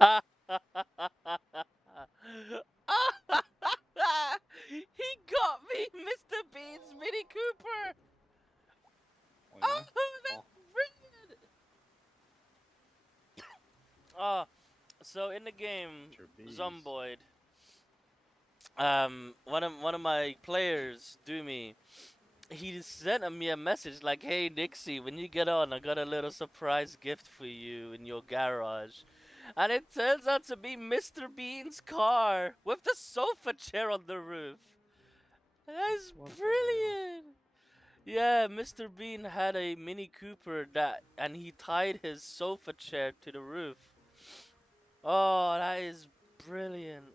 He got me, Mr. Bean's Mini Cooper. Oh Oh, yeah. that's Oh, brilliant. Oh, so in the game Mr. Beast. Zomboid, one of my players, do me. He sent me a message like, "Hey Nixie, when you get on, I got a little surprise gift for you in your garage." And it turns out to be Mr. Bean's car with the sofa chair on the roof. That's What the hell? brilliant. Yeah, Mr. Bean had a Mini Cooper and he tied his sofa chair to the roof. Oh, that is brilliant.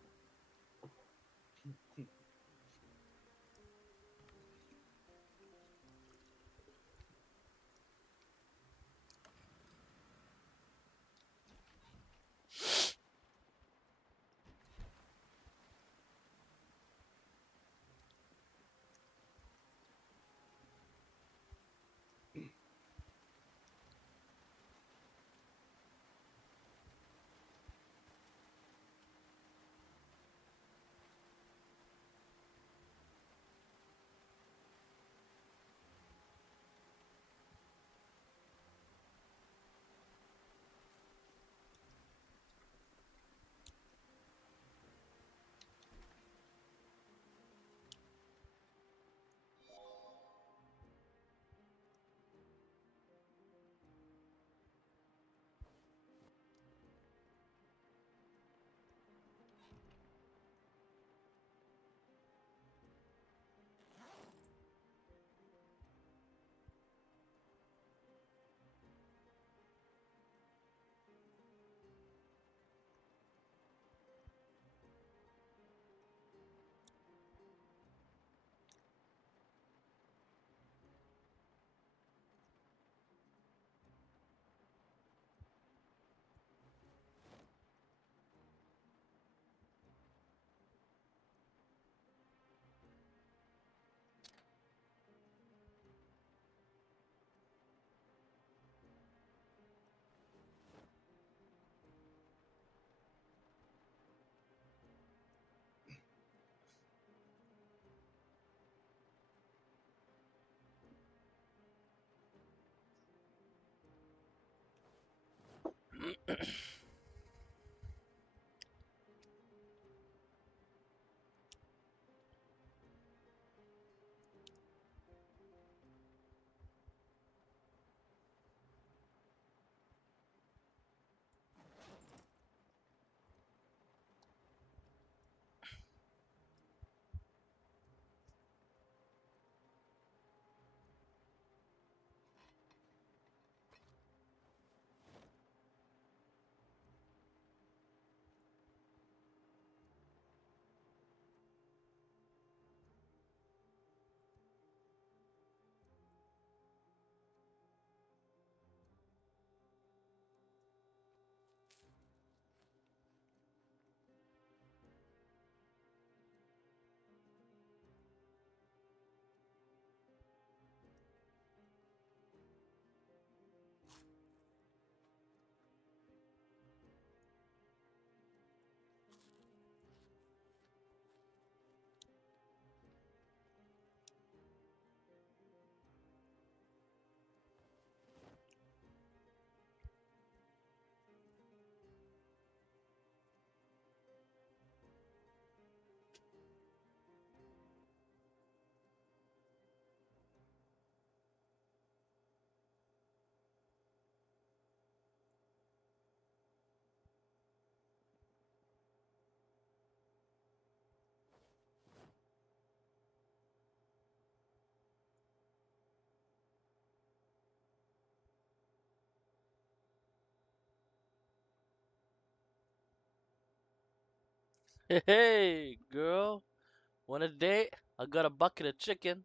Hey, girl, want a date? I got a bucket of chicken.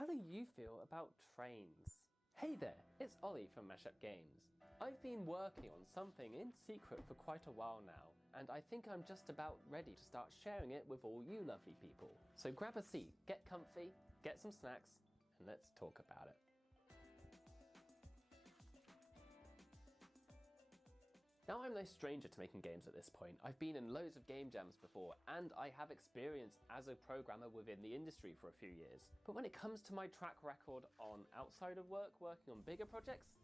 How do you feel about trains? Hey there, it's Ollie from Mashup Games. I've been working on something in secret for quite a while now, and I think I'm just about ready to start sharing it with all you lovely people. So grab a seat, get comfy, get some snacks, and let's talk about it. Now I'm no stranger to making games at this point. I've been in loads of game jams before, and I have experience as a programmer within the industry for a few years. But when it comes to my track record on outside of work, working on bigger projects,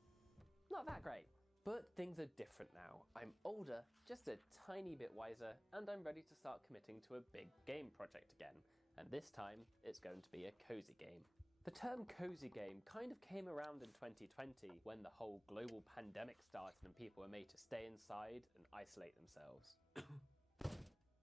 not that great. But things are different now. I'm older, just a tiny bit wiser, and I'm ready to start committing to a big game project again. And this time, it's going to be a cozy game. The term cozy game kind of came around in 2020 when the whole global pandemic started and people were made to stay inside and isolate themselves.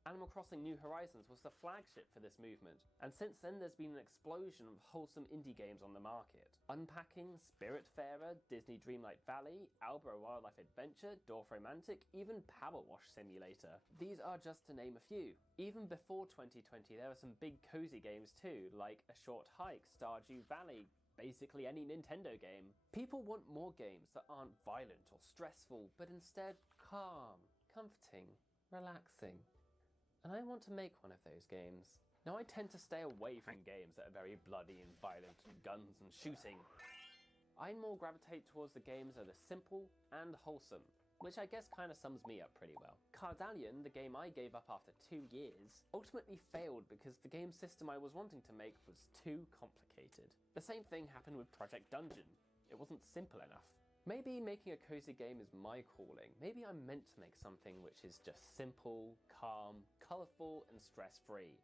Animal Crossing New Horizons was the flagship for this movement, and since then there's been an explosion of wholesome indie games on the market. Unpacking, Spiritfarer, Disney Dreamlight Valley, Alba Wildlife Adventure, Dorf Romantic, even Power Wash Simulator. These are just to name a few. Even before 2020 there were some big cozy games too, like A Short Hike, Stardew Valley, basically any Nintendo game. People want more games that aren't violent or stressful, but instead calm, comforting, relaxing. And I want to make one of those games. Now I tend to stay away from games that are very bloody and violent and guns and shooting. I more gravitate towards the games that are simple and wholesome, which I guess kind of sums me up pretty well. Cardallion, the game I gave up after 2 years, ultimately failed because the game system I was wanting to make was too complicated. The same thing happened with Project Dungeon. It wasn't simple enough. Maybe making a cozy game is my calling. Maybe I'm meant to make something which is just simple, calm, colourful, and stress-free.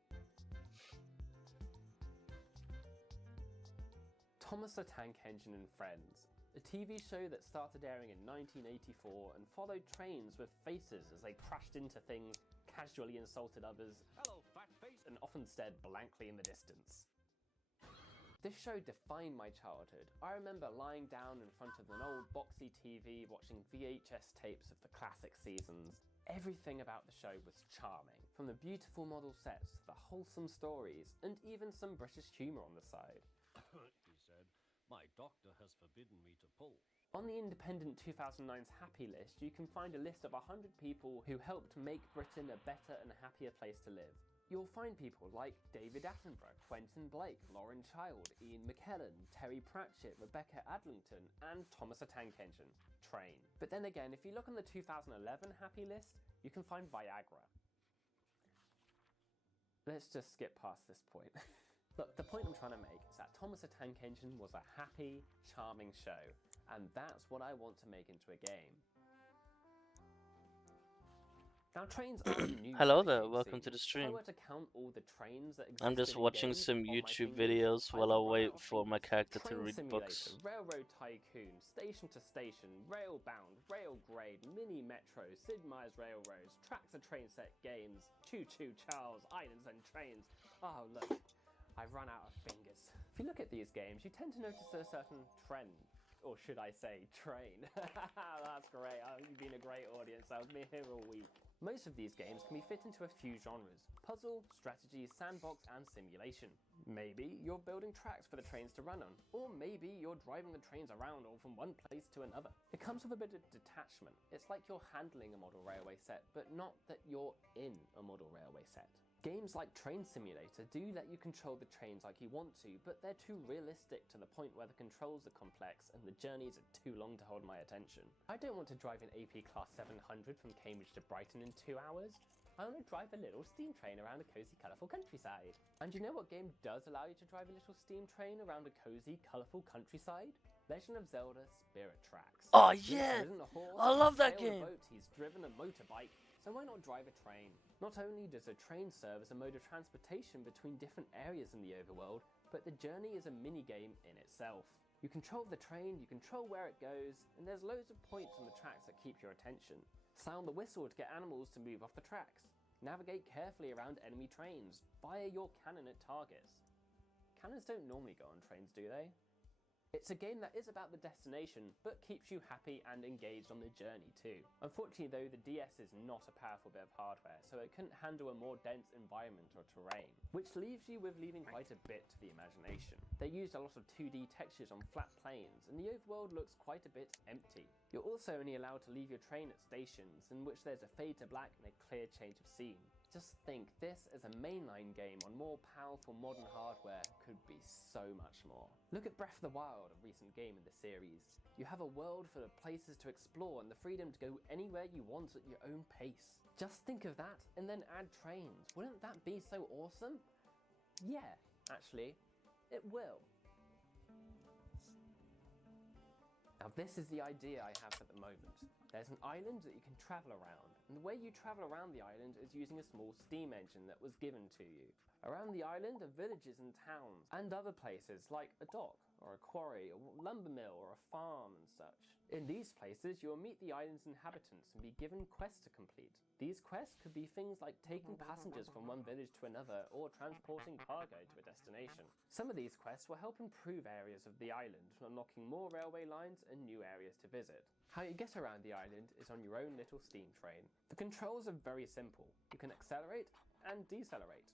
Thomas the Tank Engine and Friends, a TV show that started airing in 1984 and followed trains with faces as they crashed into things, casually insulted others, "Hello, fat face," and often stared blankly in the distance. This show defined my childhood. I remember lying down in front of an old boxy TV watching VHS tapes of the classic seasons. Everything about the show was charming, from the beautiful model sets to the wholesome stories, and even some British humour on the side. He said, "My doctor has forbidden me to pull." On the Independent 2009's Happy List, you can find a list of 100 people who helped make Britain a better and happier place to live. You'll find people like David Attenborough, Quentin Blake, Lauren Child, Ian McKellen, Terry Pratchett, Rebecca Adlington, and Thomas the Tank Engine, Train. But then again, if you look on the 2011 Happy List, you can find Viagra. Let's just skip past this point. Look, the point I'm trying to make is that Thomas the Tank Engine was a happy, charming show, and that's what I want to make into a game. Now trains aren't new Hello to the there, game welcome scene. to the If I stream. were to count all the trains that I'm just existed in watching games some on my YouTube fingers, videos I while would I run out wait of for my things. character to Train read Simulator, books. Railroad Tycoon, Station to Station, Railbound, Railgrade, Mini Metro, Sid Meier's Railroads, Tractor Train Set Games, Choo Choo Charles, Islands and Trains. Oh look, I've run out of fingers. If you look at these games, you tend to notice a certain trend. Or should I say, train. That's great, you've been a great audience, I've been here all week. Most of these games can be fit into a few genres: puzzle, strategy, sandbox, and simulation. Maybe you're building tracks for the trains to run on, or maybe you're driving the trains around or from one place to another. It comes with a bit of detachment. It's like you're handling a model railway set, but not that you're in a model railway set. Games like Train Simulator do let you control the trains like you want to, but they're too realistic to the point where the controls are complex and the journeys are too long to hold my attention. I don't want to drive an AP Class 700 from Cambridge to Brighton in 2 hours. I want to drive a little steam train around a cosy, colourful countryside. And you know what game does allow you to drive a little steam train around a cosy, colourful countryside? Legend of Zelda Spirit Tracks. Oh Link's yeah! ridden a horse, I love he's that sailed a game! boat, he's driven a motorbike. So why not drive a train? Not only does a train serve as a mode of transportation between different areas in the overworld, but the journey is a mini-game in itself. You control the train, you control where it goes, and there's loads of points on the tracks that keep your attention. Sound the whistle to get animals to move off the tracks. Navigate carefully around enemy trains. Fire your cannon at targets. Cannons don't normally go on trains, do they? It's a game that is about the destination, but keeps you happy and engaged on the journey too. Unfortunately though, the DS is not a powerful bit of hardware, so it couldn't handle a more dense environment or terrain, which leaves you with leaving quite a bit to the imagination. They used a lot of 2D textures on flat plains, and the overworld looks quite a bit empty. You're also only allowed to leave your train at stations, in which there's a fade to black and a clear change of scene. Just think, this as a mainline game on more powerful modern hardware could be so much more. Look at Breath of the Wild, a recent game in the series. You have a world full of places to explore and the freedom to go anywhere you want at your own pace. Just think of that and then add trains. Wouldn't that be so awesome? Yeah, actually, it will. Now this is the idea I have at the moment. There's an island that you can travel around, and the way you travel around the island is using a small steam engine that was given to you. Around the island are villages and towns, and other places like a dock, or a quarry, a lumber mill, or a farm and such. In these places you will meet the island's inhabitants and be given quests to complete. These quests could be things like taking passengers from one village to another, or transporting cargo to a destination. Some of these quests will help improve areas of the island, unlocking more railway lines and new areas to visit. How you get around the island is on your own little steam train. The controls are very simple. You can accelerate and decelerate.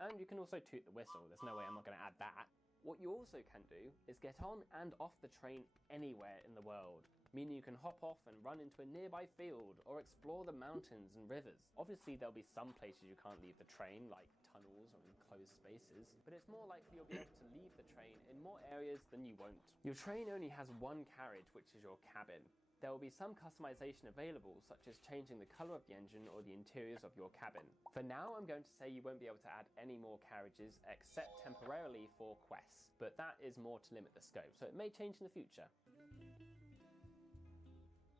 And you can also toot the whistle, there's no way I'm not going to add that. What you also can do is get on and off the train anywhere in the world, meaning you can hop off and run into a nearby field or explore the mountains and rivers. Obviously there'll be some places you can't leave the train, like tunnels or enclosed spaces, but it's more likely you'll be able to leave the train in more areas than you won't. Your train only has one carriage, which is your cabin. There will be some customization available, such as changing the colour of the engine or the interiors of your cabin. For now, I'm going to say you won't be able to add any more carriages except temporarily for quests, but that is more to limit the scope, so it may change in the future.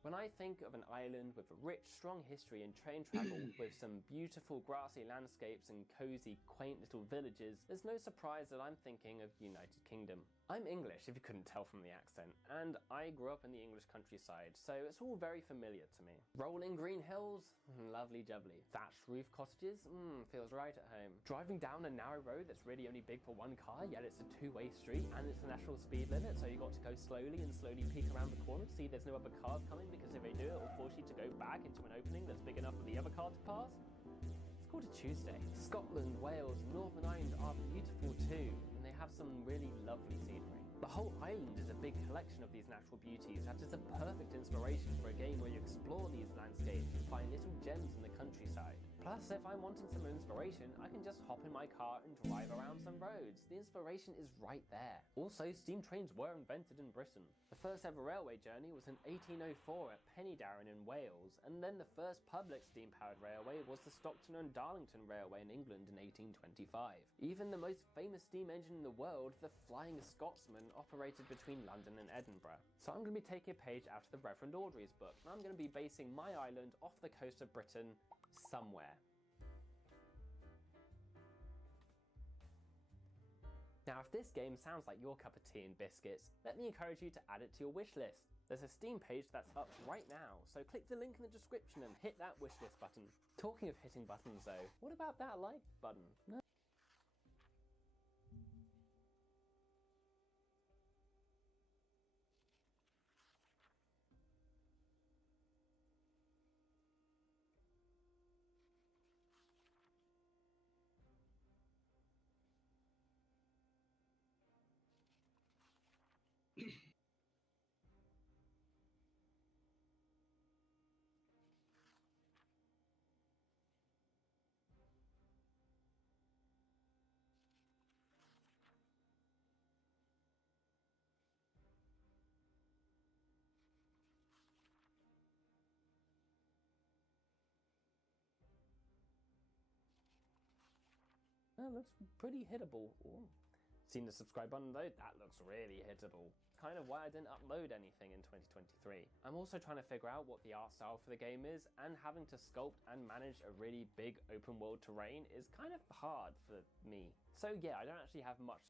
When I think of an island with a rich, strong history in train travel, with some beautiful grassy landscapes and cosy, quaint little villages, there's no surprise that I'm thinking of United Kingdom. I'm English, if you couldn't tell from the accent, and I grew up in the English countryside, so it's all very familiar to me. Rolling green hills? Lovely jubbly. Thatched roof cottages? Feels right at home. Driving down a narrow road that's really only big for one car, yet it's a two-way street, and it's a national speed limit, so you got to go slowly and slowly peek around the corner to see there's no other cars coming, because if they do, it will force you to go back into an opening that's big enough for the other car to pass. It's called a Tuesday. Scotland, Wales, and Northern Ireland are beautiful too, and they have some really lovely scenery. The whole island is a big collection of these natural beauties that is a perfect inspiration for a game where you explore these landscapes and find little gems in the countryside. Plus, if I'm wanting some inspiration, I can just hop in my car and drive around some roads. The inspiration is right there. Also, steam trains were invented in Britain. The first ever railway journey was in 1804 at Penydarren in Wales, and then the first public steam-powered railway was the Stockton and Darlington Railway in England in 1825. Even the most famous steam engine in the world, the Flying Scotsman, operated between London and Edinburgh. So I'm going to be taking a page out of the Reverend Audrey's book, and I'm going to be basing my island off the coast of Britain somewhere. Now, if this game sounds like your cup of tea and biscuits, let me encourage you to add it to your wish list. There's a Steam page that's up right now, so click the link in the description and hit that wish list button. Talking of hitting buttons though, what about that like button? No? That looks pretty hittable. Ooh. Seen the subscribe button though? That looks really hittable. Kind of why I didn't upload anything in 2023. I'm also trying to figure out what the art style for the game is, and having to sculpt and manage a really big open world terrain is kind of hard for me. So yeah, I don't actually have much.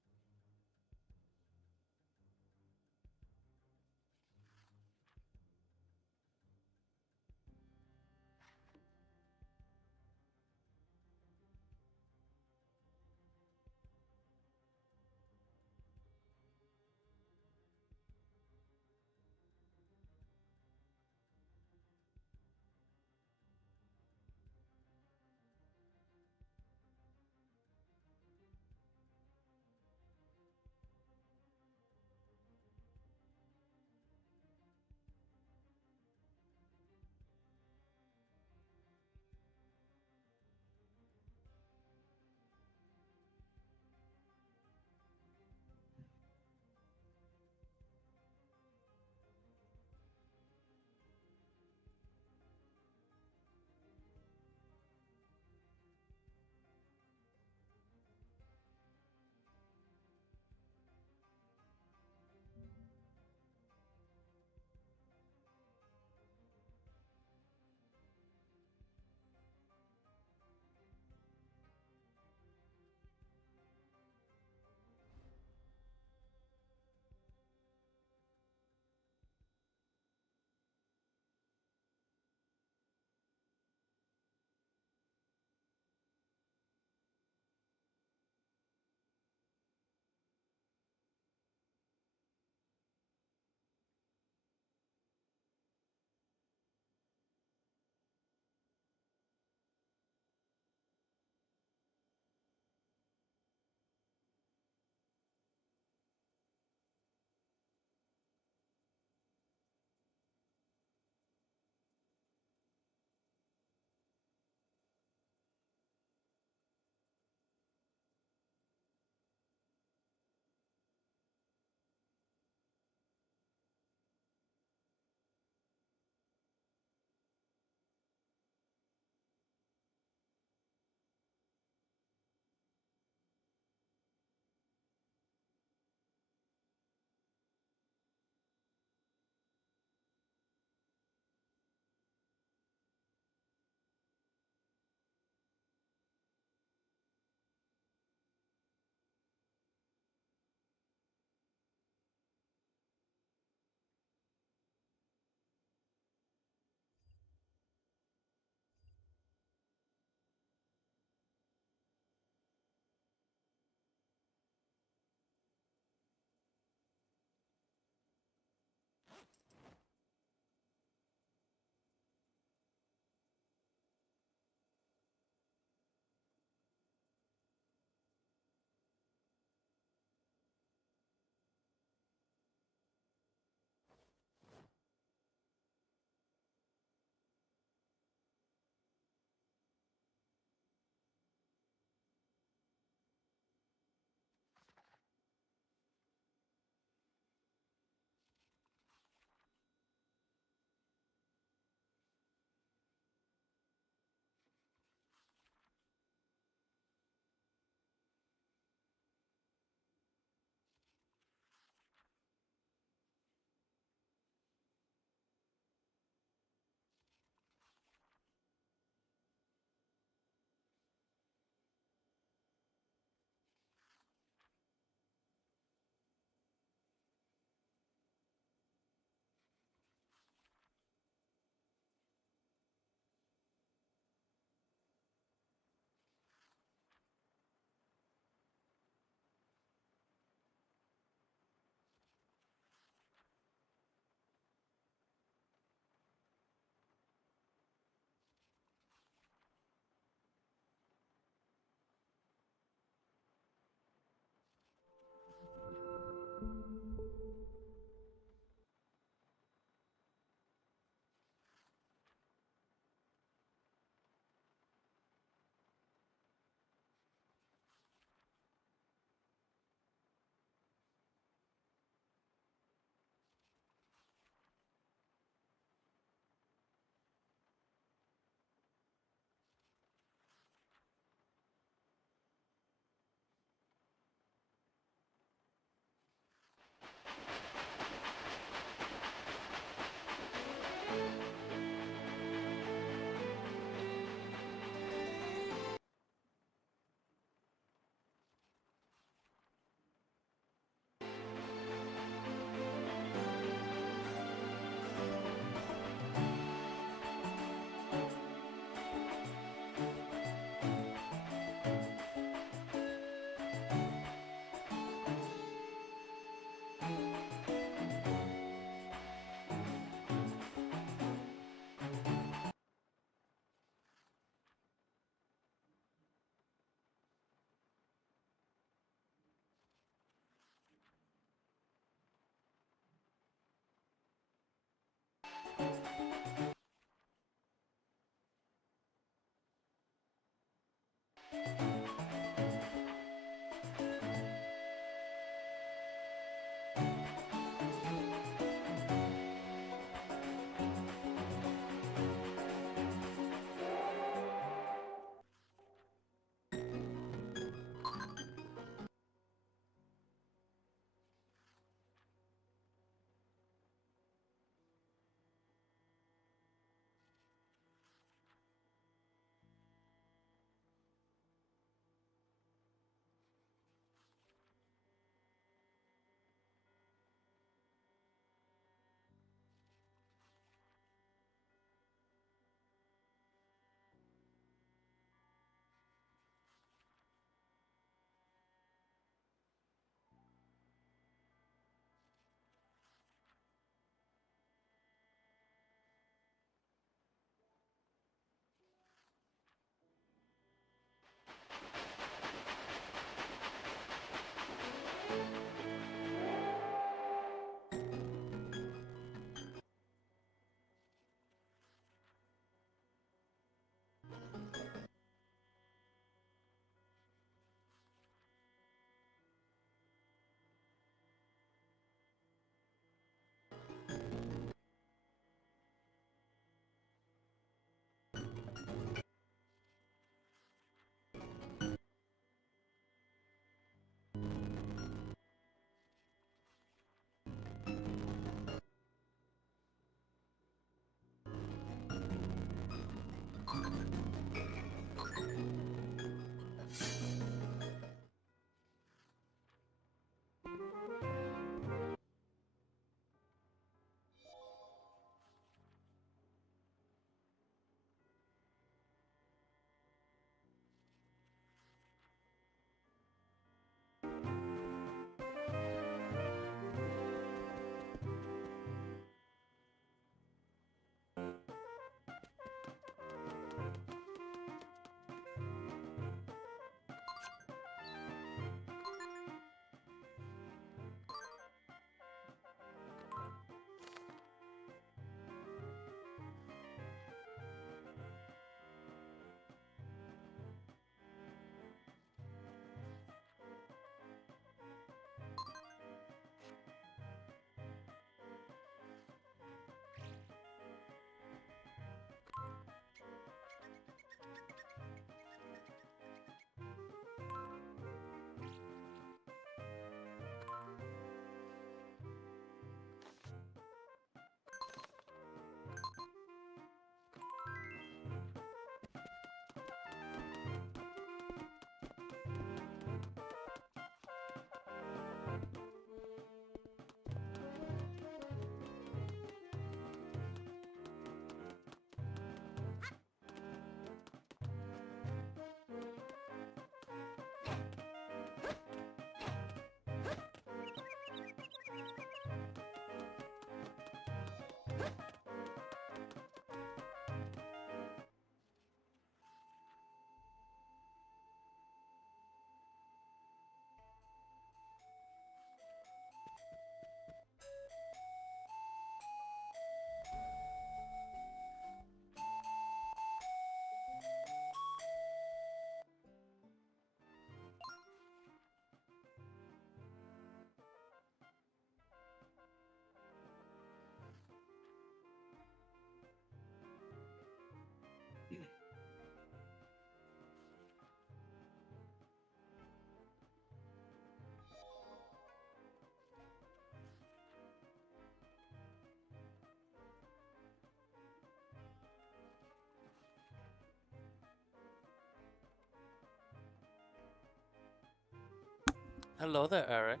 Hello there, Eric.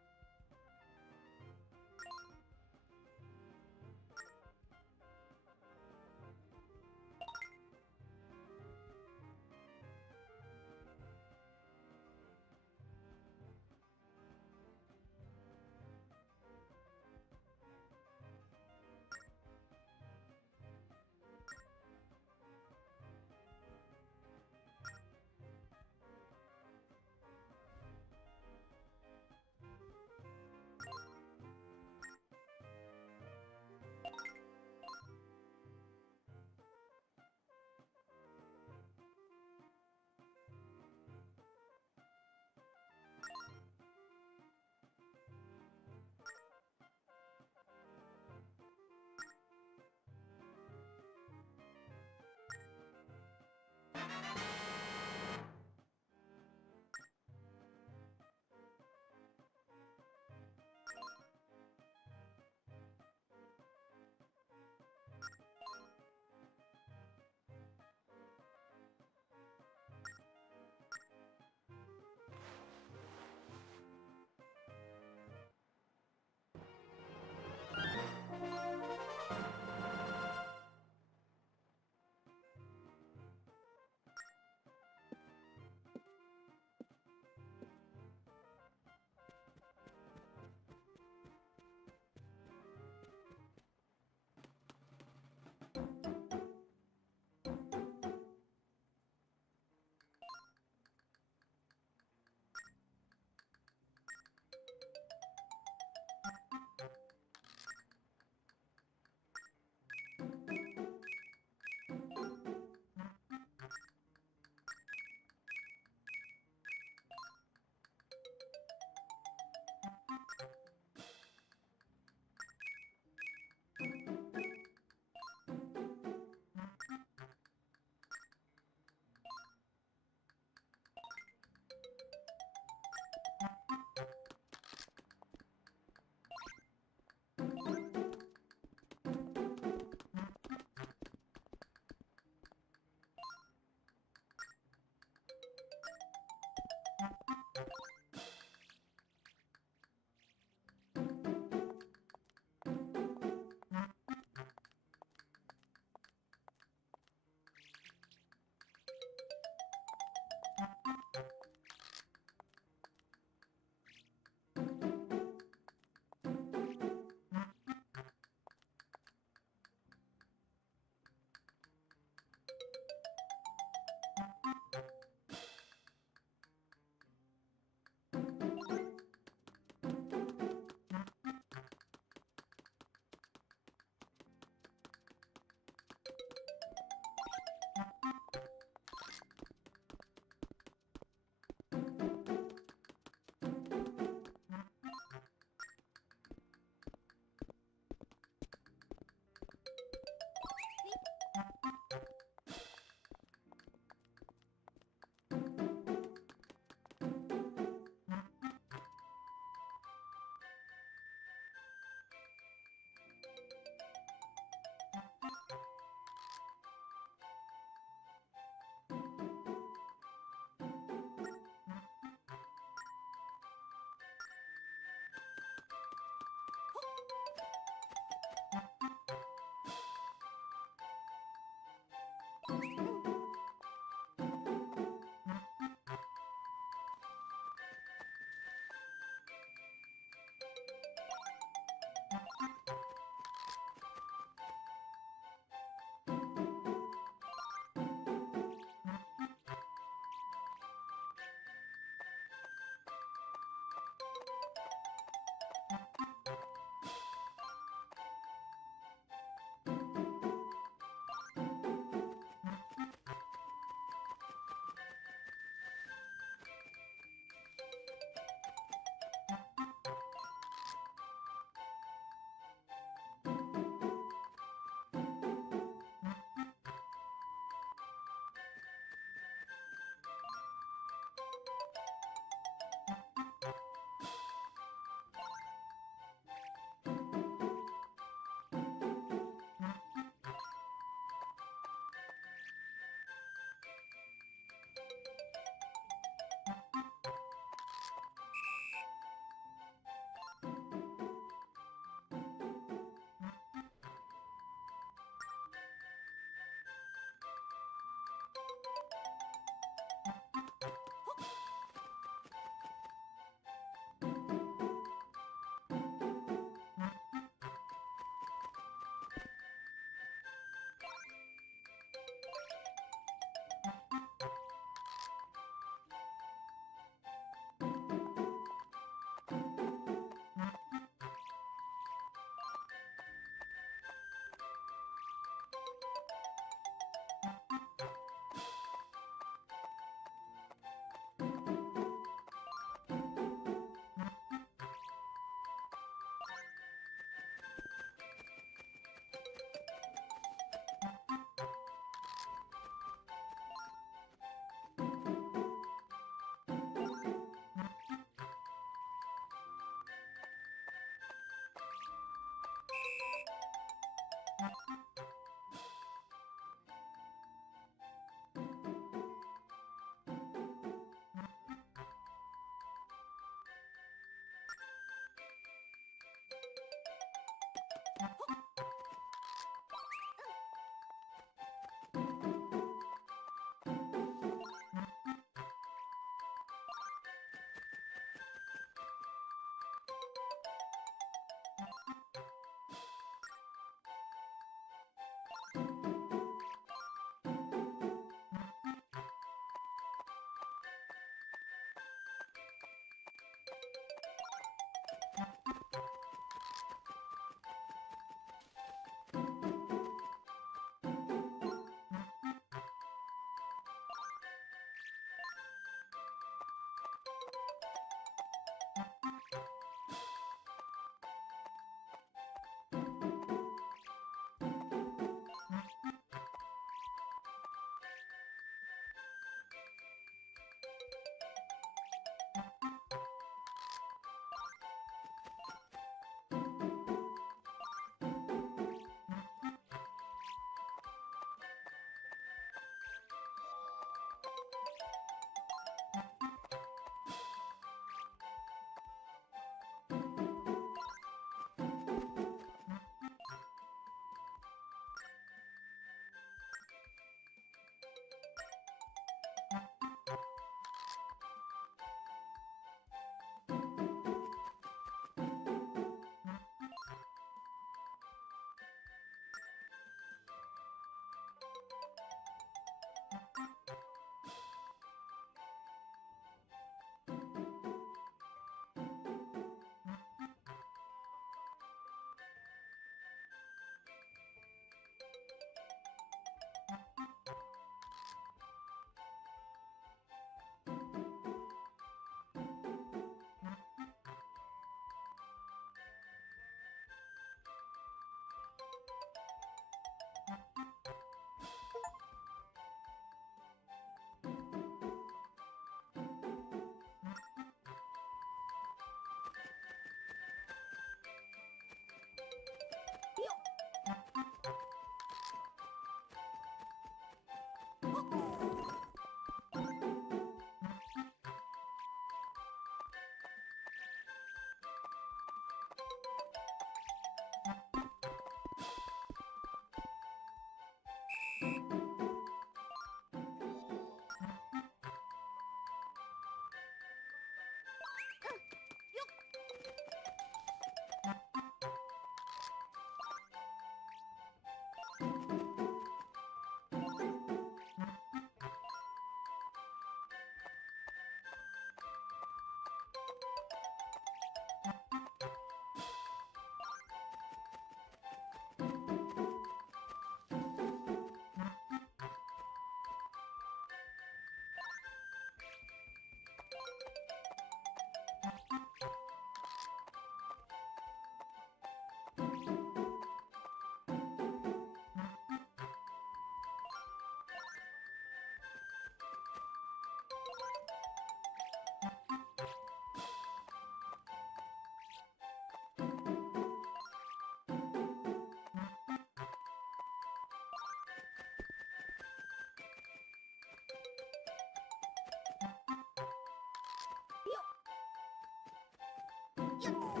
No.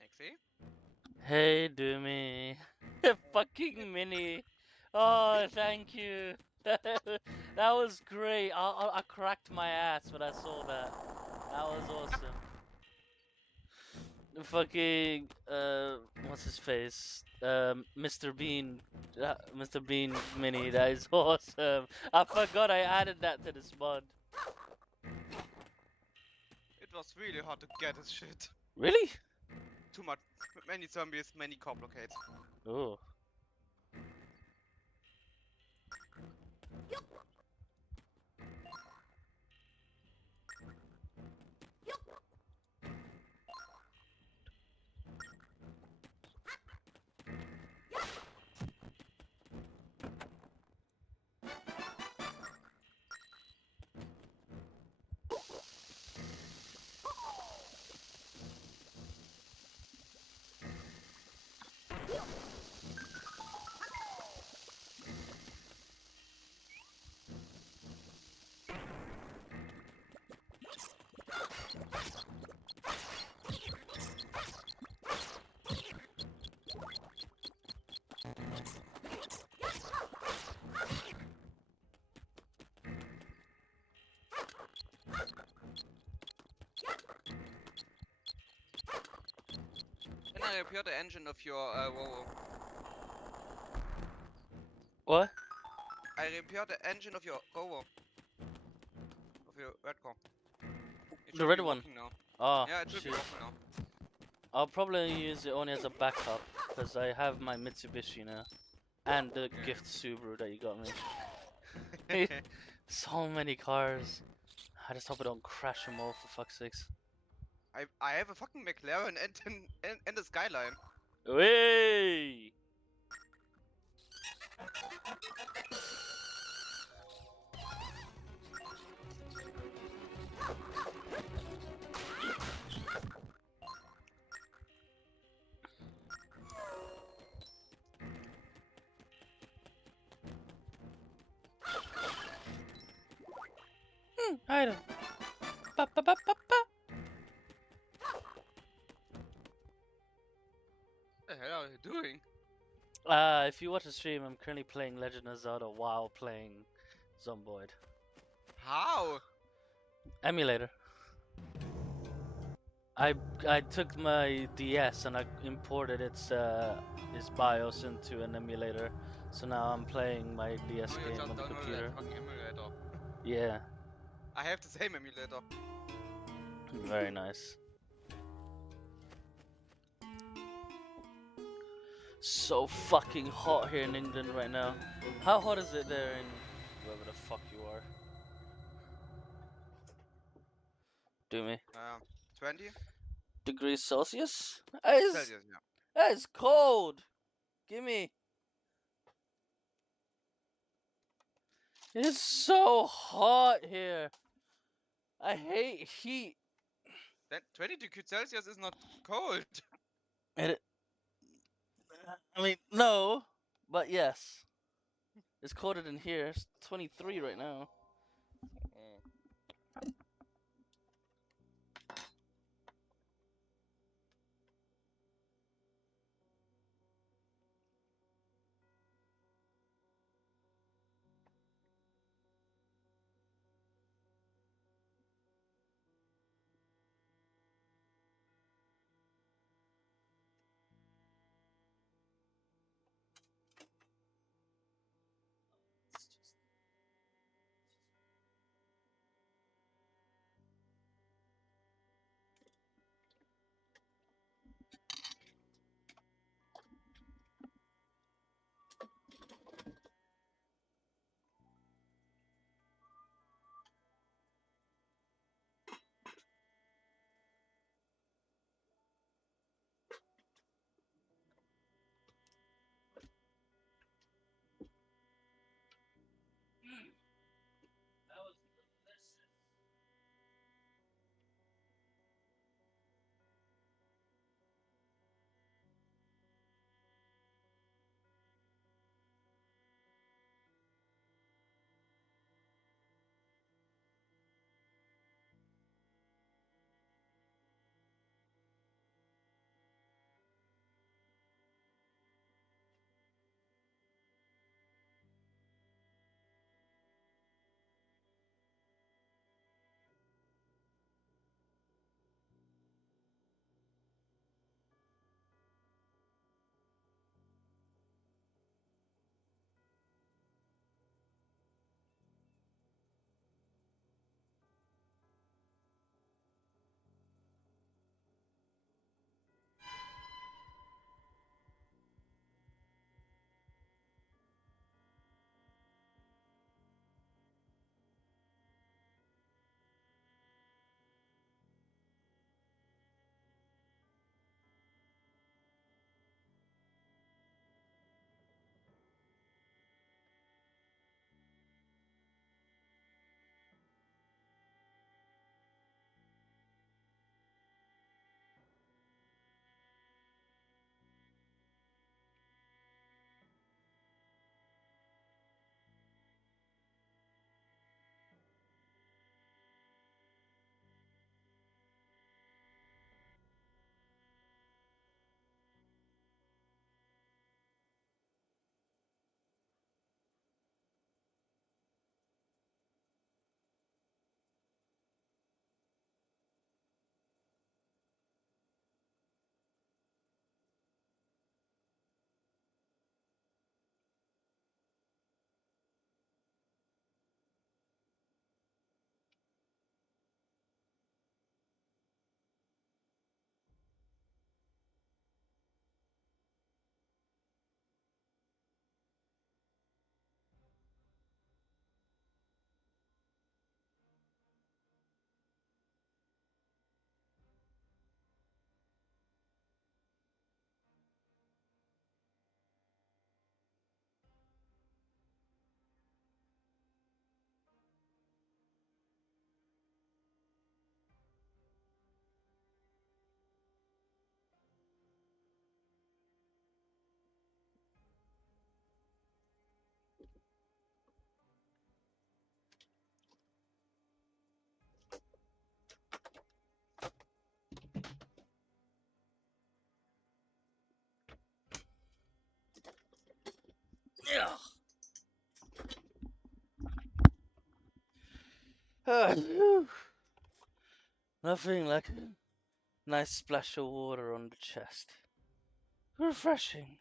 Nexi? Hey, Doomy. Fucking mini. Oh, thank you. That was great. I cracked my ass when I saw that. That was awesome. Fucking, what's his face? Mr. Bean. Mr. Bean mini. That is awesome. I forgot I added that to this mod. It was really hard to get his shit. Really? Too much. Many zombies, many core blockades. Oh. Can I repair the engine of your Volvo? What? I repair the engine of your Volvo. Of your red car. It The should red be one? working now. Oh, Yeah, it should be shit. working now. I'll probably use it only as a backup, because I have my Mitsubishi now. And the Okay. gift Subaru that you got me. So many cars. I just hope I don't crash them all for fuck's sakes. I have a fucking McLaren and a Skyline. Wey! Item. Ba ba ba ba ba. What the hell are you doing? If you watch the stream, I'm currently playing Legend of Zelda while playing Zomboid. How? Emulator. I I took my DS and I imported its BIOS into an emulator, so now I'm playing my DS Oh, you game just on the downloaded that computer. fucking emulator. Yeah, I have the same emulator. very nice. So fucking hot here in England right now. How hot is it there in wherever the fuck you are? Do me. 20 Degrees Celsius? That is Celsius, yeah. that is cold. Gimme. It's so hot here. I hate heat. Then 20 degrees Celsius is not cold. It, I mean, no, but yes. It's colder than here. It's 23 right now. Oh. That was delicious. Yeah. Nothing like Nice splash of water on the chest. Refreshing.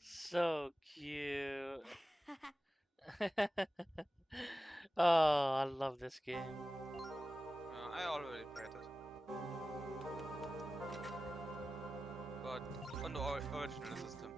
So cute. Oh, I love this game. I already played it, but on the original system.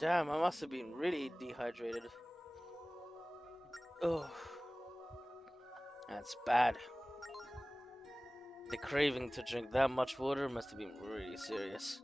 Damn, I must have been really dehydrated. Oh, that's bad. The craving to drink that much water must have been really serious.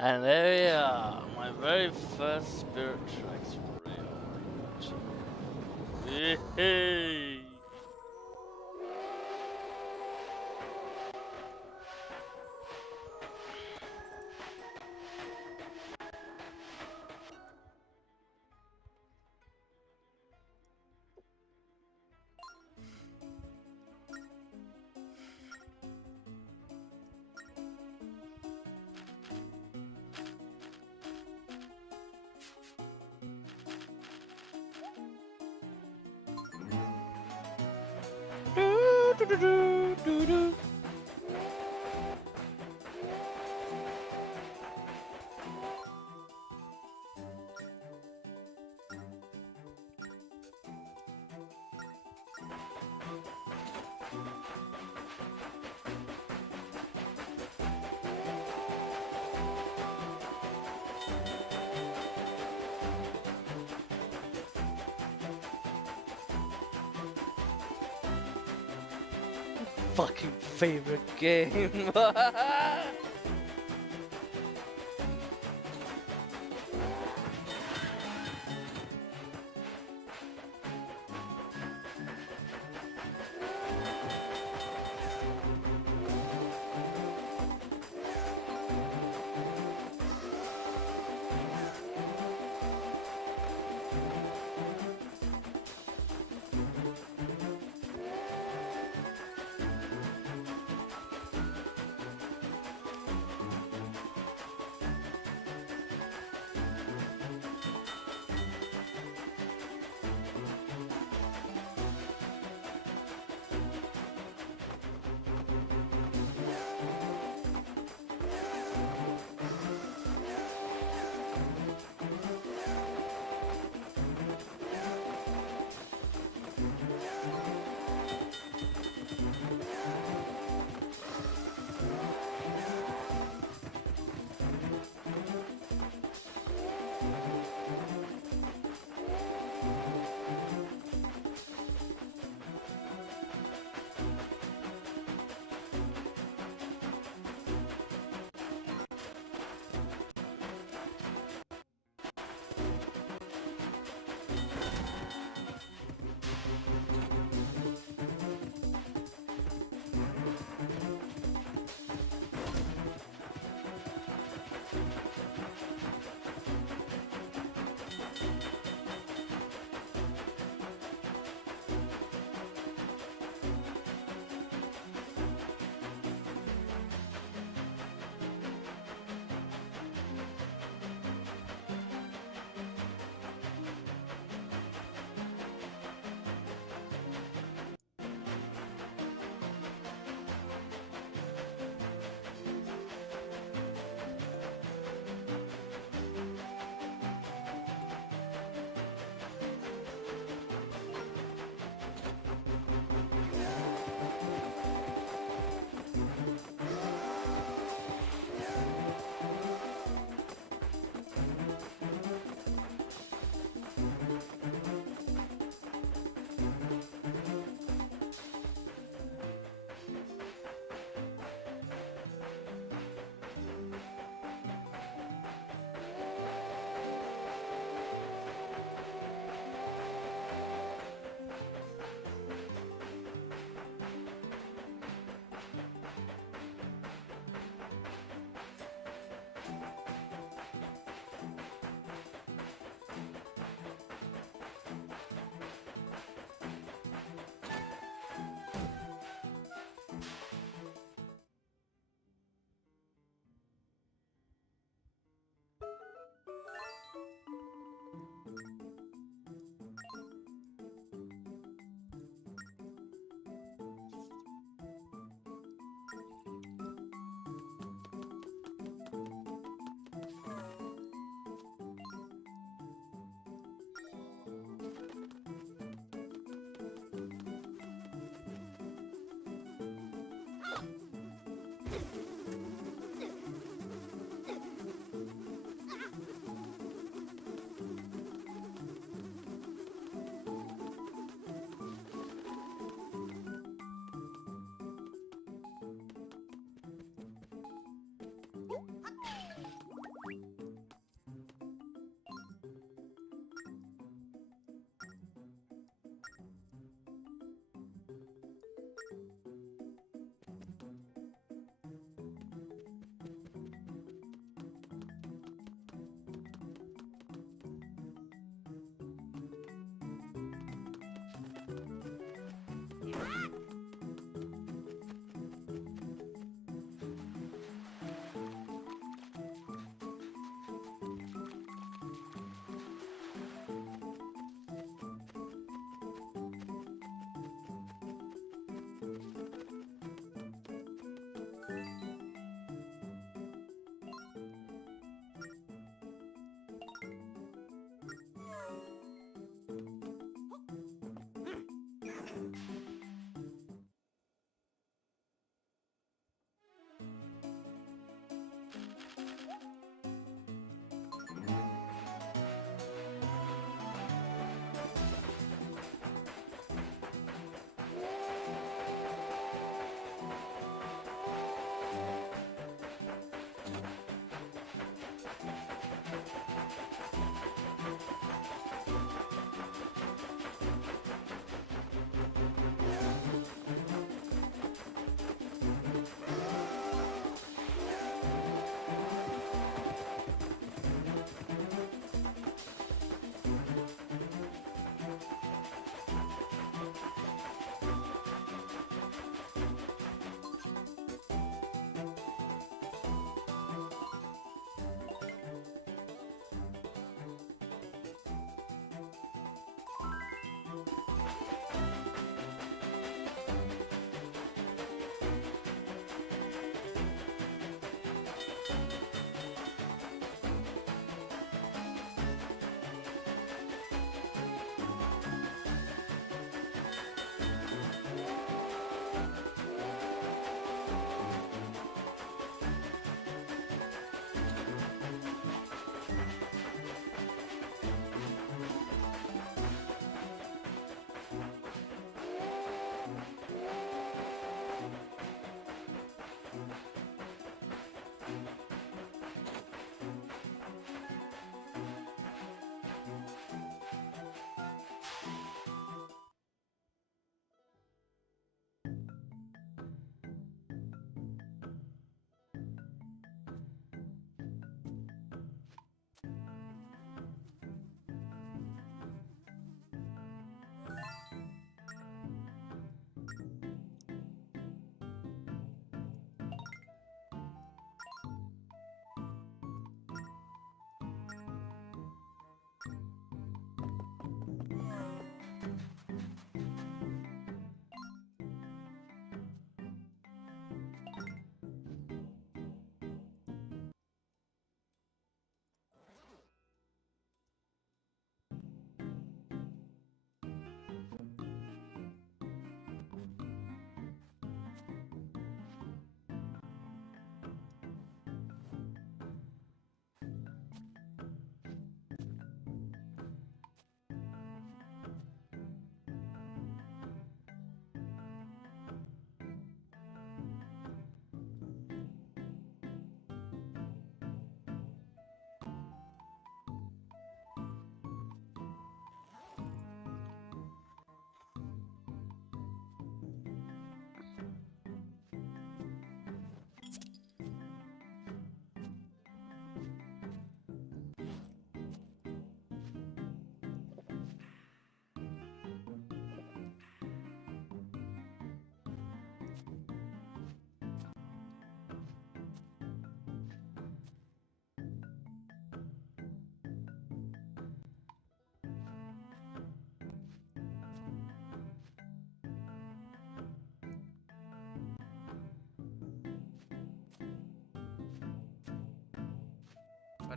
And there we are, my very first spiritual exploration. Hey. Do, do, do, do, do, do. Fucking favorite game.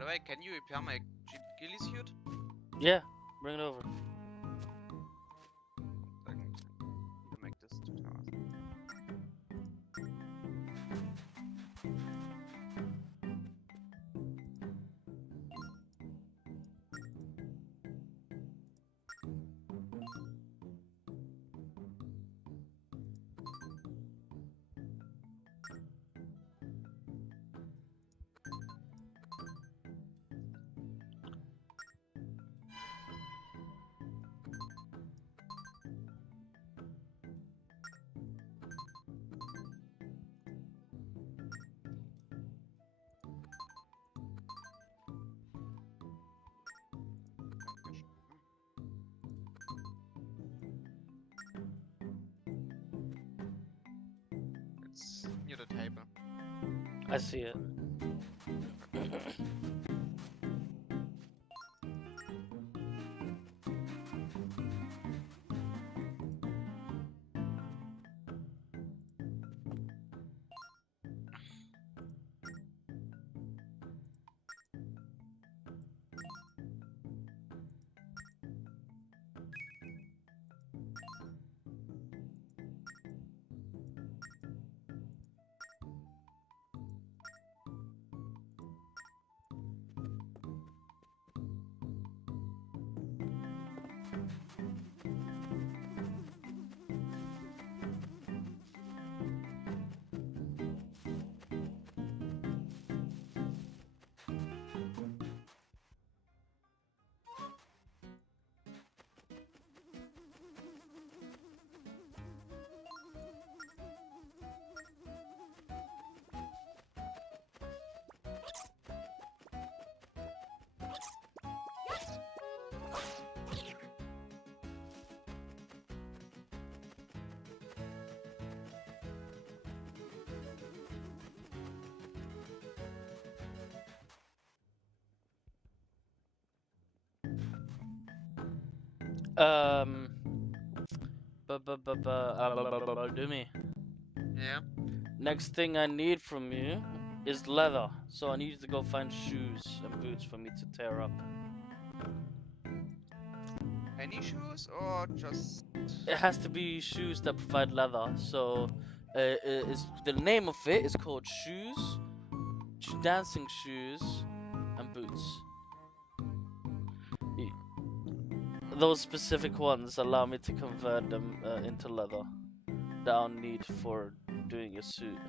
the way, can you repair my ghillie suit? Yeah, bring it over. I need to make this 2 towers. It's near the table. I see it. Um, do me. Yeah. Next thing I need from you is leather. So I need you to go find shoes and boots for me to tear up. Any shoes or just... It has to be shoes that provide leather. So, the name of it is called shoes, dancing shoes, and boots. Those specific ones allow me to convert them into leather that I'll need for doing a suit.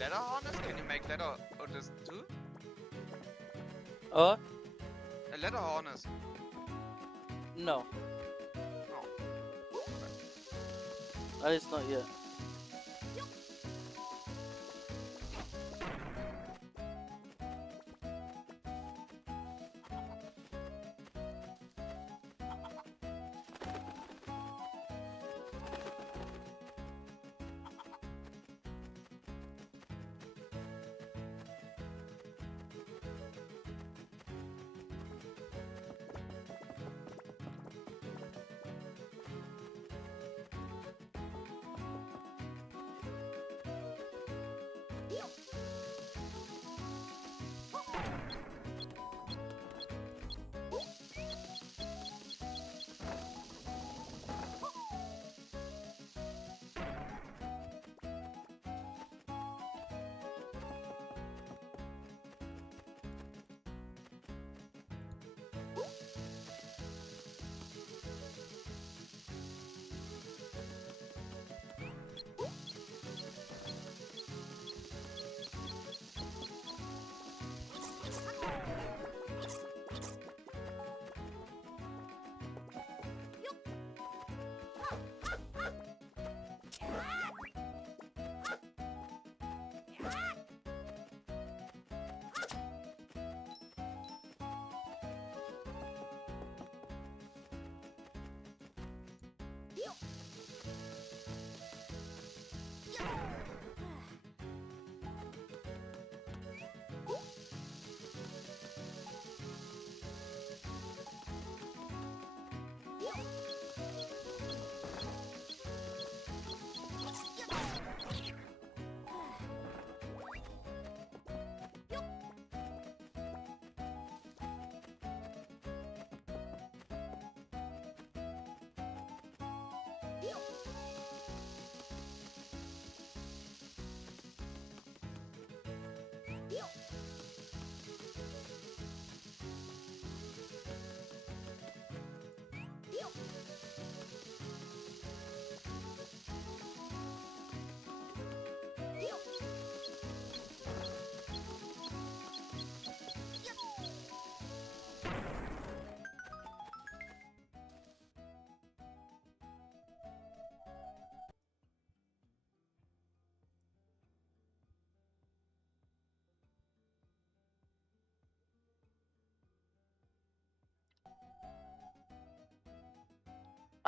Leather harness? Can you make leather this too? Oh, A leather harness. no. Oh. At least not yet.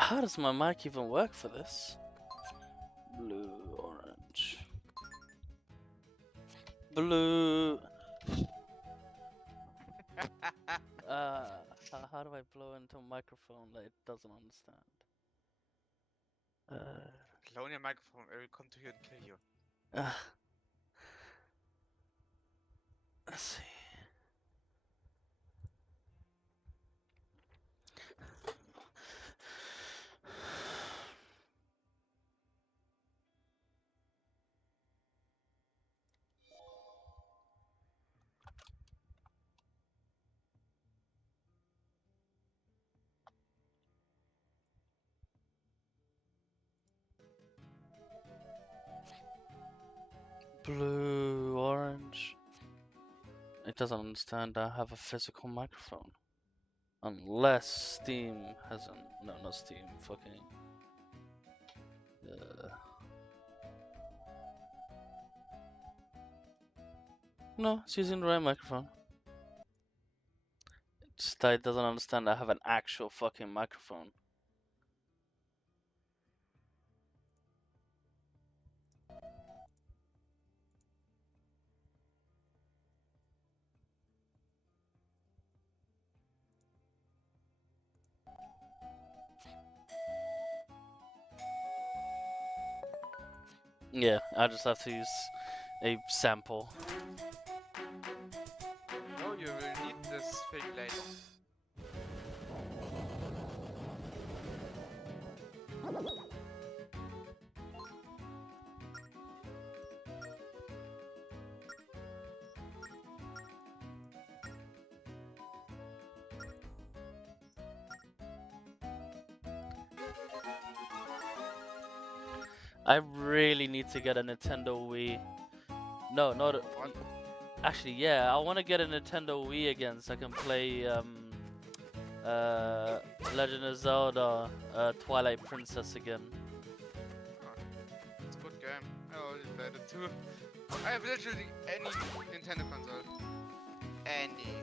How does my mic even work for this? Blue, orange. Blue. How do I blow into a microphone that it doesn't understand? Clone your microphone, I will come to you and kill you. Let's see. Blue, orange. It doesn't understand I have a physical microphone. Unless Steam hasn't. No, not Steam. Fucking. No, it's using the right microphone. Just that it doesn't understand I have an actual fucking microphone. Yeah, I just have to use a sample. No, you will need this thing later. I really need to get a Nintendo Wii No, not. What? Actually, yeah, I want to get a Nintendo Wii again so I can play Legend of Zelda Twilight Princess again. It's a good game. I already played it too. I have literally any Nintendo console. Any.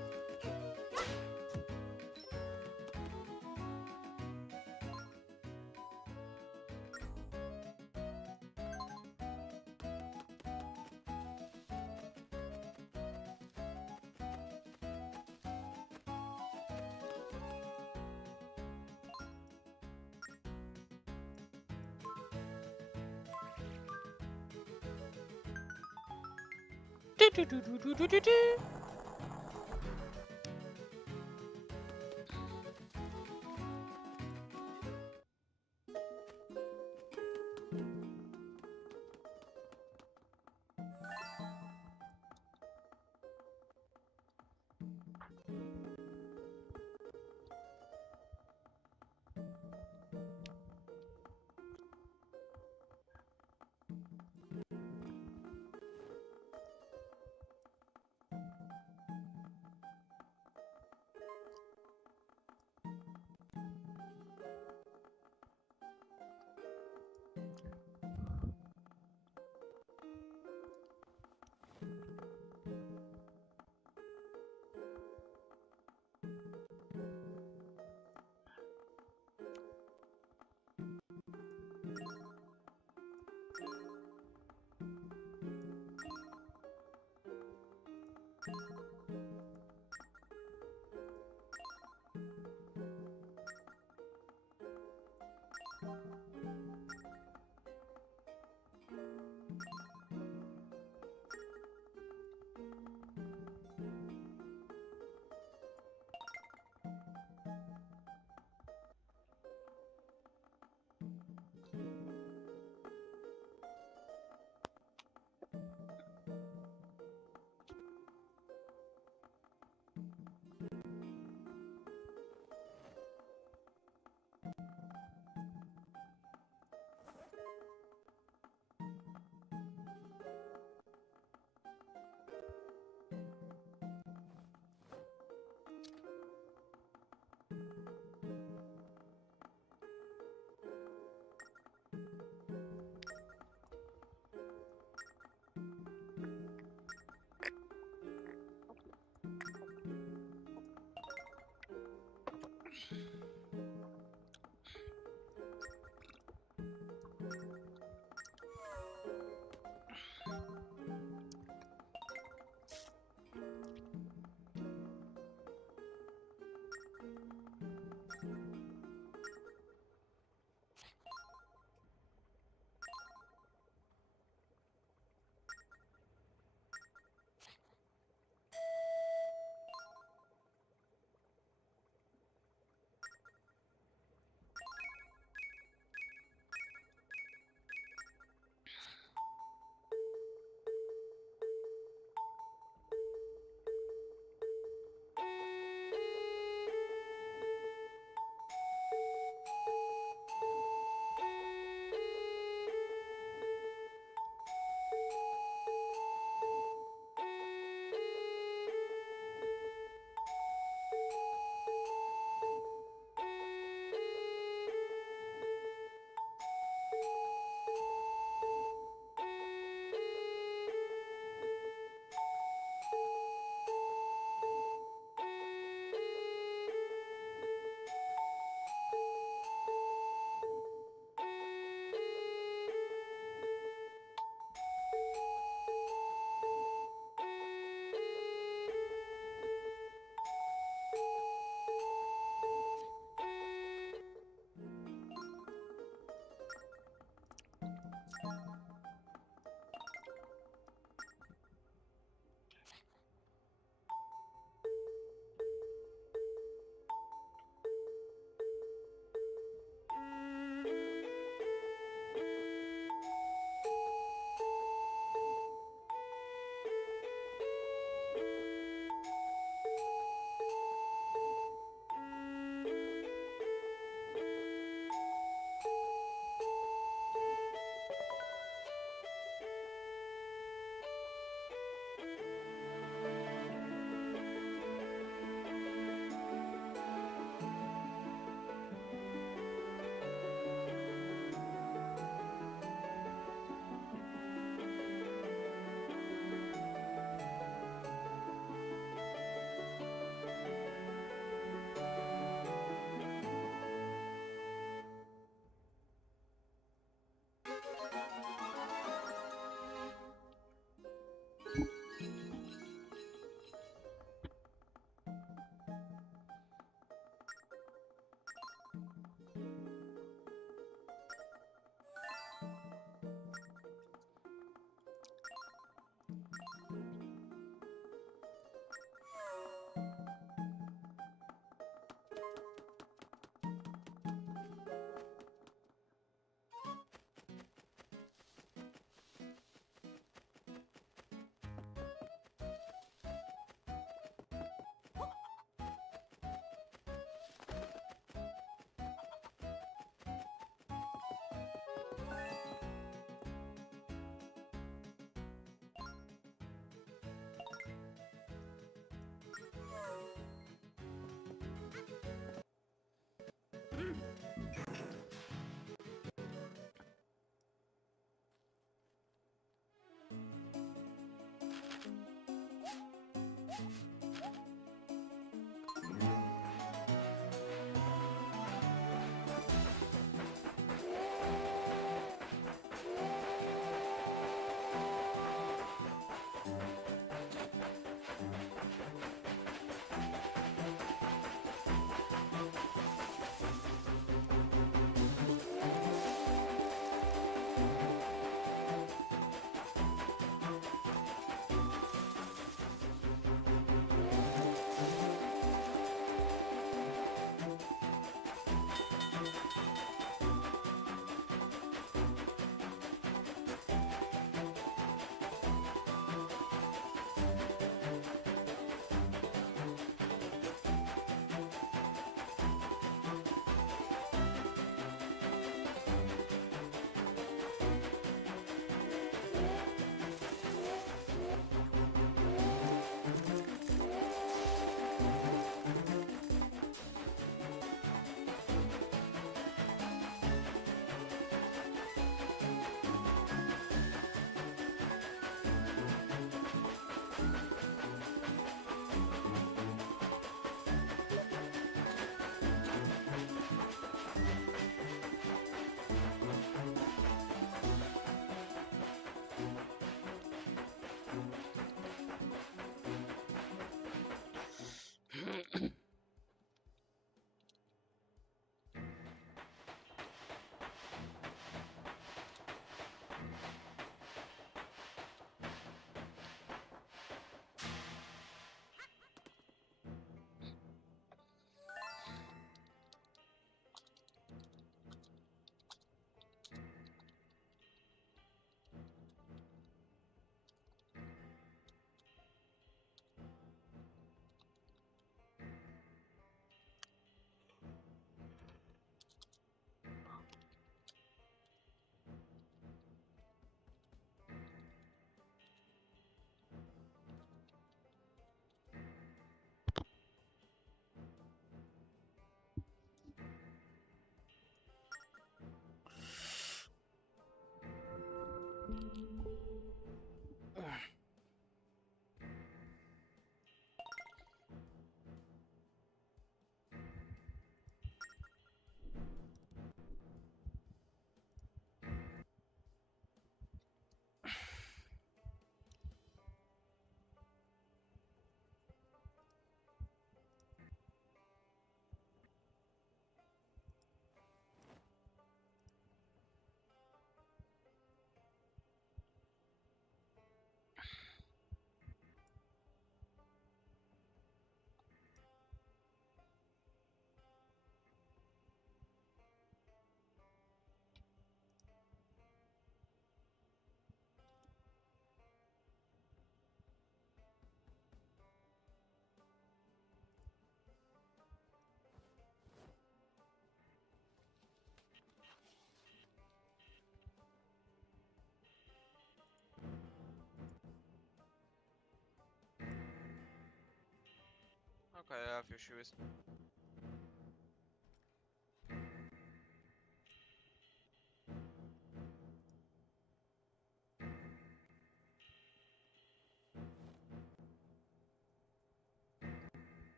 Okay, I have your shoes.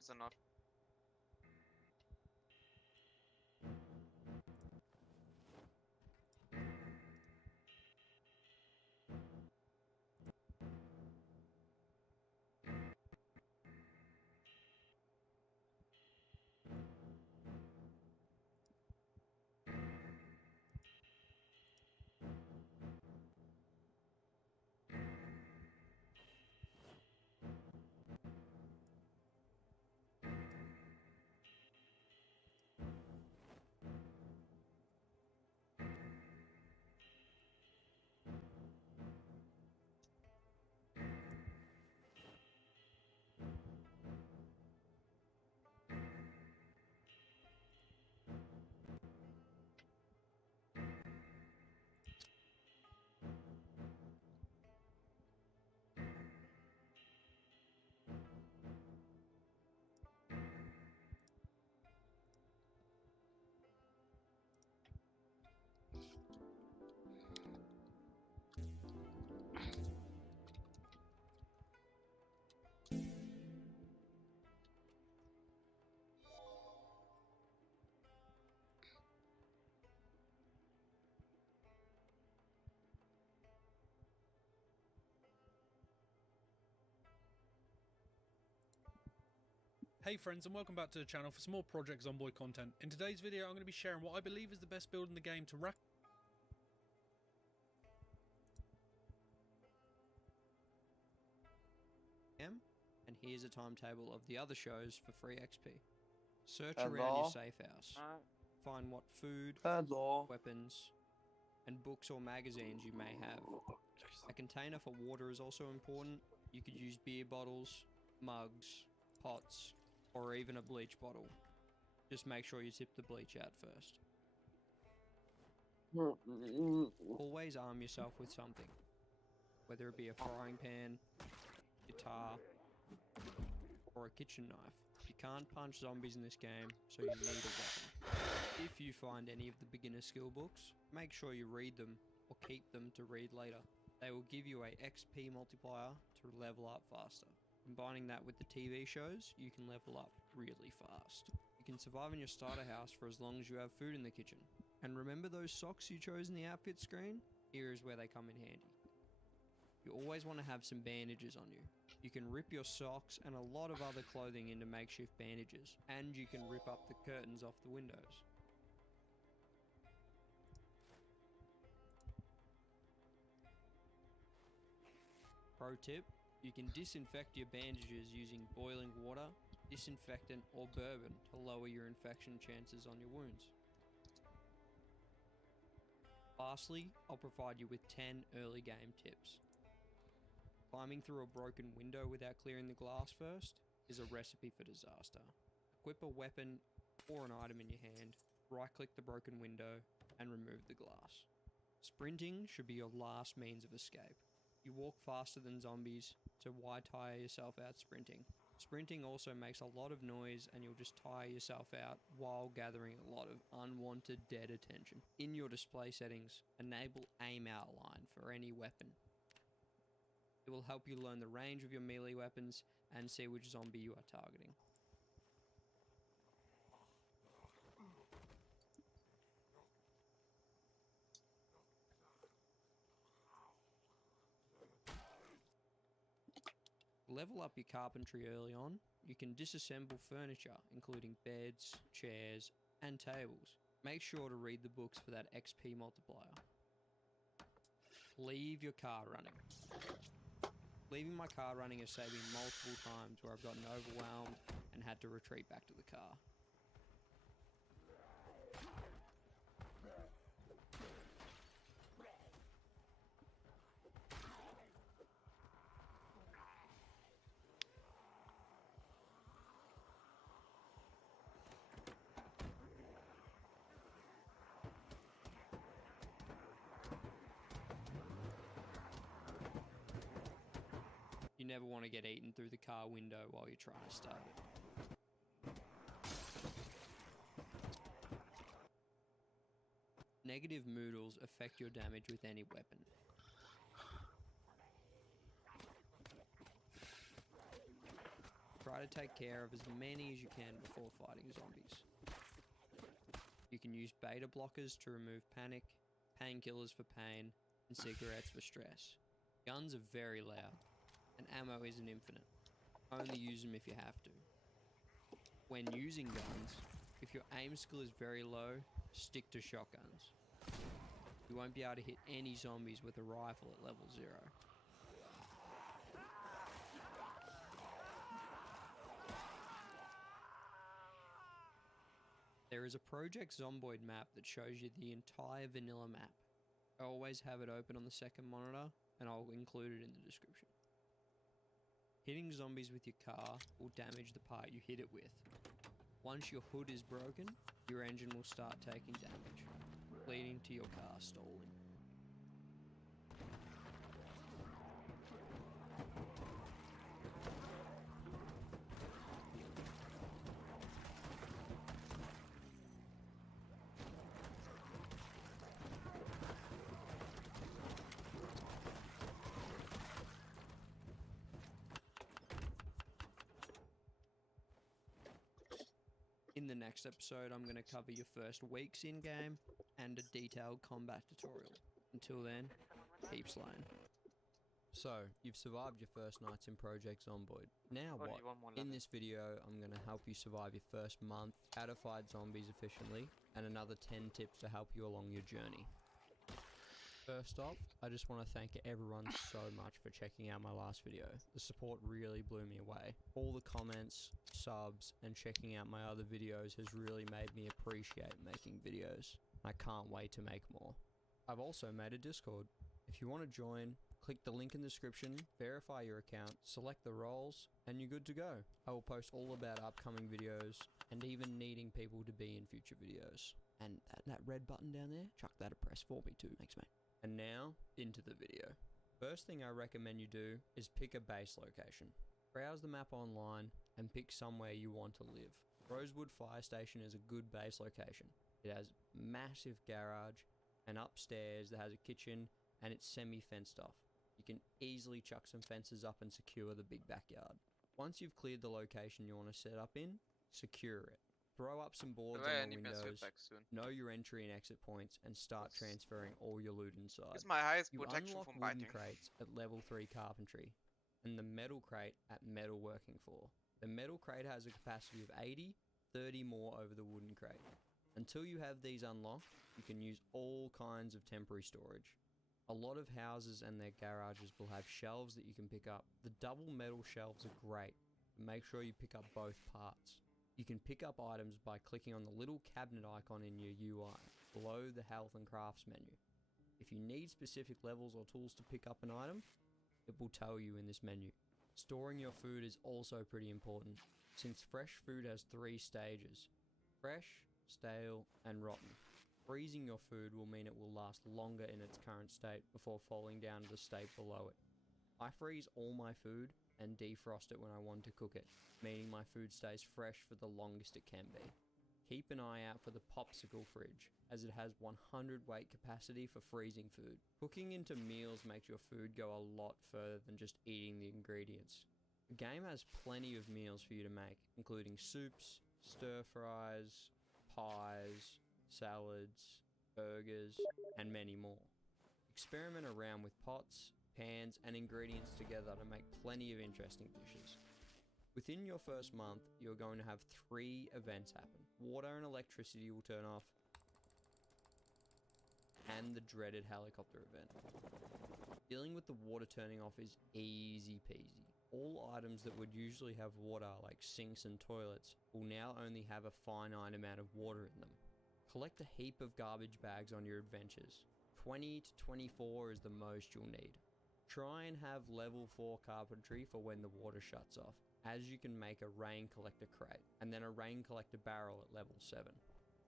It's enough. Hey friends, and welcome back to the channel for some more Project Zomboid content. In today's video I'm going to be sharing what I believe is the best build in the game to wrap and here's a timetable of the other shows for free XP. Search around your safe house. Find what food, weapons, and books or magazines you may have. A container for water is also important. You could use beer bottles, mugs, pots, or even a bleach bottle. Just make sure you tip the bleach out first. Always arm yourself with something, whether it be a frying pan, guitar, or a kitchen knife. You can't punch zombies in this game, so you need a weapon. If you find any of the beginner skill books, make sure you read them or keep them to read later. They will give you a XP multiplier to level up faster. Combining that with the TV shows, you can level up really fast. You can survive in your starter house for as long as you have food in the kitchen. And remember those socks you chose in the outfit screen? Here is where they come in handy. You always want to have some bandages on you. You can rip your socks and a lot of other clothing into makeshift bandages, and you can rip up the curtains off the windows. Pro tip, you can disinfect your bandages using boiling water, disinfectant, or bourbon to lower your infection chances on your wounds. Lastly, I'll provide you with 10 early game tips. Climbing through a broken window without clearing the glass first is a recipe for disaster. Equip a weapon or an item in your hand, right-click the broken window, and remove the glass. Sprinting should be your last means of escape. You walk faster than zombies, so why tire yourself out sprinting? Sprinting also makes a lot of noise and you'll just tire yourself out while gathering a lot of unwanted dead attention. In your display settings, enable aim outline for any weapon. It will help you learn the range of your melee weapons and see which zombie you are targeting. Level up your carpentry early on. You can disassemble furniture, including beds, chairs, and tables. Make sure to read the books for that XP multiplier. Leave your car running. Leaving my car running has saved me multiple times where I've gotten overwhelmed and had to retreat back to the car. You never want to get eaten through the car window while you're trying to start it. Negative moodles affect your damage with any weapon. Try try to take care of as many as you can before fighting zombies. You can use beta blockers to remove panic, painkillers for pain, and cigarettes for stress. Guns are very loud, and ammo isn't infinite. Only use them if you have to. When using guns, if your aim skill is very low, stick to shotguns. You won't be able to hit any zombies with a rifle at level 0. There is a Project Zomboid map that shows you the entire vanilla map. I always have it open on the second monitor, and I'll include it in the description. Hitting zombies with your car will damage the part you hit it with. Once your hood is broken, your engine will start taking damage, leading to your car stalling. In the next episode, I'm going to cover your first weeks in-game and a detailed combat tutorial. Until then, keep slaying. So, you've survived your first nights in Project Zomboid. Now Only what? one more In level. this video, I'm going to help you survive your first month, how to fight zombies efficiently, and another 10 tips to help you along your journey. First off, I just want to thank everyone so much for checking out my last video. The support really blew me away. All the comments, subs, and checking out my other videos has really made me appreciate making videos. I can't wait to make more. I've also made a Discord. If you want to join, click the link in the description, verify your account, select the roles, and you're good to go. I will post all about upcoming videos and even needing people to be in future videos. And that red button down there, chuck that a press for me too. Thanks, mate. And now, into the video. First thing I recommend you do is pick a base location. Browse the map online and pick somewhere you want to live. Rosewood Fire Station is a good base location. It has massive garage and upstairs that has a kitchen and it's semi-fenced off. You can easily chuck some fences up and secure the big backyard. Once you've cleared the location you want to set up in, secure it. Throw up some boards I on the need my suit windows, back soon. know your entry and exit points, and start Yes. transferring all your loot inside. It's my highest You protection unlock from wooden biting. crates at level 3 carpentry, and the metal crate at metal working floor. The metal crate has a capacity of 80, 30 more over the wooden crate. Until you have these unlocked, you can use all kinds of temporary storage. A lot of houses and their garages will have shelves that you can pick up. The double metal shelves are great. Make sure you pick up both parts. You can pick up items by clicking on the little cabinet icon in your UI, below the health and crafts menu. If you need specific levels or tools to pick up an item, it will tell you in this menu. Storing your food is also pretty important, since fresh food has 3 stages: fresh, stale, and rotten. Freezing your food will mean it will last longer in its current state before falling down to the state below it. I freeze all my food and defrost it when I want to cook it, meaning my food stays fresh for the longest it can be. Keep an eye out for the popsicle fridge, as it has 100 weight capacity for freezing food. Cooking into meals makes your food go a lot further than just eating the ingredients. The game has plenty of meals for you to make, including soups, stir fries, pies, salads, burgers, and many more. Experiment around with pots, pans, and ingredients together to make plenty of interesting dishes. Within your first month, you're going to have 3 events happen. Water and electricity will turn off, and the dreaded helicopter event. Dealing with the water turning off is easy peasy. All items that would usually have water, like sinks and toilets, will now only have a finite amount of water in them. Collect a heap of garbage bags on your adventures. 20 to 24 is the most you'll need. Try and have level 4 carpentry for when the water shuts off, as you can make a rain collector crate, and then a rain collector barrel at level 7.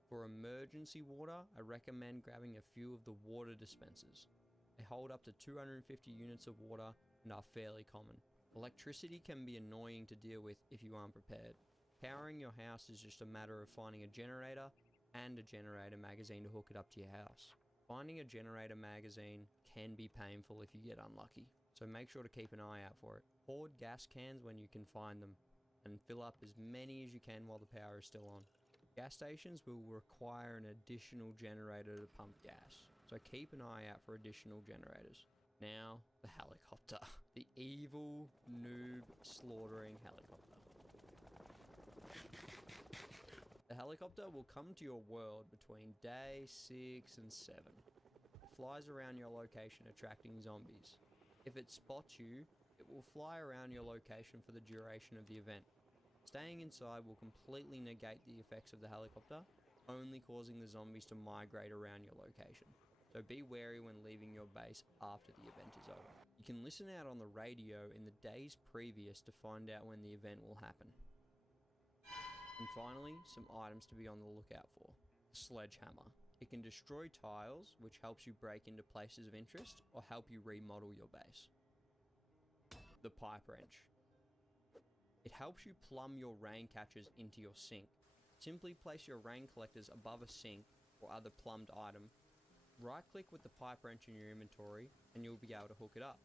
For emergency water, I recommend grabbing a few of the water dispensers. They hold up to 250 units of water and are fairly common. Electricity can be annoying to deal with if you aren't prepared. Powering your house is just a matter of finding a generator and a generator magazine to hook it up to your house. Finding a generator magazine can be painful if you get unlucky, so make sure to keep an eye out for it. Hoard gas cans when you can find them. and fill up as many as you can while the power is still on. Gas stations will require an additional generator to pump gas, so keep an eye out for additional generators. Now, the helicopter. The evil, noob, slaughtering helicopter. The helicopter will come to your world between day 6 and 7. It flies around your location attracting zombies. If it spots you, it will fly around your location for the duration of the event. Staying inside will completely negate the effects of the helicopter, only causing the zombies to migrate around your location. So be wary when leaving your base after the event is over. You can listen out on the radio in the days previous to find out when the event will happen. And finally, some items to be on the lookout for. The sledgehammer. It can destroy tiles, which helps you break into places of interest or help you remodel your base. The pipe wrench. It helps you plumb your rain catchers into your sink. Simply place your rain collectors above a sink or other plumbed item. Right click with the pipe wrench in your inventory and you'll be able to hook it up.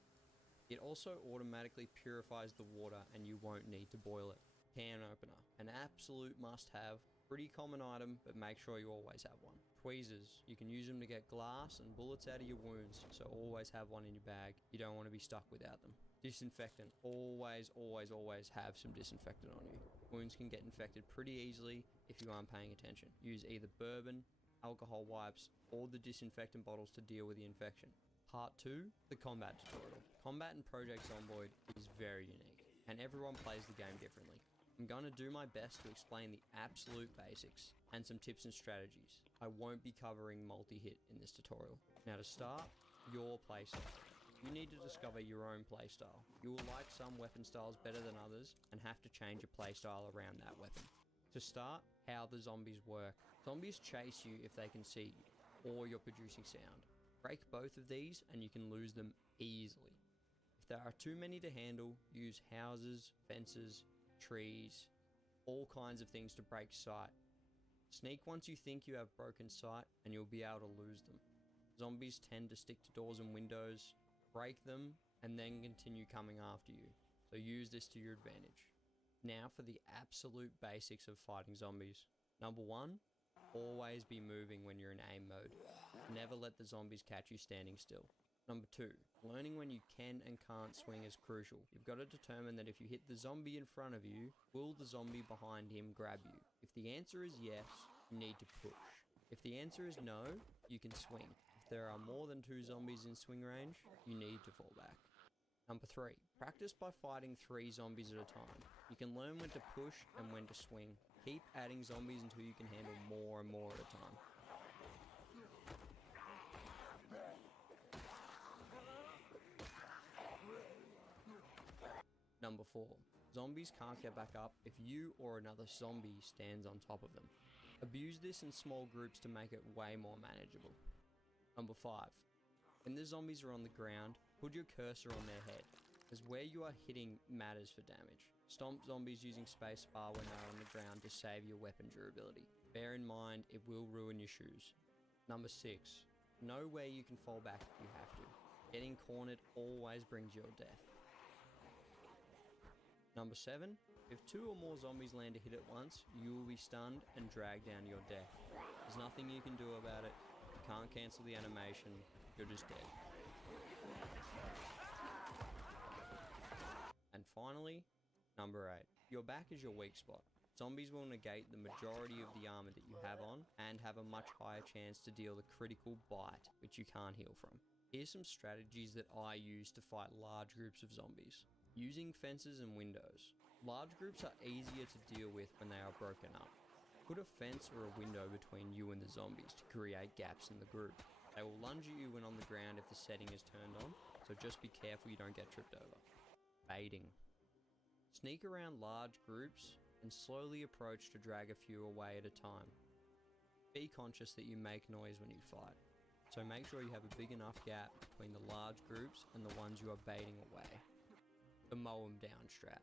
It also automatically purifies the water and you won't need to boil it. Can opener. An absolute must have. Pretty common item, but make sure you always have one. Tweezers. You can use them to get glass and bullets out of your wounds, so always have one in your bag. You don't want to be stuck without them. Disinfectant. Always, always, always have some disinfectant on you. Wounds can get infected pretty easily if you aren't paying attention. Use either bourbon, alcohol wipes, or the disinfectant bottles to deal with the infection. Part 2, the combat tutorial. Combat in Project Zomboid is very unique, and everyone plays the game differently. I'm going to do my best to explain the absolute basics and some tips and strategies. I won't be covering multi-hit in this tutorial. Now to start, your playstyle. You need to discover your own playstyle. You will like some weapon styles better than others and have to change your playstyle around that weapon. To start, how the zombies work. Zombies chase you if they can see you, or you're producing sound. Break both of these and you can lose them easily. If there are too many to handle, use houses, fences, trees, all kinds of things to break sight. Sneak once you think you have broken sight and you'll be able to lose them. Zombies tend to stick to doors and windows, break them, and then continue coming after you. So use this to your advantage. Now for the absolute basics of fighting zombies. Number 1, always be moving when you're in aim mode. Never let the zombies catch you standing still. Number 2, learning when you can and can't swing is crucial. You've got to determine that if you hit the zombie in front of you, will the zombie behind him grab you? If the answer is yes, you need to push. If the answer is no, you can swing. If there are more than 2 zombies in swing range, you need to fall back. Number 3, practice by fighting 3 zombies at a time. You can learn when to push and when to swing. Keep adding zombies until you can handle more and more at a time. Number 4, zombies can't get back up if you or another zombie stands on top of them. Abuse this in small groups to make it way more manageable. Number 5, when the zombies are on the ground, put your cursor on their head, as where you are hitting matters for damage. Stomp zombies using spacebar when they're on the ground to save your weapon durability. Bear in mind, it will ruin your shoes. Number 6, know where you can fall back if you have to. Getting cornered always brings your death. Number 7, if 2 or more zombies land a hit at once, you will be stunned and dragged down to your death. There's nothing you can do about it. You can't cancel the animation. You're just dead. And finally, number 8, your back is your weak spot. Zombies will negate the majority of the armor that you have on and have a much higher chance to deal the critical bite, which you can't heal from. Here's some strategies that I use to fight large groups of zombies. Using fences and windows. Large groups are easier to deal with when they are broken up. Put a fence or a window between you and the zombies to create gaps in the group. They will lunge at you when on the ground if the setting is turned on, so just be careful you don't get tripped over. Baiting. Sneak around large groups and slowly approach to drag a few away at a time. Be conscious that you make noise when you fight, so make sure you have a big enough gap between the large groups and the ones you are baiting away. The mow 'em down strat.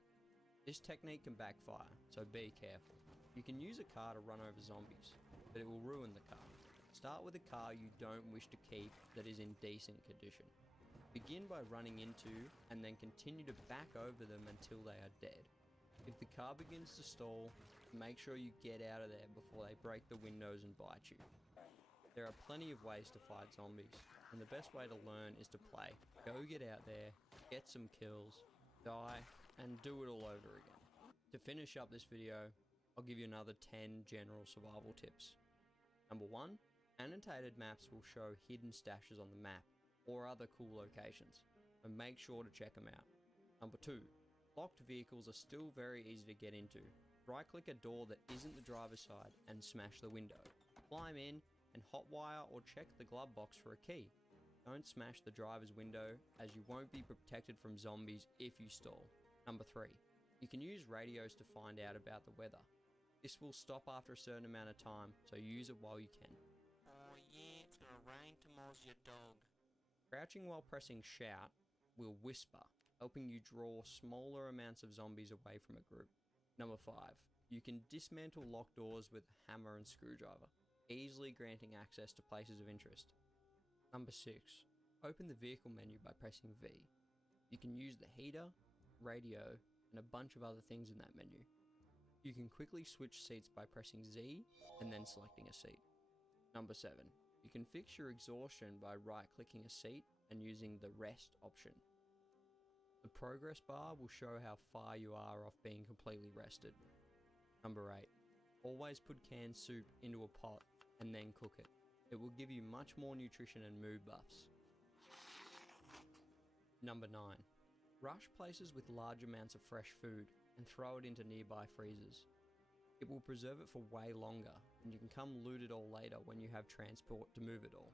This technique can backfire, so be careful. You can use a car to run over zombies, but it will ruin the car. Start with a car you don't wish to keep that is in decent condition. Begin by running into and then continue to back over them until they are dead. If the car begins to stall, make sure you get out of there before they break the windows and bite you. There are plenty of ways to fight zombies, and the best way to learn is to play. Go get out there, get some kills, die, and do it all over again. To finish up this video, I'll give you another 10 general survival tips. Number 1, annotated maps will show hidden stashes on the map or other cool locations, and make sure to check them out. Number 2, locked vehicles are still very easy to get into. Right click a door that isn't the driver's side and smash the window. Climb in and hotwire or check the glove box for a key. Don't smash the driver's window, as you won't be protected from zombies if you stall. Number 3, you can use radios to find out about the weather. This will stop after a certain amount of time, so use it while you can. Oh yeah, it's gonna rain tomorrow's your dog. Crouching while pressing shout will whisper, helping you draw smaller amounts of zombies away from a group. Number 5, you can dismantle locked doors with a hammer and screwdriver, easily granting access to places of interest. Number 6, open the vehicle menu by pressing V. You can use the heater, radio, and a bunch of other things in that menu. You can quickly switch seats by pressing Z and then selecting a seat. Number 7, you can fix your exhaustion by right-clicking a seat and using the rest option. The progress bar will show how far you are off being completely rested. Number 8, always put canned soup into a pot and then cook it. It will give you much more nutrition and mood buffs. Number 9, rush places with large amounts of fresh food and throw it into nearby freezers. It will preserve it for way longer, and you can come loot it all later when you have transport to move it all.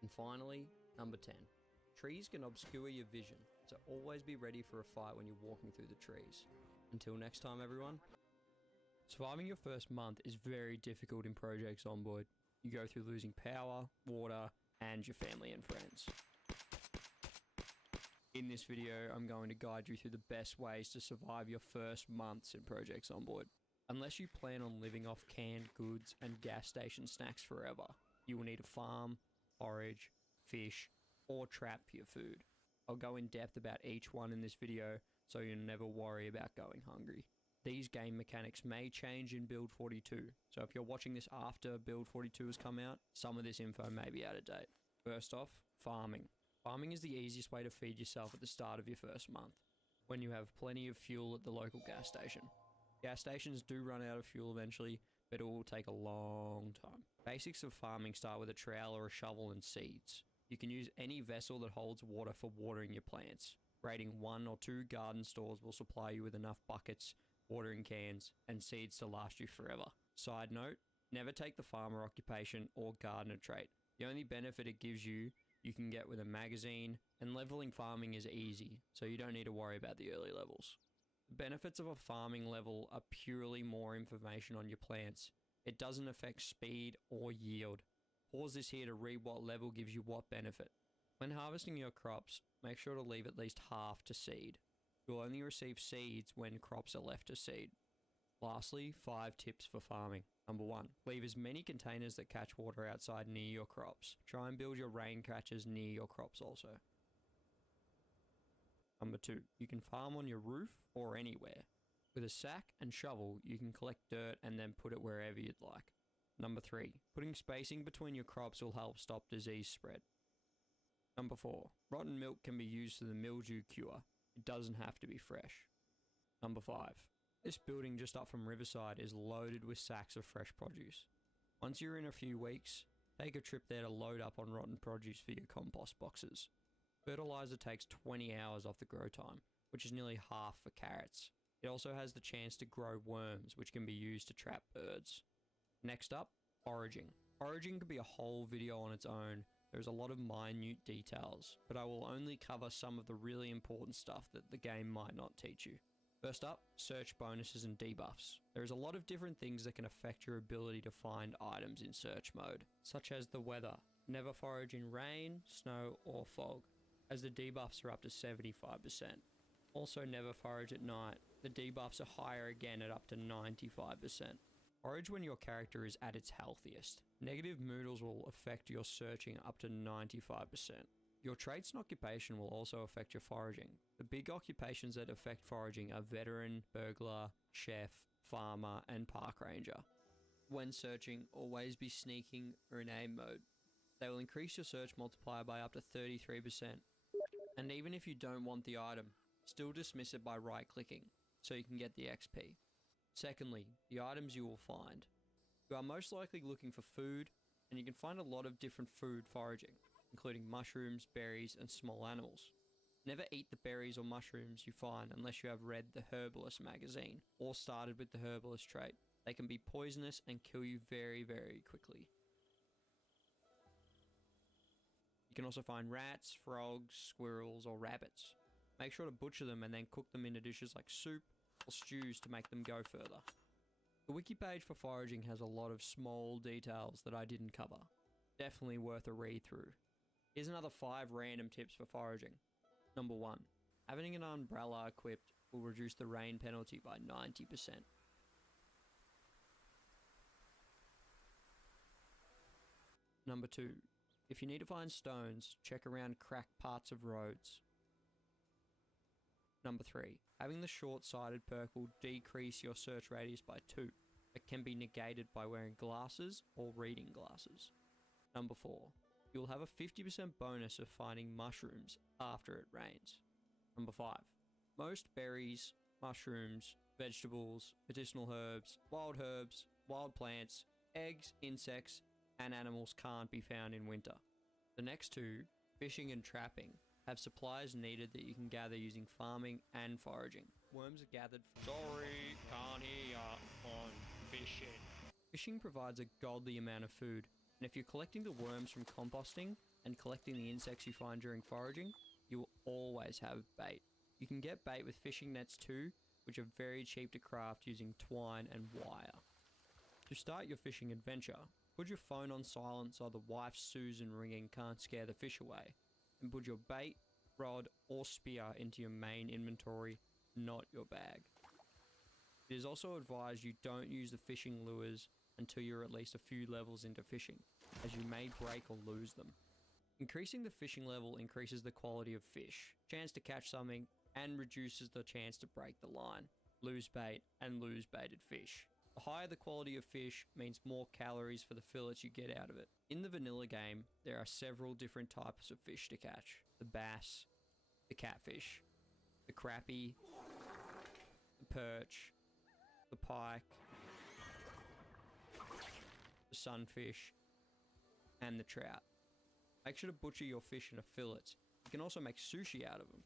And finally, number 10, trees can obscure your vision, so always be ready for a fight when you're walking through the trees. Until next time, everyone. Surviving your first month is very difficult in Project Zomboid. You go through losing power, water, and your family and friends. In this video, I'm going to guide you through the best ways to survive your first months in Project Zomboid. Unless you plan on living off canned goods and gas station snacks forever, you will need a farm, forage, fish, or trap for your food. I'll go in depth about each one in this video, so you'll never worry about going hungry. These game mechanics may change in Build 42, so if you're watching this after Build 42 has come out, some of this info may be out of date. First off, farming. Farming is the easiest way to feed yourself at the start of your first month, when you have plenty of fuel at the local gas station. Gas stations do run out of fuel eventually, but it will take a long time. Basics of farming start with a trowel or a shovel and seeds. You can use any vessel that holds water for watering your plants. Raiding 1 or 2 garden stores will supply you with enough buckets, watering cans, and seeds to last you forever. Side note, never take the farmer occupation or gardener trait. The only benefit it gives you can get with a magazine, and leveling farming is easy, so you don't need to worry about the early levels. The benefits of a farming level are purely more information on your plants. It doesn't affect speed or yield. Pause this here to read what level gives you what benefit. When harvesting your crops, make sure to leave at least half to seed. You'll only receive seeds when crops are left to seed. Lastly, 5 tips for farming. Number 1, leave as many containers that catch water outside near your crops. Try and build your rain catchers near your crops also. Number 2, you can farm on your roof or anywhere. With a sack and shovel, you can collect dirt and then put it wherever you'd like. Number 3, putting spacing between your crops will help stop disease spread. Number 4, rotten milk can be used for the mildew cure. It doesn't have to be fresh. Number 5, this building just up from Riverside is loaded with sacks of fresh produce. Once you're in a few weeks, take a trip there to load up on rotten produce for your compost boxes. Fertilizer takes 20 hours off the grow time, which is nearly half for carrots. It also has the chance to grow worms, which can be used to trap birds. Next up, foraging. Foraging could be a whole video on its own. There's a lot of minute details, but I will only cover some of the really important stuff that the game might not teach you. First up, search bonuses and debuffs. There is a lot of different things that can affect your ability to find items in search mode, such as the weather. Never forage in rain, snow, or fog, as the debuffs are up to 75%. Also never forage at night. The debuffs are higher again at up to 95%. Forage when your character is at its healthiest. Negative moodles will affect your searching up to 95%. Your traits and occupation will also affect your foraging. The big occupations that affect foraging are veteran, burglar, chef, farmer, and park ranger. When searching, always be sneaking or in aim mode. They will increase your search multiplier by up to 33%. And even if you don't want the item, still dismiss it by right-clicking, so you can get the XP. Secondly, the items you will find. You are most likely looking for food, and you can find a lot of different food foraging, including mushrooms, berries, and small animals. Never eat the berries or mushrooms you find unless you have read the Herbalist magazine, or started with the Herbalist trait. They can be poisonous and kill you very, very quickly. You can also find rats, frogs, squirrels, or rabbits. Make sure to butcher them and then cook them into dishes like soup or stews to make them go further. The wiki page for foraging has a lot of small details that I didn't cover. Definitely worth a read through. Here's another 5 random tips for foraging. Number 1. Having an umbrella equipped will reduce the rain penalty by 90%. Number 2. If you need to find stones, check around cracked parts of roads. Number 3. Having the short-sighted perk will decrease your search radius by 2. It can be negated by wearing glasses or reading glasses. Number 4. You'll have a 50% bonus of finding mushrooms after it rains. Number 5. Most berries, mushrooms, vegetables, medicinal herbs, wild plants, eggs, insects, and animals can't be found in winter. The next 2, fishing and trapping, have supplies needed that you can gather using farming and foraging. Worms are gathered from... Sorry, can't hear ya on fishing. Fishing provides a godly amount of food, and if you're collecting the worms from composting and collecting the insects you find during foraging, you will always have bait. You can get bait with fishing nets too, which are very cheap to craft using twine and wire. To start your fishing adventure, put your phone on silent so the wife's Susan ringing can't scare the fish away, and put your bait, rod, or spear into your main inventory, not your bag. It is also advised you don't use the fishing lures until you're at least a few levels into fishing, as you may break or lose them. Increasing the fishing level increases the quality of fish, chance to catch something, and reduces the chance to break the line, lose bait, and lose baited fish. The higher the quality of fish means more calories for the fillets you get out of it. In the vanilla game, there are several different types of fish to catch. The bass, the catfish, the crappie, the perch, the pike, the sunfish, and the trout. Make sure to butcher your fish into fillets. You can also make sushi out of them.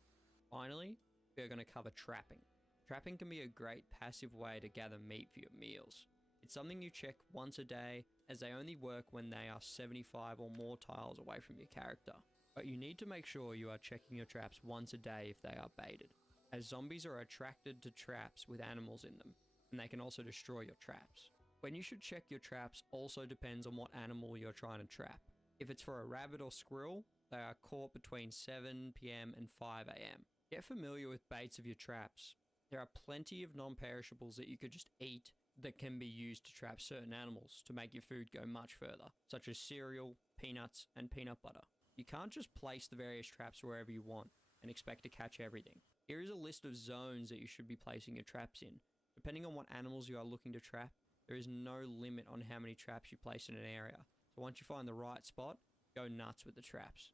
Finally, we are going to cover trapping. Trapping can be a great passive way to gather meat for your meals. It's something you check once a day, as they only work when they are 75 or more tiles away from your character. But you need to make sure you are checking your traps once a day if they are baited, as zombies are attracted to traps with animals in them, and they can also destroy your traps. When you should check your traps also depends on what animal you're trying to trap. If it's for a rabbit or squirrel, they are caught between 7 PM and 5 AM. Get familiar with baits of your traps. There are plenty of non-perishables that you could just eat that can be used to trap certain animals to make your food go much further, such as cereal, peanuts, and peanut butter. You can't just place the various traps wherever you want and expect to catch everything. Here is a list of zones that you should be placing your traps in. Depending on what animals you are looking to trap, there is no limit on how many traps you place in an area. So once you find the right spot, go nuts with the traps.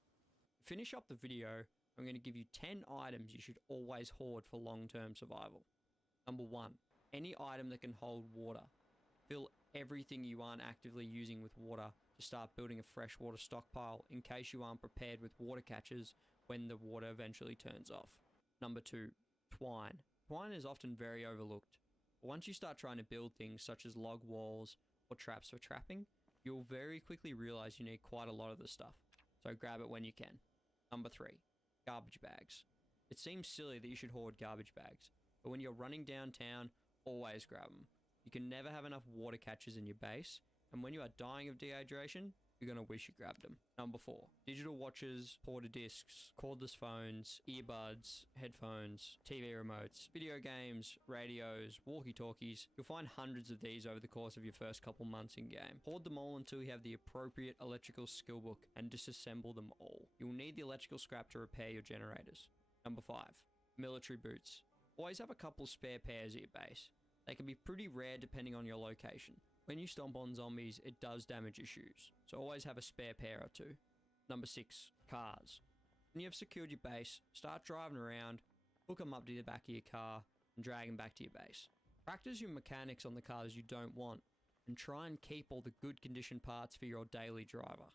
To finish up the video, I'm going to give you 10 items you should always hoard for long-term survival. Number 1, any item that can hold water. Fill everything you aren't actively using with water to start building a freshwater stockpile in case you aren't prepared with water catchers when the water eventually turns off. Number 2, twine. Twine is often very overlooked. But once you start trying to build things such as log walls or traps for trapping, you'll very quickly realize you need quite a lot of this stuff. So grab it when you can. Number 3, garbage bags. It seems silly that you should hoard garbage bags, but when you're running downtown, always grab them. You can never have enough water catchers in your base, and when you are dying of dehydration, you're going to wish you grabbed them. Number 4, digital watches, porta discs, cordless phones, earbuds, headphones, TV remotes, video games, radios, walkie-talkies. You'll find hundreds of these over the course of your first couple months in game. Hoard them all until you have the appropriate electrical skill book and disassemble them all. You'll need the electrical scrap to repair your generators. Number 5, military boots. Always have a couple spare pairs at your base. They can be pretty rare depending on your location. When you stomp on zombies, it does damage your shoes, so always have a spare pair or 2. Number 6, cars. When you have secured your base, start driving around, hook them up to the back of your car, and drag them back to your base. Practice your mechanics on the cars you don't want, and try and keep all the good condition parts for your daily driver.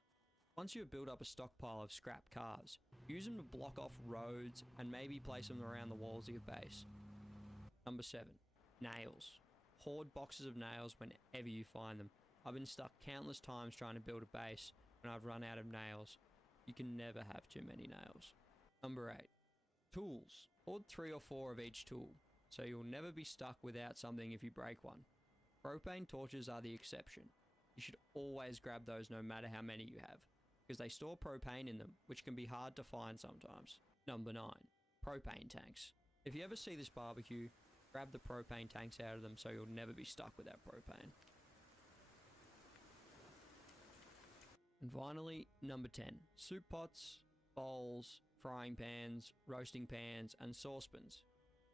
Once you have built up a stockpile of scrap cars, use them to block off roads and maybe place them around the walls of your base. Number 7, nails. Hoard boxes of nails whenever you find them. I've been stuck countless times trying to build a base when I've run out of nails. You can never have too many nails. Number 8, tools. Hoard 3 or 4 of each tool, so you'll never be stuck without something if you break one. Propane torches are the exception. You should always grab those no matter how many you have, because they store propane in them, which can be hard to find sometimes. Number 9, propane tanks. If you ever see this barbecue, grab the propane tanks out of them so you'll never be stuck without propane. And finally, number 10, soup pots, bowls, frying pans, roasting pans, and saucepans.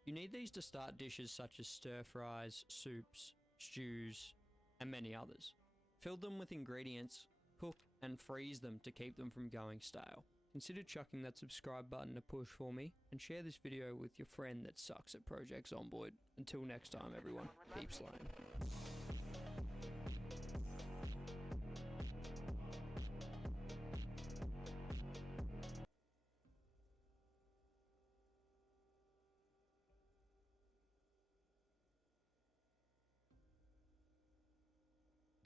You need these to start dishes such as stir fries, soups, stews, and many others. Fill them with ingredients, cook and freeze them to keep them from going stale. Consider chucking that subscribe button a push for me, and share this video with your friend that sucks at Project Zomboid. Until next time everyone, keep slaying.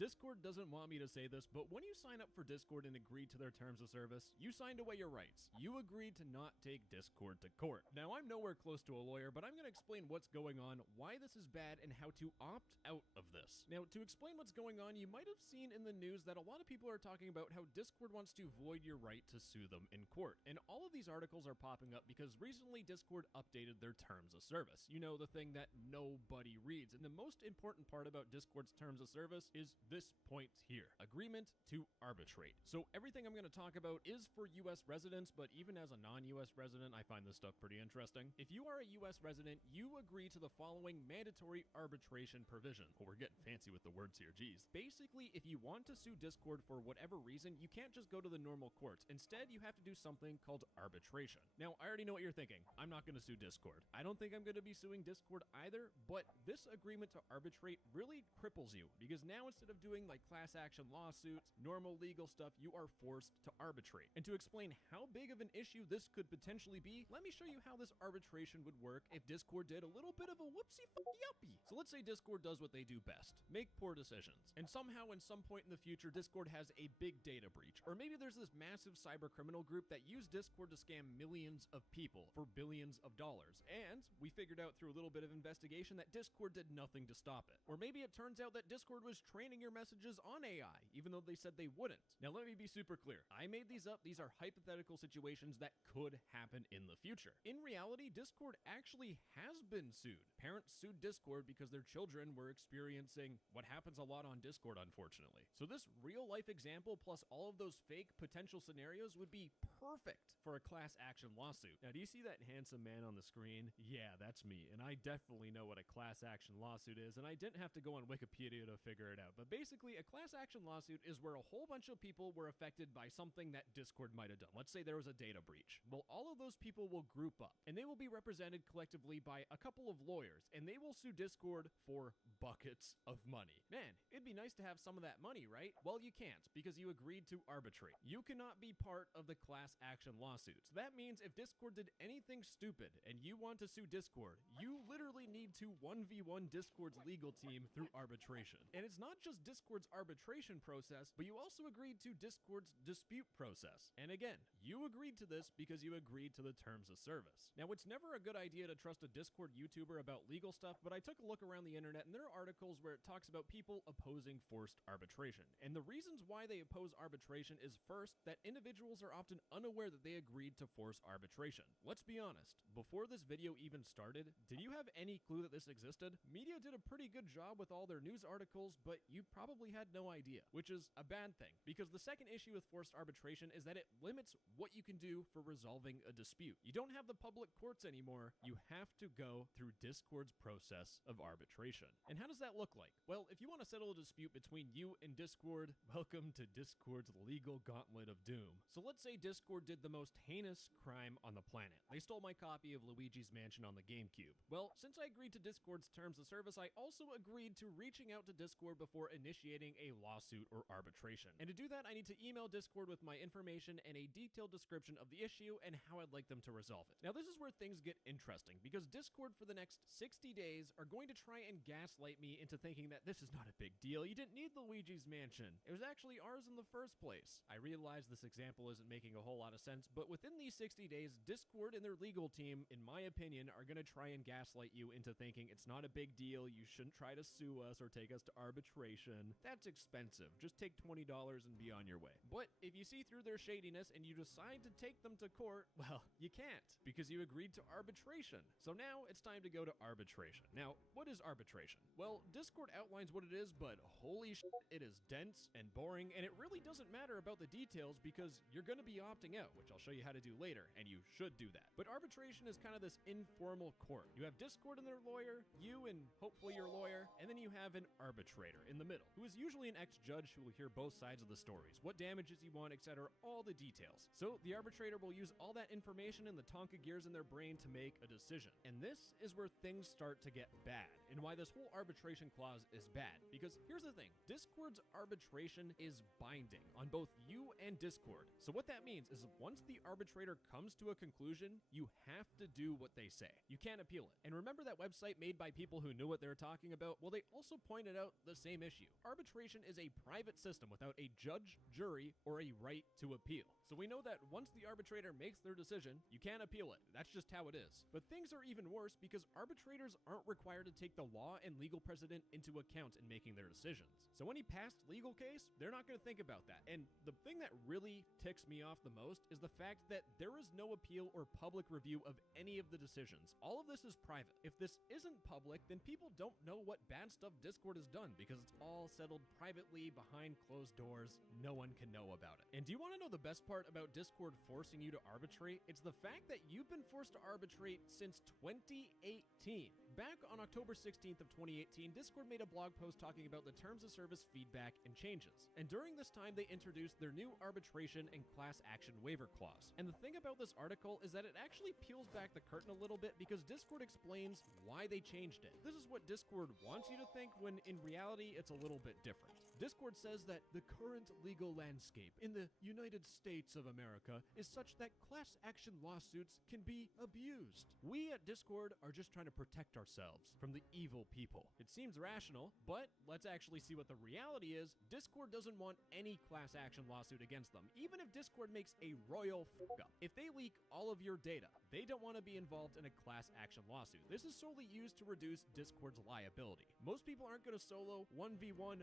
Discord doesn't want me to say this, but when you sign up for Discord and agreed to their terms of service, you signed away your rights. You agreed to not take Discord to court. Now, I'm nowhere close to a lawyer, but I'm going to explain what's going on, why this is bad, and how to opt out of this. Now, to explain what's going on, you might have seen in the news that a lot of people are talking about how Discord wants to void your right to sue them in court. And all of these articles are popping up because recently Discord updated their terms of service. You know, the thing that nobody reads. And the most important part about Discord's terms of service is this point here: agreement to arbitrate. So everything I'm going to talk about is for US residents, but even as a non-US resident, I find this stuff pretty interesting. If you are a US resident, you agree to the following mandatory arbitration provision. Oh, we're getting fancy with the words here, geez. Basically, if you want to sue Discord for whatever reason, you can't just go to the normal courts. Instead, you have to do something called arbitration. Now, I already know what you're thinking. I'm not going to sue Discord. I don't think I'm going to be suing Discord either, but this agreement to arbitrate really cripples you, because now instead of doing like class action lawsuits, normal legal stuff, you are forced to arbitrate. And to explain how big of an issue this could potentially be, let me show you how this arbitration would work if Discord did a little bit of a whoopsie-yuppie. So let's say Discord does what they do best: make poor decisions. And somehow, in some point in the future, Discord has a big data breach. Or maybe there's this massive cyber criminal group that used Discord to scam millions of people for billions of dollars. And we figured out through a little bit of investigation that Discord did nothing to stop it. Or maybe it turns out that Discord was training your messages on AI, even though they said they wouldn't. Now let me be super clear. I made these up. These are hypothetical situations that could happen in the future. In reality, Discord actually has been sued. Parents sued Discord because their children were experiencing what happens a lot on Discord, unfortunately. So this real life example plus all of those fake potential scenarios would be perfect for a class action lawsuit. Now, do you see that handsome man on the screen? Yeah, that's me, and I definitely know what a class action lawsuit is, and I didn't have to go on Wikipedia to figure it out. But basically, a class action lawsuit is where a whole bunch of people were affected by something that Discord might have done. Let's say there was a data breach. Well, all of those people will group up, and they will be represented collectively by a couple of lawyers, and they will sue Discord for buckets of money. Man, it'd be nice to have some of that money, right? Well, you can't, because you agreed to arbitrate. You cannot be part of the class action lawsuits. That means if Discord did anything stupid and you want to sue Discord, you literally need to 1v1 Discord's legal team through arbitration. And it's not just Discord's arbitration process, but you also agreed to Discord's dispute process. And again, you agreed to this because you agreed to the terms of service. Now, it's never a good idea to trust a Discord YouTuber about legal stuff, but I took a look around the internet and there are articles where it talks about people opposing forced arbitration. And the reasons why they oppose arbitration is first, that individuals are often unaware that they agreed to force arbitration. Let's be honest, before this video even started, did you have any clue that this existed? Media did a pretty good job with all their news articles, but you probably had no idea, which is a bad thing, because the second issue with forced arbitration is that it limits what you can do for resolving a dispute. You don't have the public courts anymore, you have to go through Discord's process of arbitration. And how does that look like? Well, if you want to settle a dispute between you and Discord, welcome to Discord's legal gauntlet of doom. So let's say Discord did the most heinous crime on the planet. They stole my copy of Luigi's Mansion on the GameCube. Well, since I agreed to Discord's terms of service, I also agreed to reaching out to Discord before initiating a lawsuit or arbitration. And to do that, I need to email Discord with my information and a detailed description of the issue and how I'd like them to resolve it. Now, this is where things get interesting, because Discord for the next 60 days are going to try and gaslight me into thinking that this is not a big deal. You didn't need Luigi's Mansion. It was actually ours in the first place. I realize this example isn't making a whole lot of sense, but within these 60 days, Discord and their legal team, in my opinion, are going to try and gaslight you into thinking it's not a big deal, you shouldn't try to sue us or take us to arbitration. That's expensive. Just take $20 and be on your way. But if you see through their shadiness and you decide to take them to court, well, you can't, because you agreed to arbitration. So now it's time to go to arbitration. Now, what is arbitration? Well, Discord outlines what it is, but holy shit, it is dense and boring, and it really doesn't matter about the details because you're going to be opting out, which I'll show you how to do later, and you should do that. But arbitration is kind of this informal court. You have Discord and their lawyer, you and hopefully your lawyer, and then you have an arbitrator in the middle, who is usually an ex-judge who will hear both sides of the stories, what damages you want, etc., all the details. So the arbitrator will use all that information and the Tonka gears in their brain to make a decision. And this is where things start to get bad, and why this whole arbitration clause is bad. Because here's the thing, Discord's arbitration is binding on both you and Discord. So what that means is once the arbitrator comes to a conclusion, you have to do what they say. You can't appeal it. And remember that website made by people who knew what they were talking about? Well, they also pointed out the same issue. Arbitration is a private system without a judge, jury, or a right to appeal. So we know that once the arbitrator makes their decision, you can't appeal it. That's just how it is. But things are even worse because arbitrators aren't required to take the law and legal precedent into account in making their decisions. So any past legal case, they're not going to think about that. And the thing that really ticks me off the most is the fact that there is no appeal or public review of any of the decisions. All of this is private. If this isn't public, then people don't know what bad stuff Discord has done because it's all settled privately behind closed doors. No one can know about it. And do you want to know the best part about Discord forcing you to arbitrate? It's the fact that you've been forced to arbitrate since 2018. Back on October 16th of 2018, Discord made a blog post talking about the terms of service feedback and changes. And during this time, they introduced their new arbitration and class action waiver clause. And the thing about this article is that it actually peels back the curtain a little bit because Discord explains why they changed it. This is what Discord wants you to think when in reality, it's a little bit different. Discord says that the current legal landscape in the United States of America is such that class action lawsuits can be abused. We at Discord are just trying to protect ourselves from the evil people. It seems rational, but let's actually see what the reality is. Discord doesn't want any class action lawsuit against them, even if Discord makes a royal fuck up. If they leak all of your data, they don't want to be involved in a class action lawsuit. This is solely used to reduce Discord's liability. Most people aren't going to solo 1v1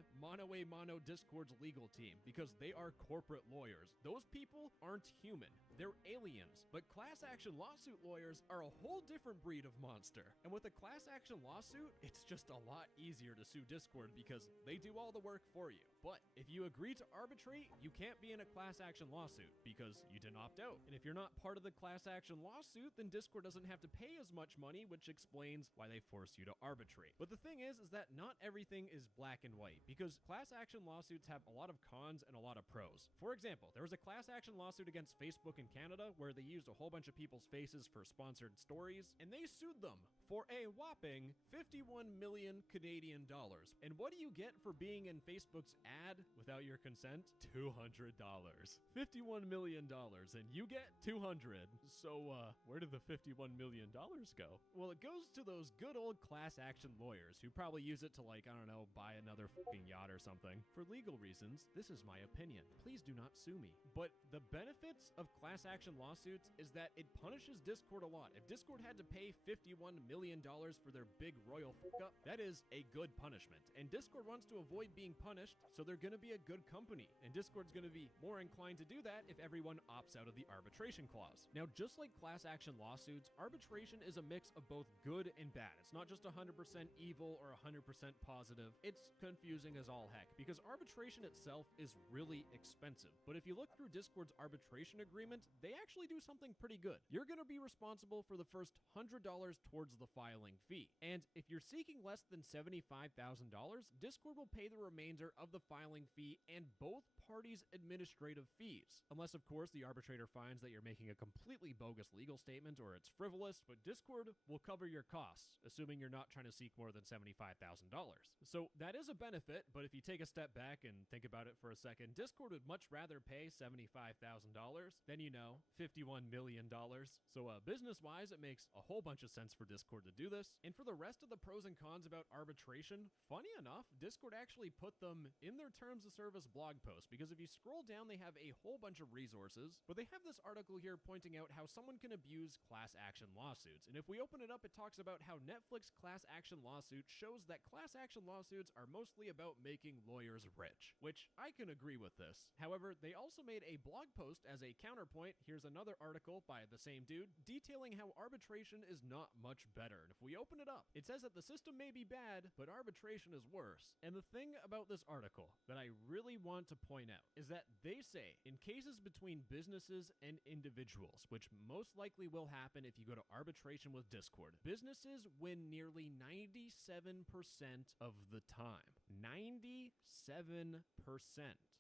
mono Discord's legal team because they are corporate lawyers. Those people aren't human. They're aliens. But class action lawsuit lawyers are a whole different breed of monster. And with a class action lawsuit, it's just a lot easier to sue Discord because they do all the work for you. But if you agree to arbitrate, you can't be in a class action lawsuit because you didn't opt out. And if you're not part of the class action lawsuit, then Discord doesn't have to pay as much money, which explains why they force you to arbitrate. But the thing is that not everything is black and white because class action lawsuits have a lot of cons and a lot of pros. For example, there was a class action lawsuit against Facebook in Canada where they used a whole bunch of people's faces for sponsored stories, and they sued them for a whopping 51 million Canadian dollars. And what do you get for being in Facebook's ad without your consent? $200. $51 million, and you get 200. So, where did the $51 million go? Well, it goes to those good old class action lawyers who probably use it to, like, I don't know, buy another fucking yacht or something. something. For legal reasons, this is my opinion. Please do not sue me. But the benefits of class action lawsuits is that it punishes Discord a lot. If Discord had to pay $51 million for their big royal fuck up, that is a good punishment. And Discord wants to avoid being punished, so they're gonna be a good company. And Discord's gonna be more inclined to do that if everyone opts out of the arbitration clause. Now, just like class action lawsuits, arbitration is a mix of both good and bad. It's not just 100% evil or 100% positive. It's confusing as all heck, because arbitration itself is really expensive. But if you look through Discord's arbitration agreement, they actually do something pretty good. You're gonna be responsible for the first $100 towards the filing fee. And if you're seeking less than $75,000, Discord will pay the remainder of the filing fee and both parties' administrative fees. Unless, of course, the arbitrator finds that you're making a completely bogus legal statement or it's frivolous, but Discord will cover your costs, assuming you're not trying to seek more than $75,000. So that is a benefit, but if you take a step back and think about it for a second, Discord would much rather pay $75,000 than, $51 million. So business-wise, it makes a whole bunch of sense for Discord to do this. And for the rest of the pros and cons about arbitration, funny enough, Discord actually put them in their terms of service blog post, because if you scroll down, they have a whole bunch of resources, but they have this article here pointing out how someone can abuse class action lawsuits. And if we open it up, it talks about how Netflix class action lawsuit shows that class action lawsuits are mostly about making lawyers rich, which I can agree with this. However, they also made a blog post as a counterpoint. Here's another article by the same dude detailing how arbitration is not much better. And if we open it up, it says that the system may be bad, but arbitration is worse. And the thing about this article that I really want to point out is that they say in cases between businesses and individuals, which most likely will happen if you go to arbitration with Discord, businesses win nearly 97% of the time. 97%.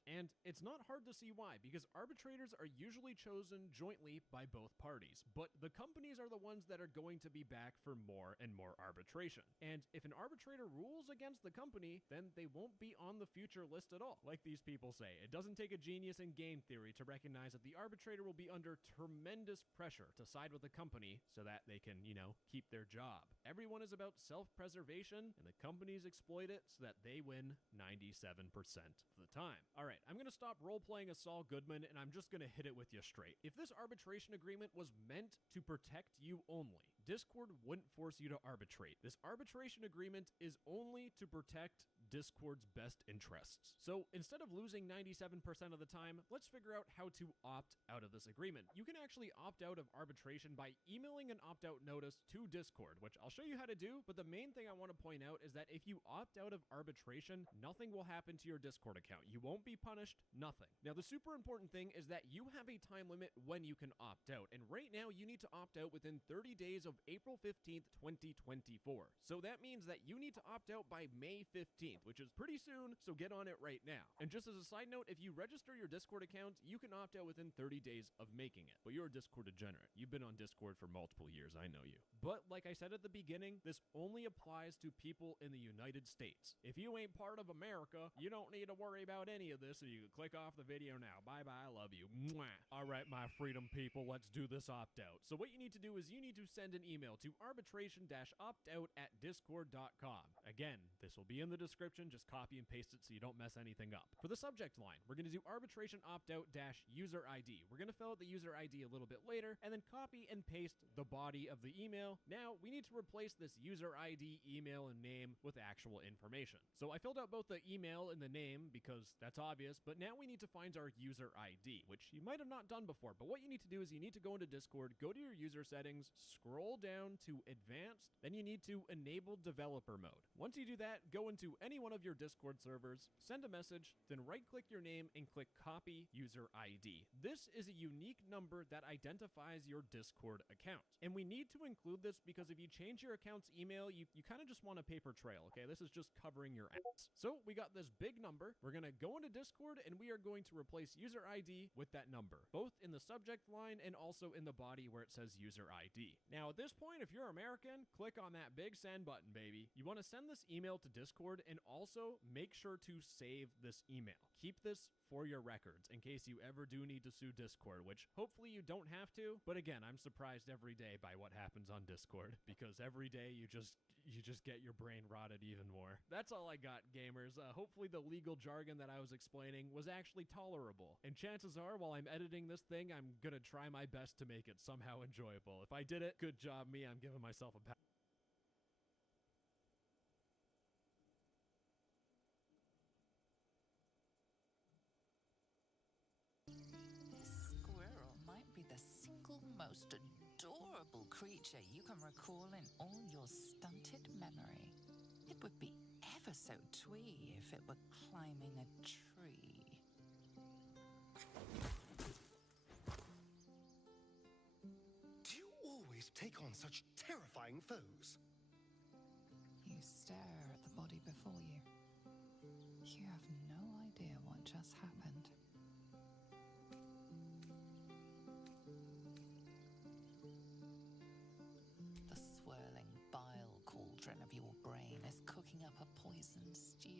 And it's not hard to see why, because arbitrators are usually chosen jointly by both parties, but the companies are the ones that are going to be back for more and more arbitration. And if an arbitrator rules against the company, then they won't be on the future list at all. Like these people say, it doesn't take a genius in game theory to recognize that the arbitrator will be under tremendous pressure to side with the company so that they can, keep their job. Everyone is about self-preservation, and the companies exploit it so that they win 97% of the time. All right, I'm going to stop role-playing as Saul Goodman, and I'm just going to hit it with you straight. If this arbitration agreement was meant to protect you only, Discord wouldn't force you to arbitrate. This arbitration agreement is only to protect Discord's best interests. So instead of losing 97% of the time, let's figure out how to opt out of this agreement. You can actually opt out of arbitration by emailing an opt-out notice to Discord, which I'll show you how to do, but the main thing I want to point out is that if you opt out of arbitration, nothing will happen to your Discord account. You won't be punished, nothing. Now, the super important thing is that you have a time limit when you can opt out, and right now you need to opt out within 30 days of April 15th, 2024. So that means that you need to opt out by May 15th, which is pretty soon, so get on it right now. And just as a side note, if you register your Discord account, you can opt out within 30 days of making it. But you're a Discord degenerate. You've been on Discord for multiple years, I know you. But like I said at the beginning, this only applies to people in the United States. If you ain't part of America, you don't need to worry about any of this, so you can click off the video now. Bye-bye, I love you. Mwah. All right, my freedom people, let's do this opt-out. So what you need to do is you need to send an email to arbitration-optout@discord.com. Again, this will be in the description. Just copy and paste it so you don't mess anything up. For the subject line, we're going to do arbitration opt-out-user ID. We're going to fill out the user ID a little bit later, and then copy and paste the body of the email. Now, we need to replace this user ID, email, and name with actual information. So I filled out both the email and the name because that's obvious, but now we need to find our user ID, which you might have not done before. But what you need to do is you need to go into Discord, go to your user settings, scroll down to advanced, then you need to enable developer mode. Once you do that, go into any one of your Discord servers, send a message, then right-click your name and click copy user ID. This is a unique number that identifies your Discord account. And we need to include this because if you change your account's email, you kind of just want a paper trail, okay? This is just covering your ass. So we got this big number. We're going to go into Discord and we are going to replace user ID with that number. Both both in the subject line and also in the body where it says user ID. Now at this point, if you're American, click on that big send button, baby. You want to send this email to Discord, and also make sure to save this email. Keep this for your records in case you ever do need to sue Discord, which hopefully you don't have to. But again, I'm surprised every day by what happens on Discord, because every day you just get your brain rotted even more. That's all I got, gamers. Hopefully the legal jargon that I was explaining was actually tolerable. And chances are, while I'm editing this thing, I'm gonna try my best to make it somehow enjoyable. If I did it, good job me. I'm giving myself a pat. This squirrel might be the single most adorable creature you can recall in all your stunted memory. It would be ever so twee if it were climbing a tree. Do you always take on such terrifying foes? You stare at the body before you. You have no idea what just happened. The swirling bile cauldron of your brain is cooking up a poison stew.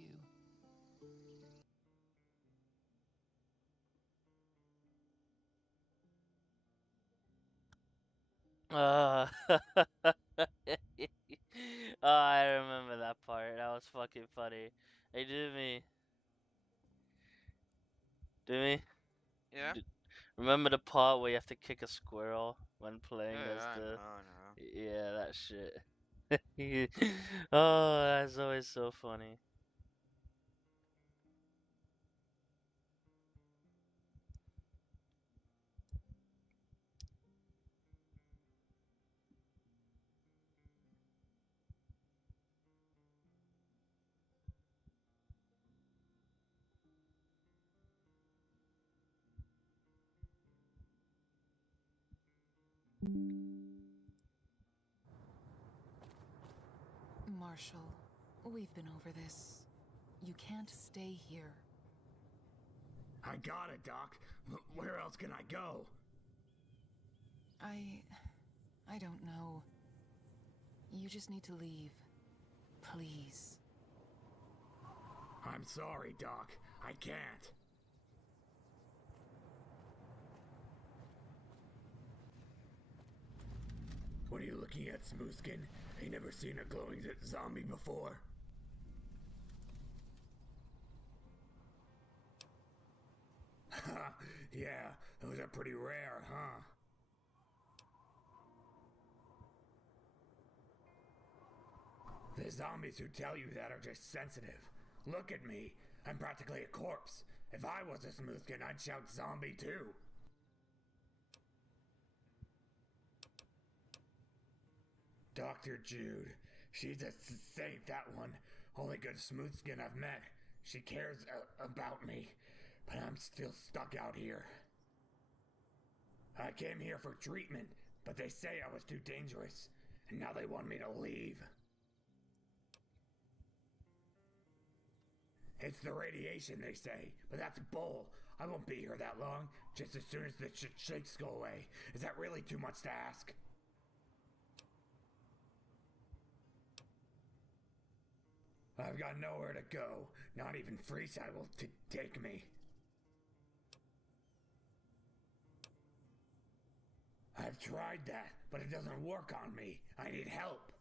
Uh, oh, I remember that part. That was fucking funny. Hey, do me. Yeah? Remember the part where you have to kick a squirrel when playing Yeah, as I the? know, I know. Yeah, that shit. Oh, that's always so funny. Marshall, we've been over this. You can't stay here. I got it, Doc. Where else can I go? I don't know. You just need to leave. Please. I'm sorry, Doc. I can't. What are you looking at, Smoothskin? Ain't never seen a glowing zombie before. Yeah, those are pretty rare, huh? The zombies who tell you that are just sensitive. Look at me. I'm practically a corpse. If I was a Smoothskin, I'd shout zombie too. Dr. Jude. She's a saint, that one. Only good Smoothskin I've met. She cares about me, but I'm still stuck out here. I came here for treatment, but they say I was too dangerous, and now they want me to leave. It's the radiation, they say, but that's bull. I won't be here that long, just as soon as the shakes go away. Is that really too much to ask? I've got nowhere to go. Not even Freeside will take me. I've tried that, but it doesn't work on me. I need help.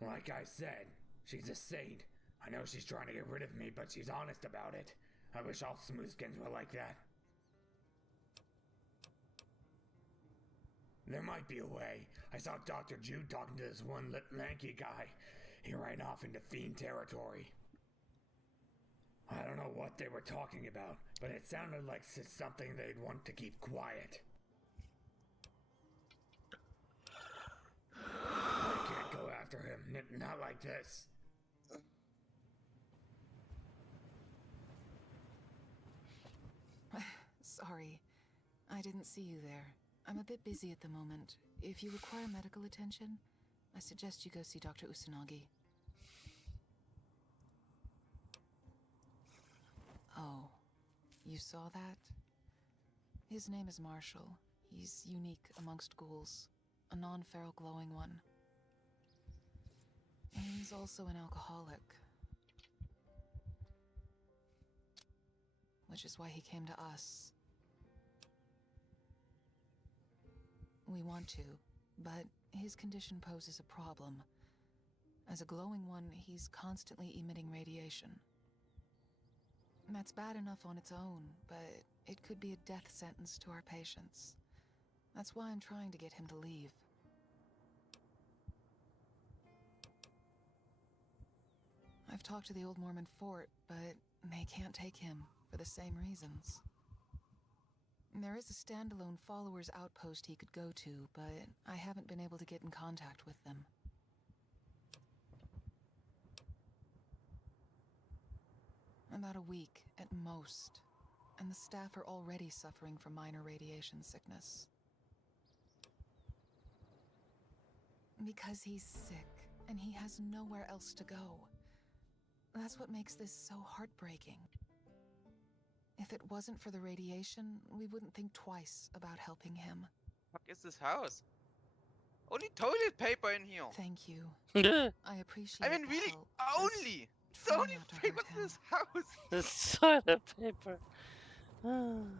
Like I said, she's a saint. I know she's trying to get rid of me, but she's honest about it. I wish all Smoothskins were like that. There might be a way. I saw Dr. Jude talking to this one lanky guy. He ran off into fiend territory. I don't know what they were talking about, but it sounded like something they'd want to keep quiet. I can't go after him, not like this. Sorry, I didn't see you there. I'm a bit busy at the moment. If you require medical attention, I suggest you go see Dr. Usanagi. Oh, You saw that? His name is Marshall. He's unique amongst ghouls. A non-feral glowing one. And he's also an alcoholic. Which is why he came to us. We want to, but his condition poses a problem. As a glowing one, he's constantly emitting radiation. That's bad enough on its own, but it could be a death sentence to our patients. That's why I'm trying to get him to leave. I've talked to the old Mormon fort, but they can't take him for the same reasons. There is a standalone followers outpost he could go to, but I haven't been able to get in contact with them. About a week at most, and the staff are already suffering from minor radiation sickness. Because he's sick, and he has nowhere else to go. That's what makes this so heartbreaking. If it wasn't for the radiation, we wouldn't think twice about helping him. What is this house? Only toilet paper in here. Thank you. The I appreciate I mean, the really, help. only. It's the Try only not to paper hurt in this house. toilet paper. Come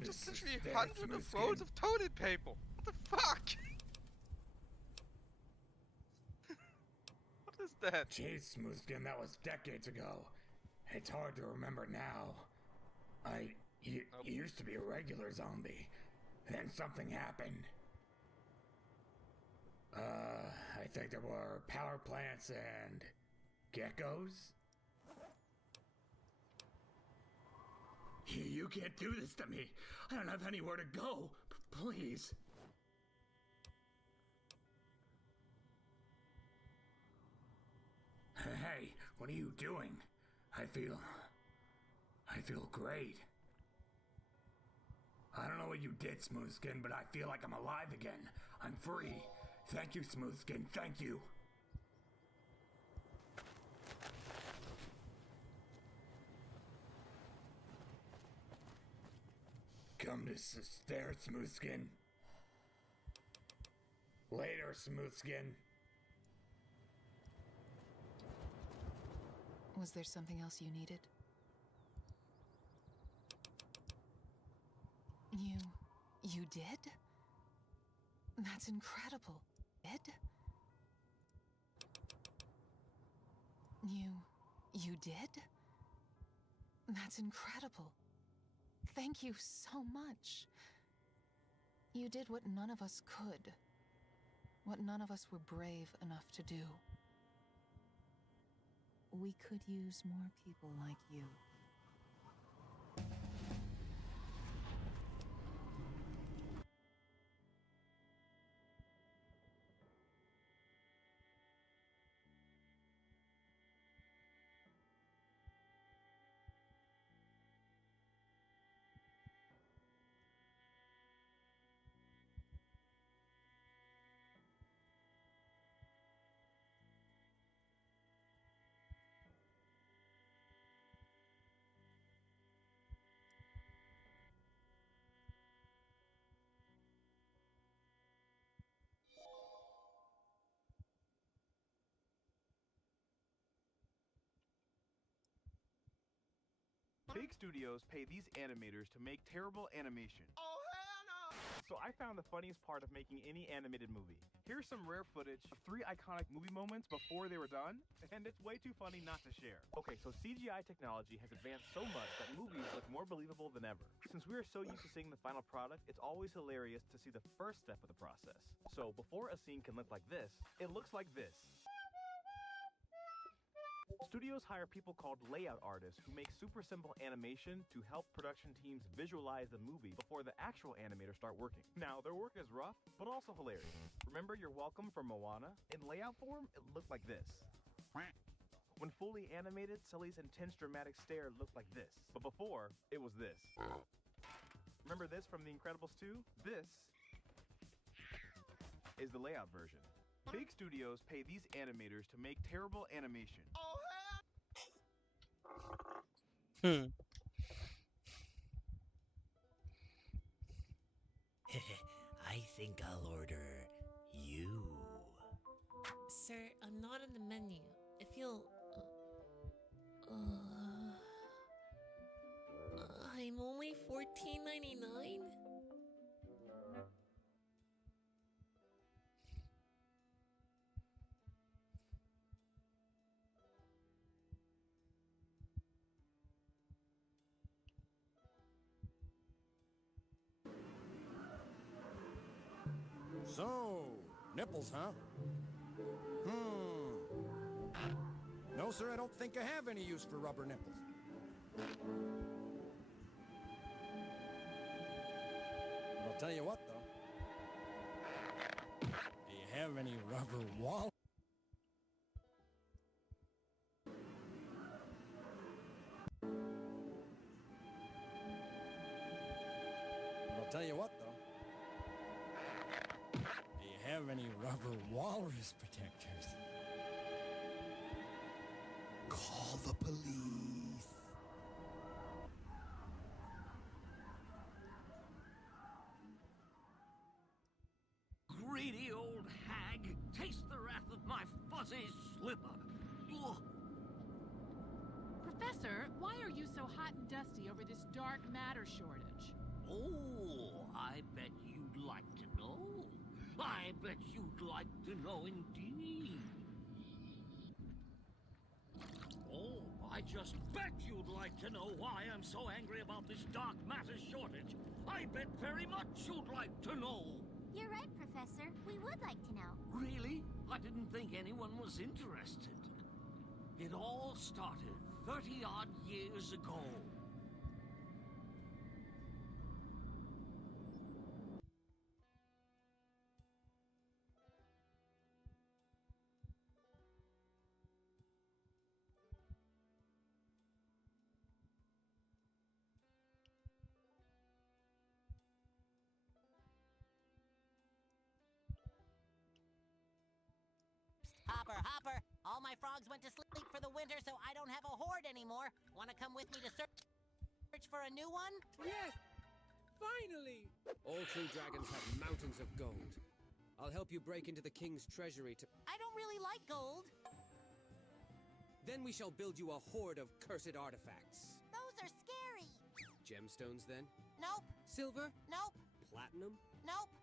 to Just literally sustain hundreds of Smooth rolls Skin. of toilet paper. What the fuck? What is that? Jeez, Smoothskin, that was decades ago. It's hard to remember now. You used to be a regular zombie. Then something happened. I think there were power plants and geckos? You can't do this to me. I don't have anywhere to go. Please. Hey, what are you doing? I feel great. I don't know what you did, Smoothskin, but I feel like I'm alive again. I'm free. Thank you, Smoothskin. Thank you. Come to stare, Smoothskin. Later, Smoothskin. Was there something else you needed? You did? That's incredible. Did? You did? That's incredible. Thank you so much. You did what none of us could. What none of us were brave enough to do. We could use more people like you. Big studios pay these animators to make terrible animation. Oh, hell no! So I found the funniest part of making any animated movie. Here's some rare footage of 3 iconic movie moments before they were done, and it's way too funny not to share. Okay, so CGI technology has advanced so much that movies look more believable than ever. Since we are so used to seeing the final product, it's always hilarious to see the first step of the process. So before a scene can look like this, it looks like this. Studios hire people called layout artists who make super simple animation to help production teams visualize the movie before the actual animators start working. Now, their work is rough, but also hilarious. Remember You're Welcome from Moana? In layout form, it looked like this. When fully animated, Sully's intense dramatic stare looked like this. But before, it was this. Remember this from The Incredibles 2? This is the layout version. Big studios pay these animators to make terrible animation. Hmm. I think I'll order you. Sir, I'm not in the menu. If you'll... I'm only $14.99? So, nipples, huh? No, sir, I don't think I have any use for rubber nipples. But I'll tell you what, though. Do you have any rubber wall? But I'll tell you what, though. Do you have any rubber walrus protectors? Call the police. Greedy old hag, taste the wrath of my fuzzy slipper. Ugh. Professor, why are you so hot and dusty over this dark matter shortage? Oh, I bet you'd like to know. I bet you'd like to know indeed. Oh, I just bet you'd like to know why I'm so angry about this dark matter shortage. I bet very much you'd like to know. You're right, Professor. We would like to know. Really? I didn't think anyone was interested. It all started 30-odd years ago. Hopper, Hopper! All my frogs went to sleep for the winter, so I don't have a horde anymore. Want to come with me to search for a new one? Yes! Finally! All true dragons have mountains of gold. I'll help you break into the king's treasury to... I don't really like gold. Then we shall build you a horde of cursed artifacts. Those are scary. Gemstones, then? Nope. Silver? Nope. Platinum? Nope.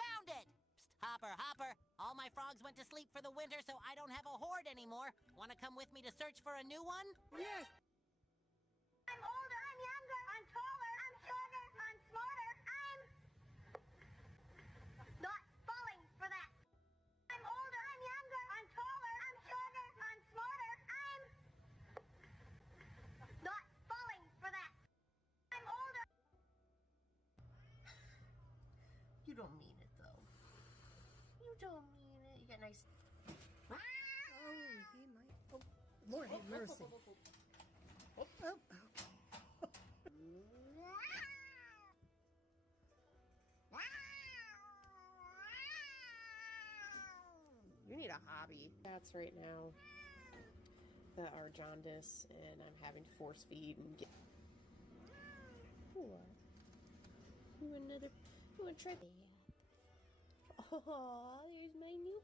Found it! Psst, Hopper, Hopper! All my frogs went to sleep for the winter, so I don't have a horde anymore. Want to come with me to search for a new one? Yes! I'm older, I'm younger, I'm taller, I'm shorter, I'm smarter, I'm... not falling for that. I'm older, I'm younger, I'm taller, I'm shorter, I'm smarter, I'm... not falling for that. I'm older. You don't mean it, though. You don't mean it. You got nice... Oh, he might... Oh, Lord have mercy. Oh, oh, You need a hobby. Cats right now that are jaundice, and I'm having to force feed and get. What? You another? You want to try? Oh, there's my new.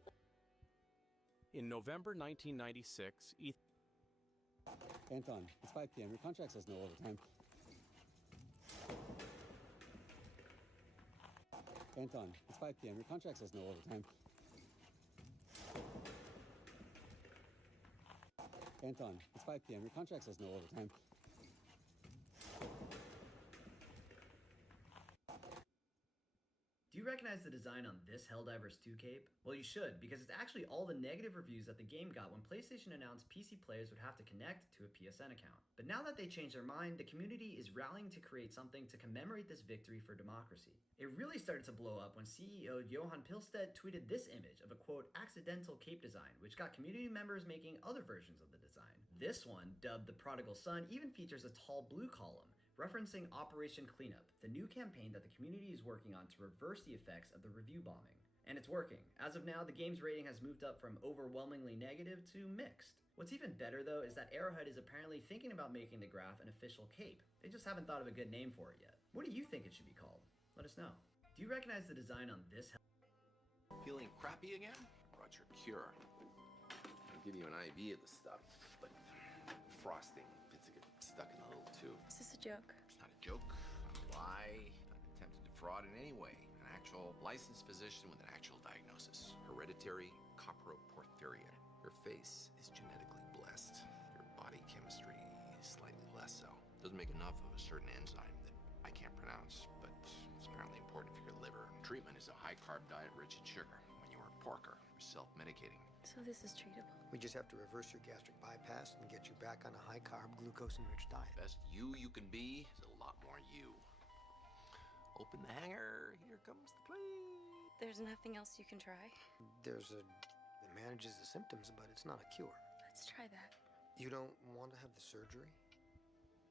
In November 1996, Anton, it's 5 p.m. Your contract says no overtime. Anton, it's 5 p.m. Your contract says no overtime. Anton, it's 5 p.m. Your contract says no overtime. Do you recognize the design on this Helldivers 2 cape? Well, you should, because it's actually all the negative reviews that the game got when PlayStation announced PC players would have to connect to a PSN account. But now that they changed their mind, the community is rallying to create something to commemorate this victory for democracy. It really started to blow up when CEO Johan Pilstedt tweeted this image of a quote, accidental cape design, which got community members making other versions of the design. This one, dubbed the Prodigal Son, even features a tall blue column, referencing Operation Cleanup, the new campaign that the community is working on to reverse the effects of the review bombing. And it's working. As of now, the game's rating has moved up from overwhelmingly negative to mixed. What's even better though is that Arrowhead is apparently thinking about making the graph an official cape. They just haven't thought of a good name for it yet. What do you think it should be called? Let us know. Do you recognize the design on this? Feeling crappy again? Brought your cure. I'll give you an IV of the stuff, but frosting fits to get stuck in a little tube. Is this a joke? It's not a joke, not a lie, not an attempt to defraud in any way. An actual licensed physician with an actual diagnosis. Hereditary coproporphyria. Your face is genetically blessed. Your body chemistry is slightly less so. Doesn't make enough of a certain enzyme that I can't pronounce, but it's apparently important for your liver. Treatment is a high-carb diet rich in sugar. When you were a porker, you're self-medicating. So this is treatable. We just have to reverse your gastric bypass and get you back on a high-carb, glucose-enriched diet. Best you can be is a lot more you. Open the hanger. Here comes the plane. There's nothing else you can try? It manages the symptoms, but it's not a cure. Let's try that. You don't want to have the surgery?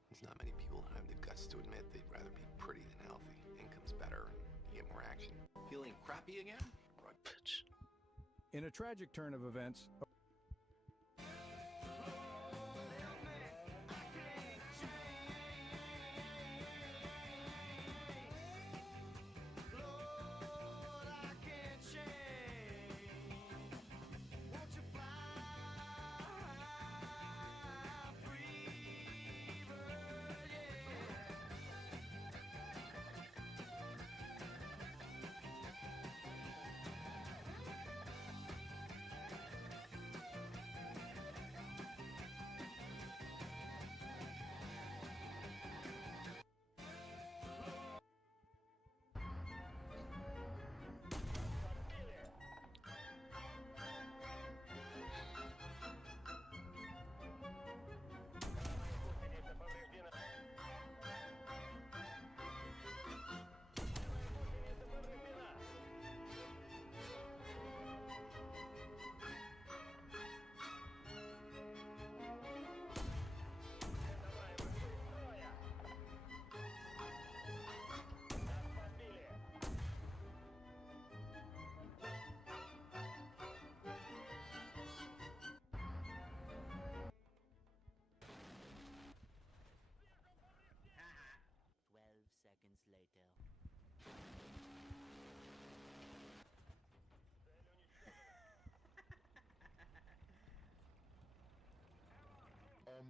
There's not many people who have the guts to admit they'd rather be pretty than healthy. Income's better, and you get more action. Feeling crappy again? Bitch. In a tragic turn of events,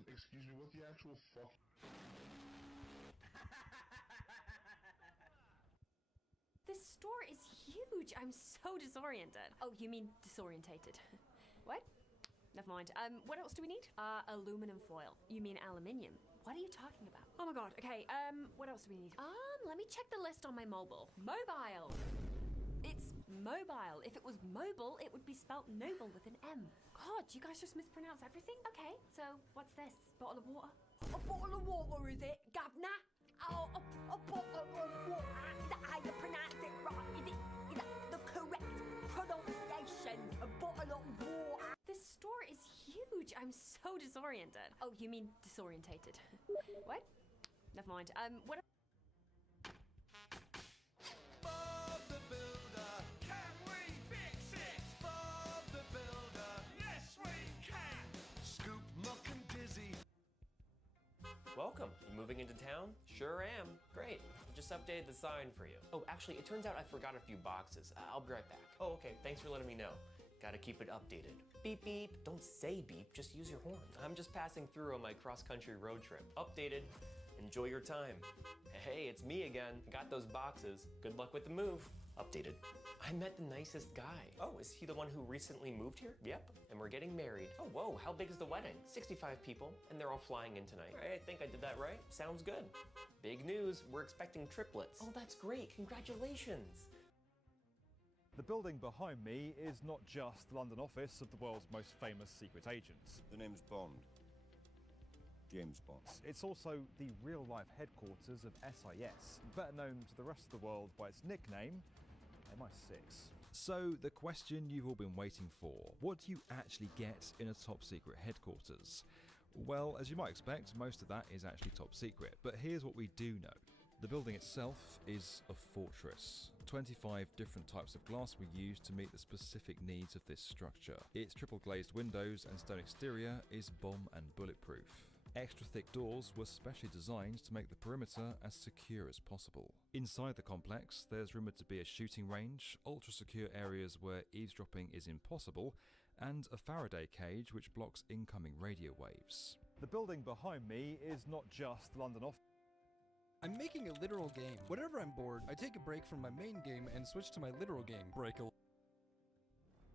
Excuse me, what the actual fuck? This store is huge. I'm so disoriented. Oh, you mean disorientated. What? Never mind. What else do we need? Aluminum foil. You mean aluminium? What are you talking about? Oh my god. Okay, what else do we need? Let me check the list on my mobile. Mobile! It's mobile. If it was mobile, it would be spelt noble with an M. God, you guys just mispronounce everything? Okay, so what's this? Bottle of water? A bottle of water, is it, governor? Oh, a bottle of water. Is that how you pronounce it right? Is that the correct pronunciation? A bottle of water. This store is huge. I'm so disoriented. Oh, you mean disorientated. What? Never mind. What? Bob the Builder, can we fix it? Bob the Builder, yes we can. Scoop, Muck and Dizzy. Welcome. You moving into town? Sure am. Great. Just updated the sign for you. Oh, actually, it turns out I forgot a few boxes. I'll be right back. Oh, okay. Thanks for letting me know. Gotta keep it updated. Beep beep. Don't say beep, just use your horn. I'm just passing through on my cross-country road trip. Updated. Enjoy your time. Hey, it's me again. Got those boxes. Good luck with the move. Updated. I met the nicest guy. Oh, is he the one who recently moved here? Yep, and we're getting married. Oh, whoa, how big is the wedding? 65 people, and they're all flying in tonight. I think I did that right. Sounds good. Big news, we're expecting triplets. Oh, that's great. Congratulations. the building behind me is not just the London office of the world's most famous secret agents. The name's Bond. James Bond. It's also the real-life headquarters of SIS, better known to the rest of the world by its nickname, MI6. So, the question you've all been waiting for. What do you actually get in a top-secret headquarters? Well, as you might expect, most of that is actually top secret, but here's what we do know. The building itself is a fortress. 25 different types of glass were used to meet the specific needs of this structure. Its triple glazed windows and stone exterior is bomb and bulletproof. Extra thick doors were specially designed to make the perimeter as secure as possible. Inside the complex, there's rumoured to be a shooting range, ultra-secure areas where eavesdropping is impossible, and a Faraday cage which blocks incoming radio waves. The building behind me is not just the London office. I'm making a literal game. Whenever I'm bored, I take a break from my main game and switch to my literal game.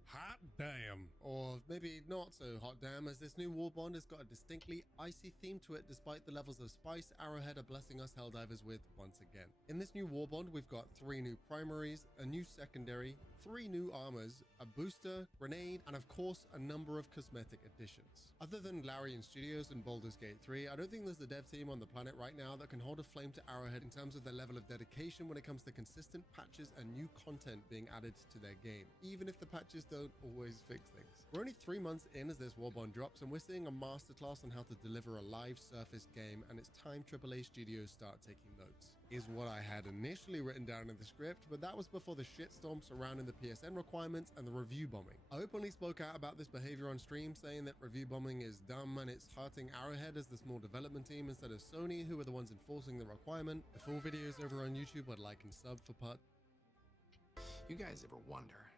Hot damn. Or maybe not so hot damn, as this new war bond has got a distinctly icy theme to it despite the levels of spice Arrowhead are blessing us Helldivers with once again. In this new war bond, we've got 3 new primaries, a new secondary, 3 new armors, a booster, grenade, and of course a number of cosmetic additions. Other than Larian Studios and Baldur's Gate 3, I don't think there's a dev team on the planet right now that can hold a flame to Arrowhead in terms of their level of dedication when it comes to consistent patches and new content being added to their game, even if the patches don't always fix things. We're only 3 months in as this Warbond drops, and we're seeing a masterclass on how to deliver a live surface game, and it's time AAA studios start taking notes. Is what I had initially written down in the script, but that was before the shitstorm surrounding the PSN requirements and the review bombing. I openly spoke out about this behavior on stream, saying that review bombing is dumb and it's hurting Arrowhead as the small development team instead of Sony, who are the ones enforcing the requirement. The full video is over on YouTube. I'd like and sub for part. You guys ever wonder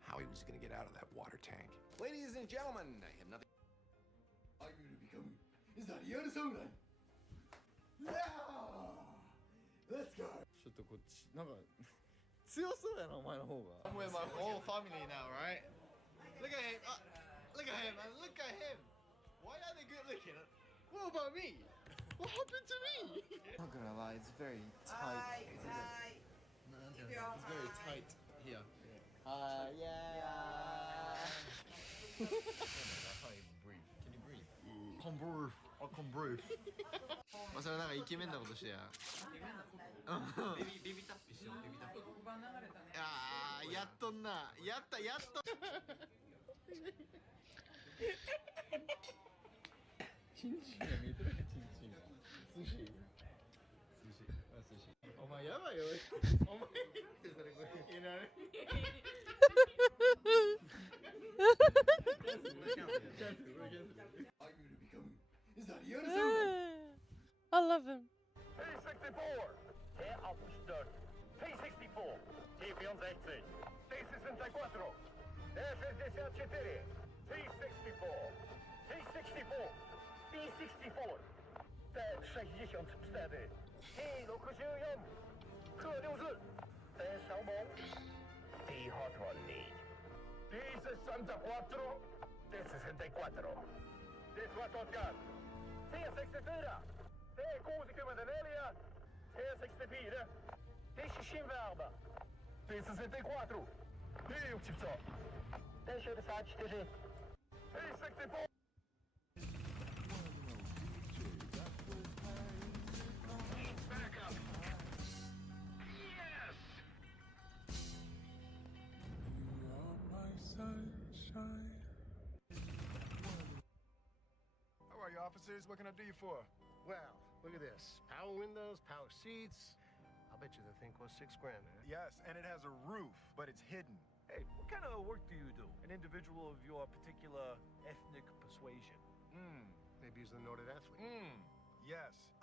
how he was going to get out of that water tank? Ladies and gentlemen, I have nothing. I'm going to become Zaria Samurai. Let's go. ちょっとこっちなんか強そうやなお前の方が。I'm with my whole family now, right? Look at him. Look at him, man. Look at him. Why are they good looking? What about me? What happened to me? I'm not gonna lie, it's very tight. It's very tight here. Yeah. I can't even breathe. Can you breathe? Can't breathe. I can't breathe. まあそれなんかイケメンなことしてや。ベビータッピしよう。ベビータッピ。ああやっとんな。やったやっと。チンチンが見えてる。チンチンが。寿司。寿司。あ寿司。お前やばいよ。お前ってそれこれ。いらない。I love him. P64, T64, P64, T64, T64, T64, T64, T64, P64, T64, T64, T64, T64, T-Hot Rod League, T64, T64, T64, T64, T-Kosekummen Denelia, T64, T65, T64, T-Utipso, T-64, T-64. Back up. Yes! You are my sunshine. How are you, officers? What can I do you for? Well, look at this. Power windows, power seats. I'll bet you the thing costs $6 grand, huh? Yes, and it has a roof, but it's hidden. Hey, what kind of work do you do? An individual of your particular ethnic persuasion? Maybe he's a noted athlete. Yes.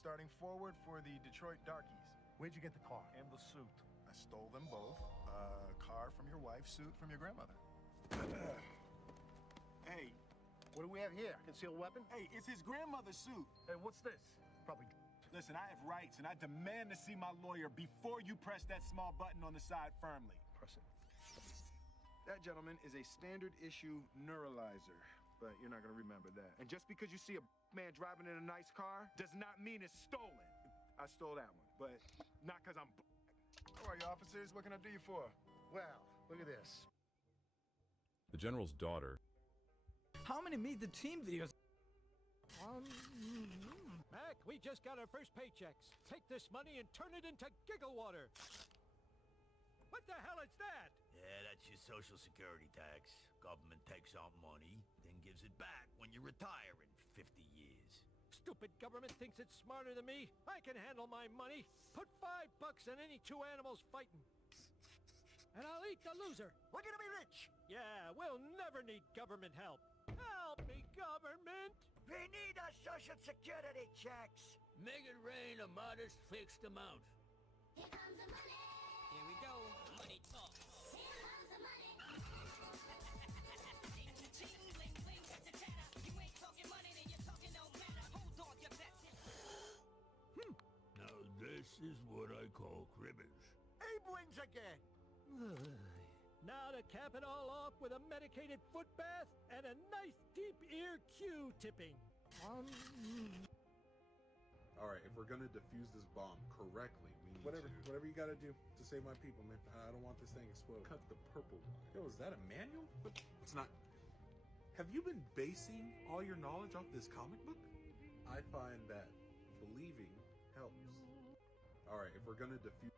Starting forward for the Detroit Darkies. Where'd you get the car? And the suit. I stole them both. Car from your wife, suit from your grandmother. Hey. What do we have here? Concealed weapon? Hey, it's his grandmother's suit. Hey, what's this? Probably. Listen, I have rights, and I demand to see my lawyer before you press that small button on the side firmly. Press it. That, gentleman, is a standard issue neuralizer, but you're not gonna remember that. And just because you see a man driving in a nice car does not mean it's stolen. I stole that one, but not because I'm. How are you, officers? What can I do you for? Well, look at this. The general's daughter. How many Meet the Team videos? Mac, we just got our first paychecks. Take this money and turn it into giggle water. What the hell is that? Yeah, that's your social security tax. Government takes out money, then gives it back when you retire in 50 years. stupid government thinks it's smarter than me. I can handle my money. Put $5 on any two animals fighting. And I'll eat the loser. We're gonna be rich. Yeah, we'll never need government help. Help me, government. We need our social security checks. Make it rain a modest fixed amount. Here comes the money. Here we go. Money talk. Here comes the money. Now this is what I call cribbage. Abe wins again. Now to cap it all off with a medicated foot bath and a nice deep ear Q-tipping. Alright, if we're gonna defuse this bomb correctly, we need Whatever you gotta do to save my people, man. I don't want this thing exploded. cut the purple one. Yo, is that a manual? It's not... Have you been basing all your knowledge off this comic book? I find that believing helps. Alright, if we're gonna defuse...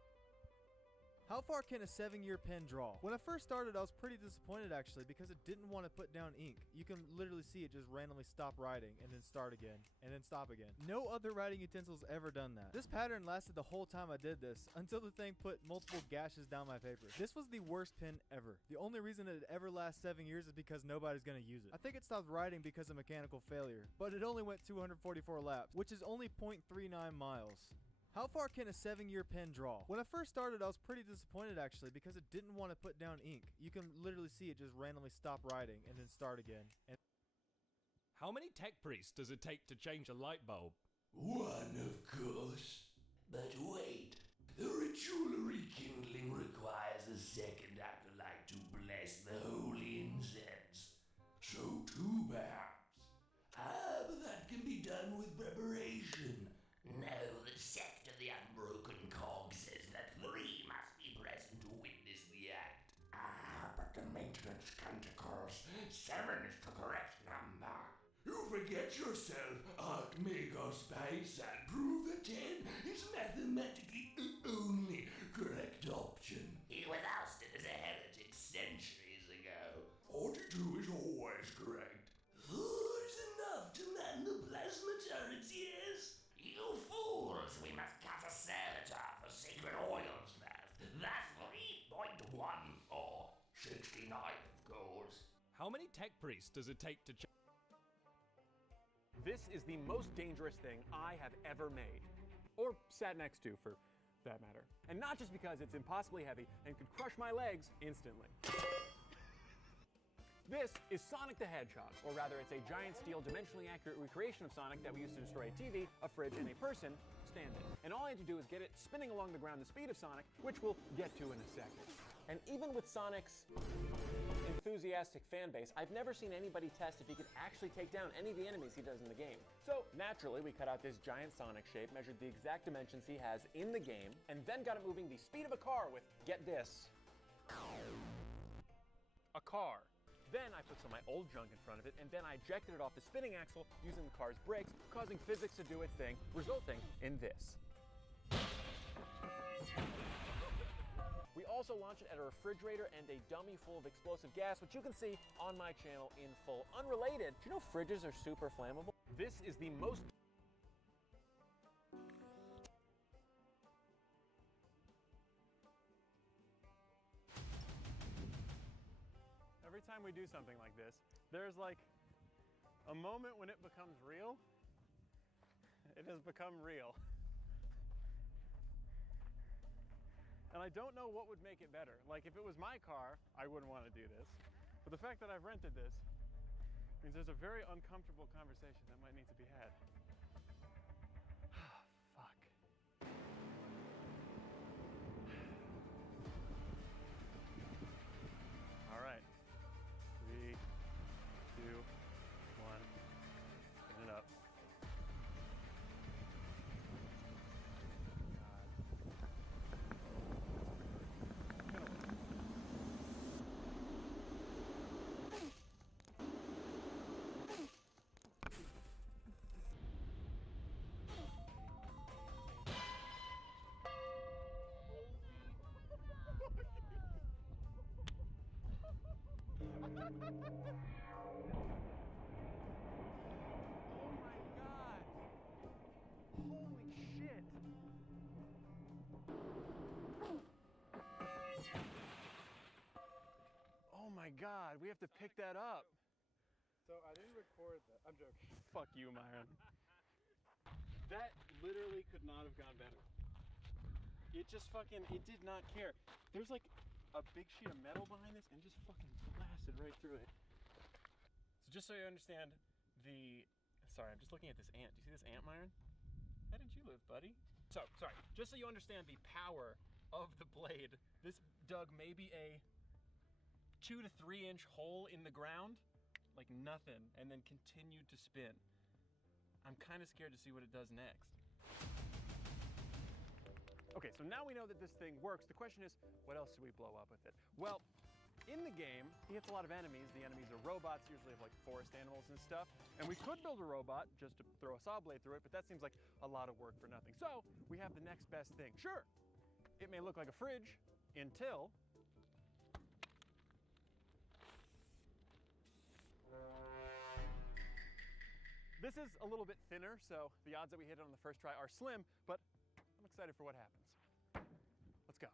How far can a 7-year pen draw? When I first started, I was pretty disappointed actually because it didn't want to put down ink. You can literally see it just randomly stop writing and then start again and then stop again. No other writing utensil's ever done that. This pattern lasted the whole time I did this until the thing put multiple gashes down my paper. This was the worst pen ever. The only reason it ever lasts 7 years is because nobody's gonna use it. I think it stopped writing because of mechanical failure, but it only went 244 laps, which is only 0.39 miles. How far can a 7-year pen draw? When I first started, I was pretty disappointed actually because it didn't want to put down ink. You can literally see it just randomly stop writing and then start again. And how many tech priests does it take to change a light bulb? One, of course. But wait, the ritual rekindling requires a second acolyte to bless the holy incense. So two perhaps. But that can be done with preparation. No, the sect of the unbroken cog says that 3 must be present to witness the act. But the maintenance canticles, 7 is the correct number. You forget yourself, Archmagospace, and prove that 10 is mathematically the only correct option. He was ousted as a heretic centuries ago. 42 is always correct. 4 is enough to man the plasma turret's ears. You fools, we must cut a servitor for sacred oils first. That's 3.14. 69, of course. How many tech priests does it take to change? This is the most dangerous thing I have ever made. Or sat next to, for that matter. And not just because it's impossibly heavy and could crush my legs instantly. This is Sonic the Hedgehog, or rather it's a giant steel dimensionally accurate recreation of Sonic that we used to destroy a TV, a fridge, and a person standing. And all I had to do is get it spinning along the ground the speed of Sonic, which we'll get to in a second. And even with Sonic's enthusiastic fan base, I've never seen anybody test if he could actually take down any of the enemies he does in the game. So naturally, we cut out this giant Sonic shape, measured the exact dimensions he has in the game, and then got it moving the speed of a car with, get this, a car. Then I put some of my old junk in front of it, and then I ejected it off the spinning axle using the car's brakes, causing physics to do its thing, resulting in this. We also launched it at a refrigerator and a dummy full of explosive gas, which you can see on my channel in full. Unrelated, do you know fridges are super flammable? This is the most... Every time we do something like this, there's like a moment when it becomes real. It has become real. And I don't know what would make it better. Like if it was my car, I wouldn't want to do this. But the fact that I've rented this means there's a very uncomfortable conversation that might need to be had. Fuck. All right. 3, 2, 1. Spin it up. my god, we have to pick that up. So I didn't record that. I'm joking. Fuck you, Myron. That literally could not have gone better. It just fucking, it did not care. There's like a big sheet of metal behind this and just fucking blasted right through it. So just so you understand sorry, I'm just looking at this ant. Do you see this ant, Myron? How did you live, buddy? So, sorry, just so you understand the power of the blade, this dug maybe a 2 to 3 inch hole in the ground, like nothing, and then continued to spin. I'm kind of scared to see what it does next. Okay, so now we know that this thing works. The question is, what else do we blow up with it? Well, in the game, he hits a lot of enemies. The enemies are robots, usually of like forest animals and stuff. And we could build a robot just to throw a saw blade through it, but that seems like a lot of work for nothing. So we have the next best thing. Sure, it may look like a fridge until this is a little bit thinner, so the odds that we hit it on the first try are slim, but I'm excited for what happens. Let's go.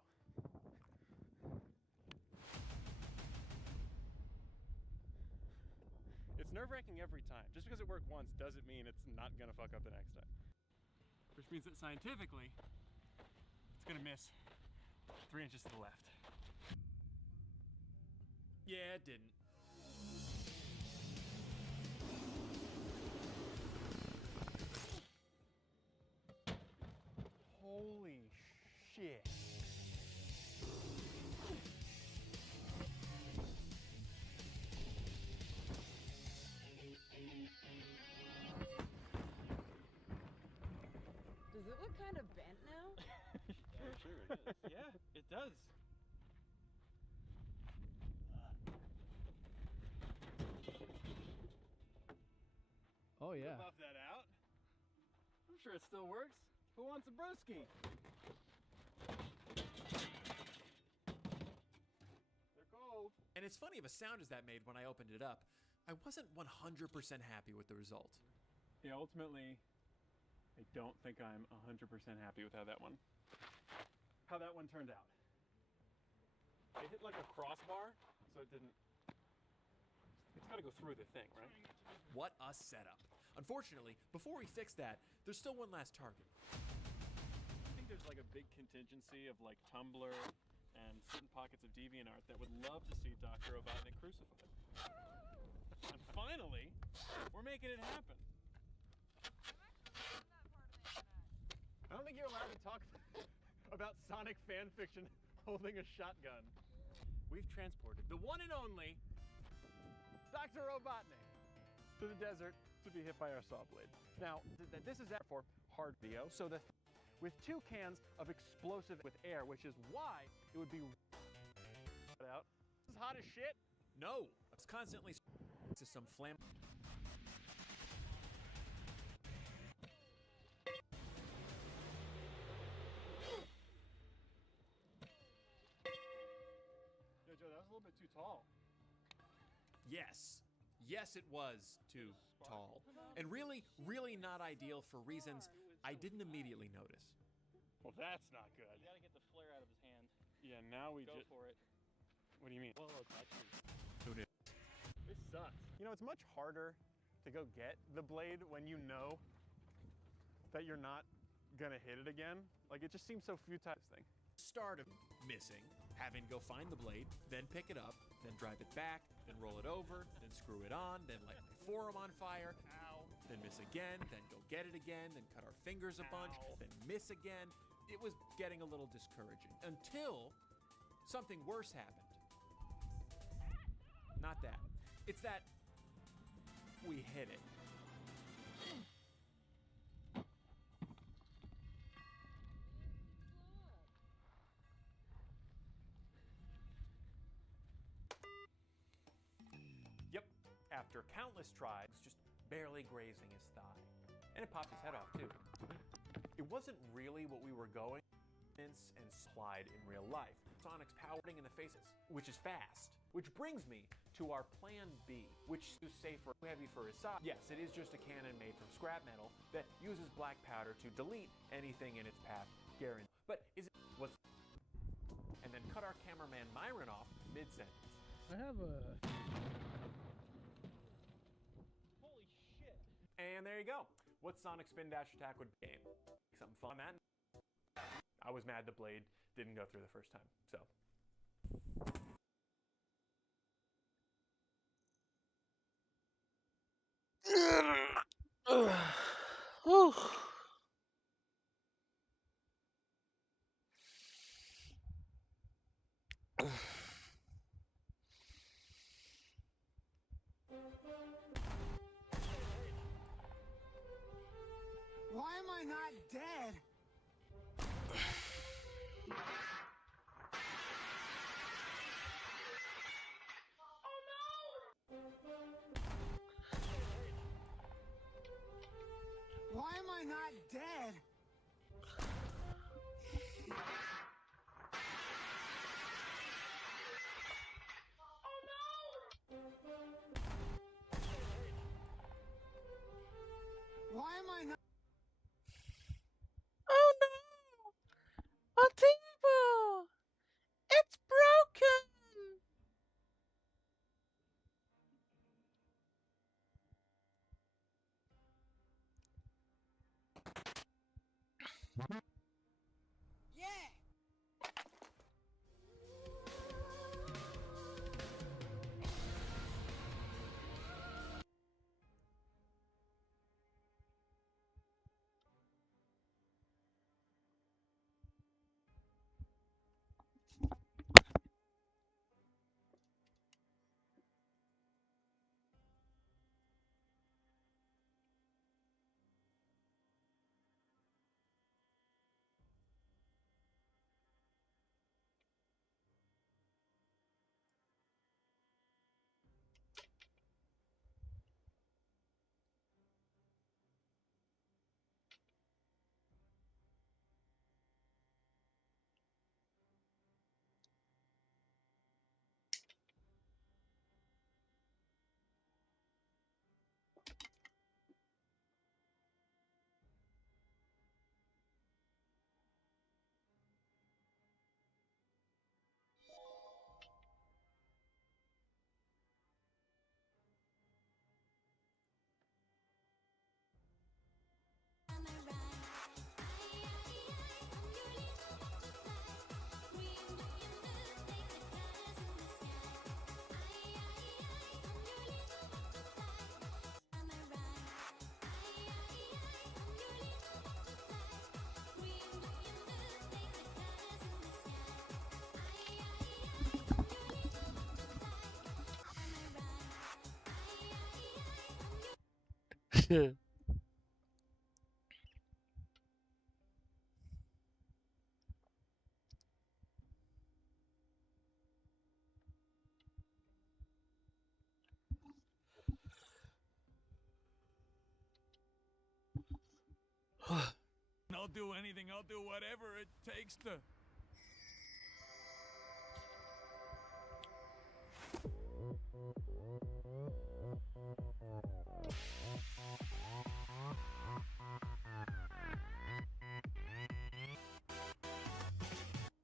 It's nerve-wracking every time. Just because it worked once doesn't mean it's not gonna fuck up the next time. Which means that scientifically, it's gonna miss 3 inches to the left. Yeah, it didn't. Holy shit. Does it look kind of bent now? Yeah, sure it is. Yeah, it does. Oh yeah. Buff that out. I'm sure it still works. Who wants a broski? They're cold. And as funny of a sound as that made when I opened it up, I wasn't 100% happy with the result. Yeah, ultimately, I don't think I'm 100% happy with how that one turned out. It hit like a crossbar, so it didn't. It's got to go through the thing, right? What a setup. Unfortunately, before we fix that, there's still one last target. I think there's like a big contingency of like Tumblr and certain pockets of DeviantArt that would love to see Dr. Robotnik crucified. And finally, we're making it happen. I don't think you're allowed to talk about Sonic fan fiction holding a shotgun. We've transported the one and only Dr. Robotnik to the desert to be hit by our saw blade. Now, this is for hard video, so with 2 cans of explosive with air, which is why it would be out. This is hot as shit. No, it's constantly to some flam. Yo, Joe, that was a little bit too tall. Yes. Yes, it was too tall. And really, really not ideal for reasons I didn't immediately notice. Well, that's not good. You gotta get the flare out of his hand. Yeah, now we Go just... for it. What do you mean? Well, it's actually... Who knew? This sucks. You know, it's much harder to go get the blade when you know that you're not gonna hit it again. Like, it just seems so futile, this thing. Start of missing, having to go find the blade, then pick it up, then drive it back, then roll it over, then screw it on, then light my forearm on fire, ow, then miss again, then go get it again, then cut our fingers a bunch, then miss again. It was getting a little discouraging until something worse happened. Not that. It's that we hit it. Yep, after countless tries, just barely grazing his thigh. And it popped his head off too. It wasn't really what we were going and slide in real life. Sonic's powering in the faces, which is fast. Which brings me to our plan B, which is safer, heavy for his size. Yes, it is just a cannon made from scrap metal that uses black powder to delete anything in its path, guaranteed. But is it what's and then cut our cameraman Myron off mid-sentence. I have a... Holy shit. And there you go. What Sonic Spin Dash Attack would be? Something fun, man. I was mad the blade didn't go through the first time, so. Whew. Why am I not dead? Why am I not dead? Why am I not? Oh no! A table! It's broken! Yeah! I'll do anything. I'll do whatever it takes to.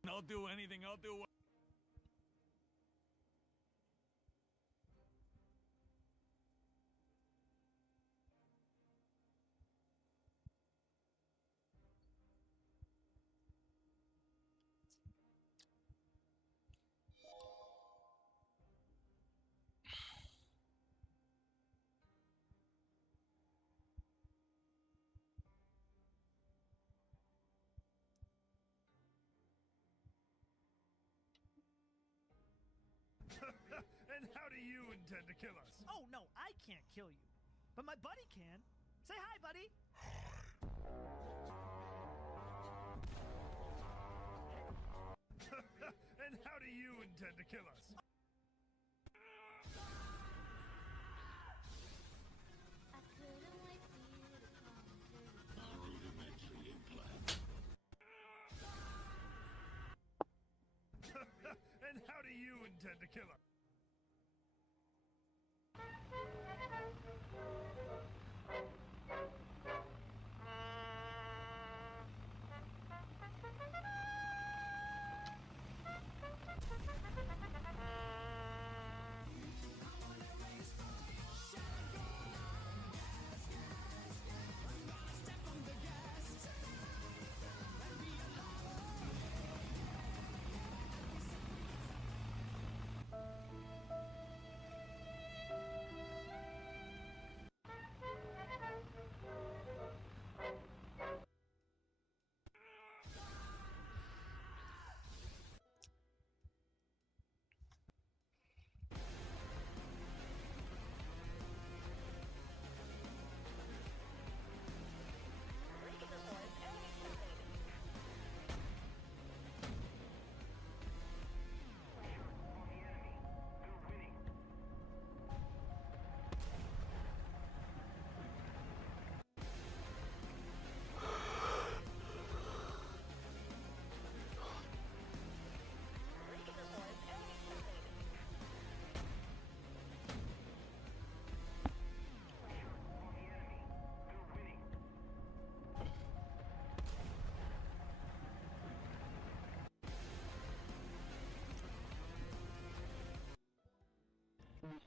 I'll do anything. I'll do what. And how do you intend to kill us? Oh, no, I can't kill you. But my buddy can. Say hi, buddy. And how do you intend to kill us? And how do you intend to kill us? Get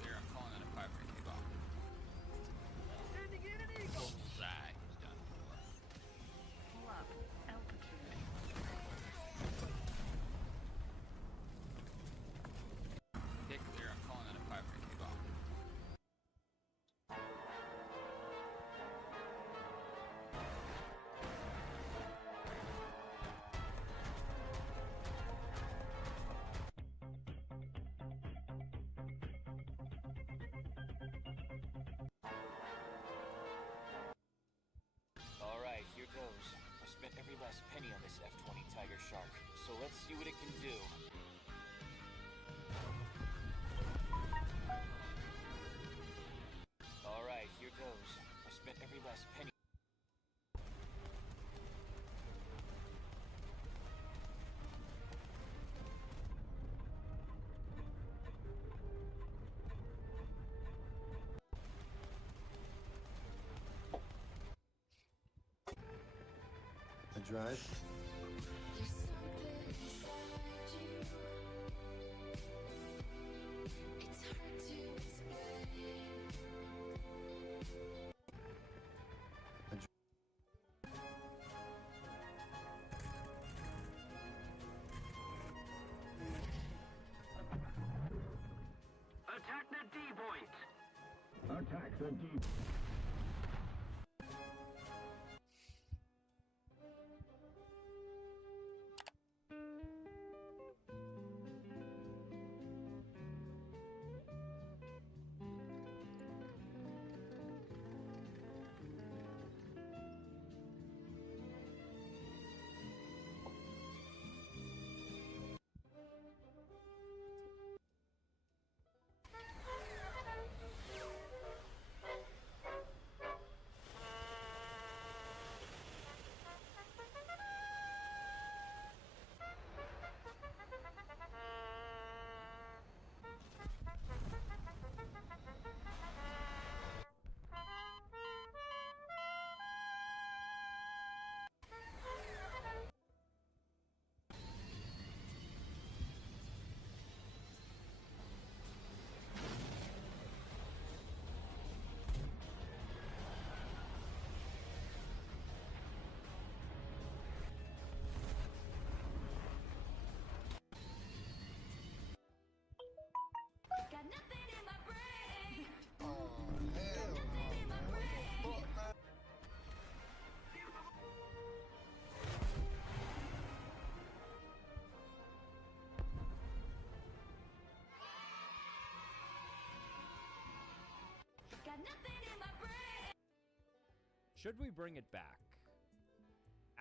clear, I'm calling out a fire for kickoff. Sending in an eagle. Bullseye, he's done. Pull up. Altitude. Get clear, I'm calling out a fire for kickoff. Alright, here goes. I spent every last penny on this F-20 Tiger Shark, so let's see what it can do. Alright, here goes. I spent every last penny. I drive. Attack the D point. Attack the D. Got nothing in my brain. Got nothing in my brain. Should we bring it back?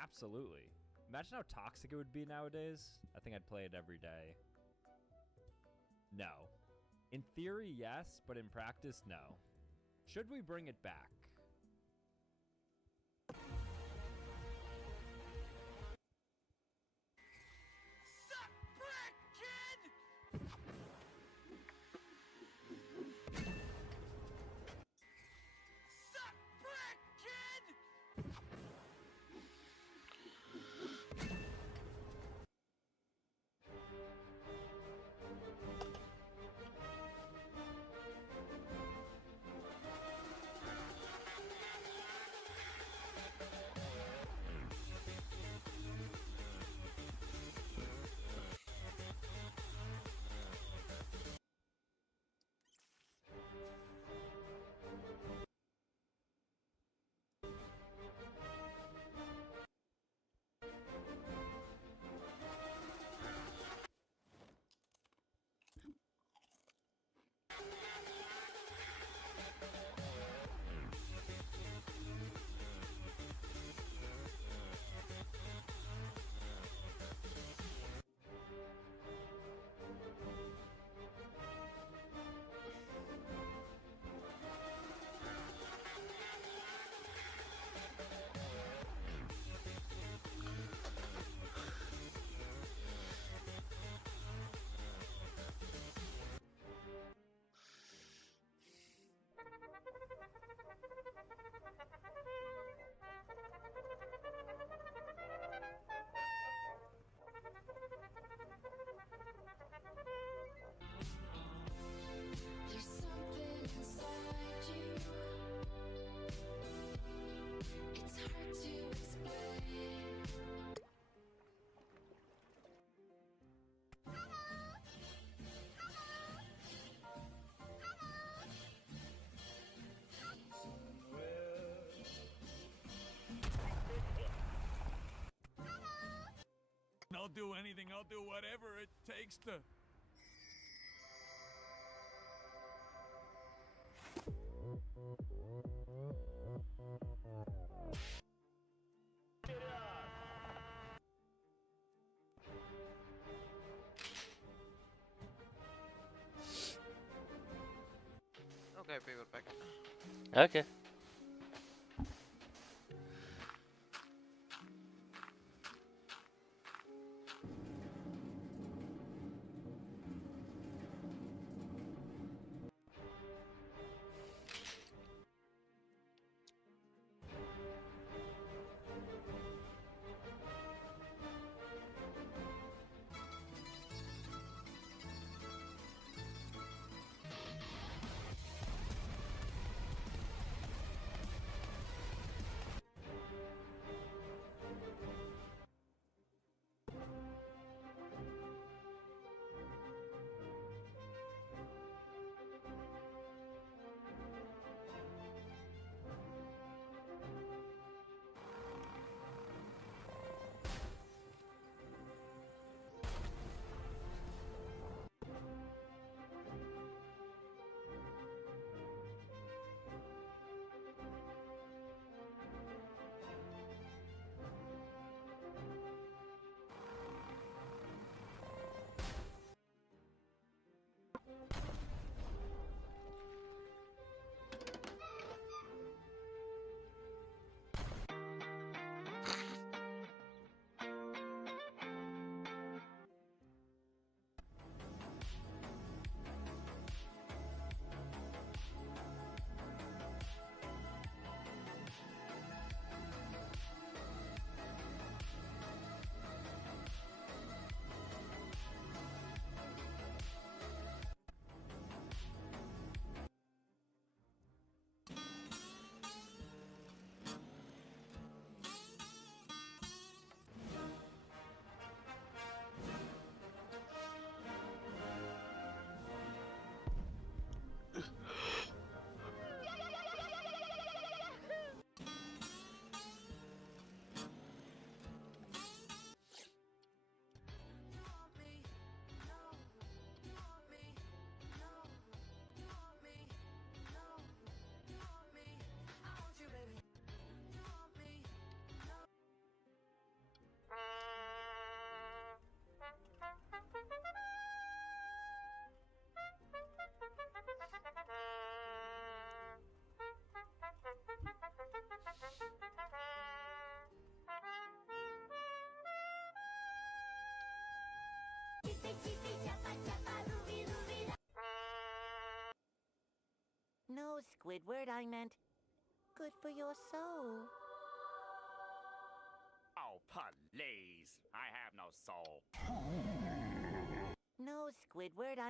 Absolutely. Imagine how toxic it would be nowadays. I think I'd play it every day. No. In theory, yes, but in practice, no. Should we bring it back? Suck brick, kid! Suck brick, kid! I'll do anything. I'll do whatever it takes to... Okay, people back. Okay. No, Squidward, I meant good for your soul. Oh, please. I have no soul. No, Squidward, I...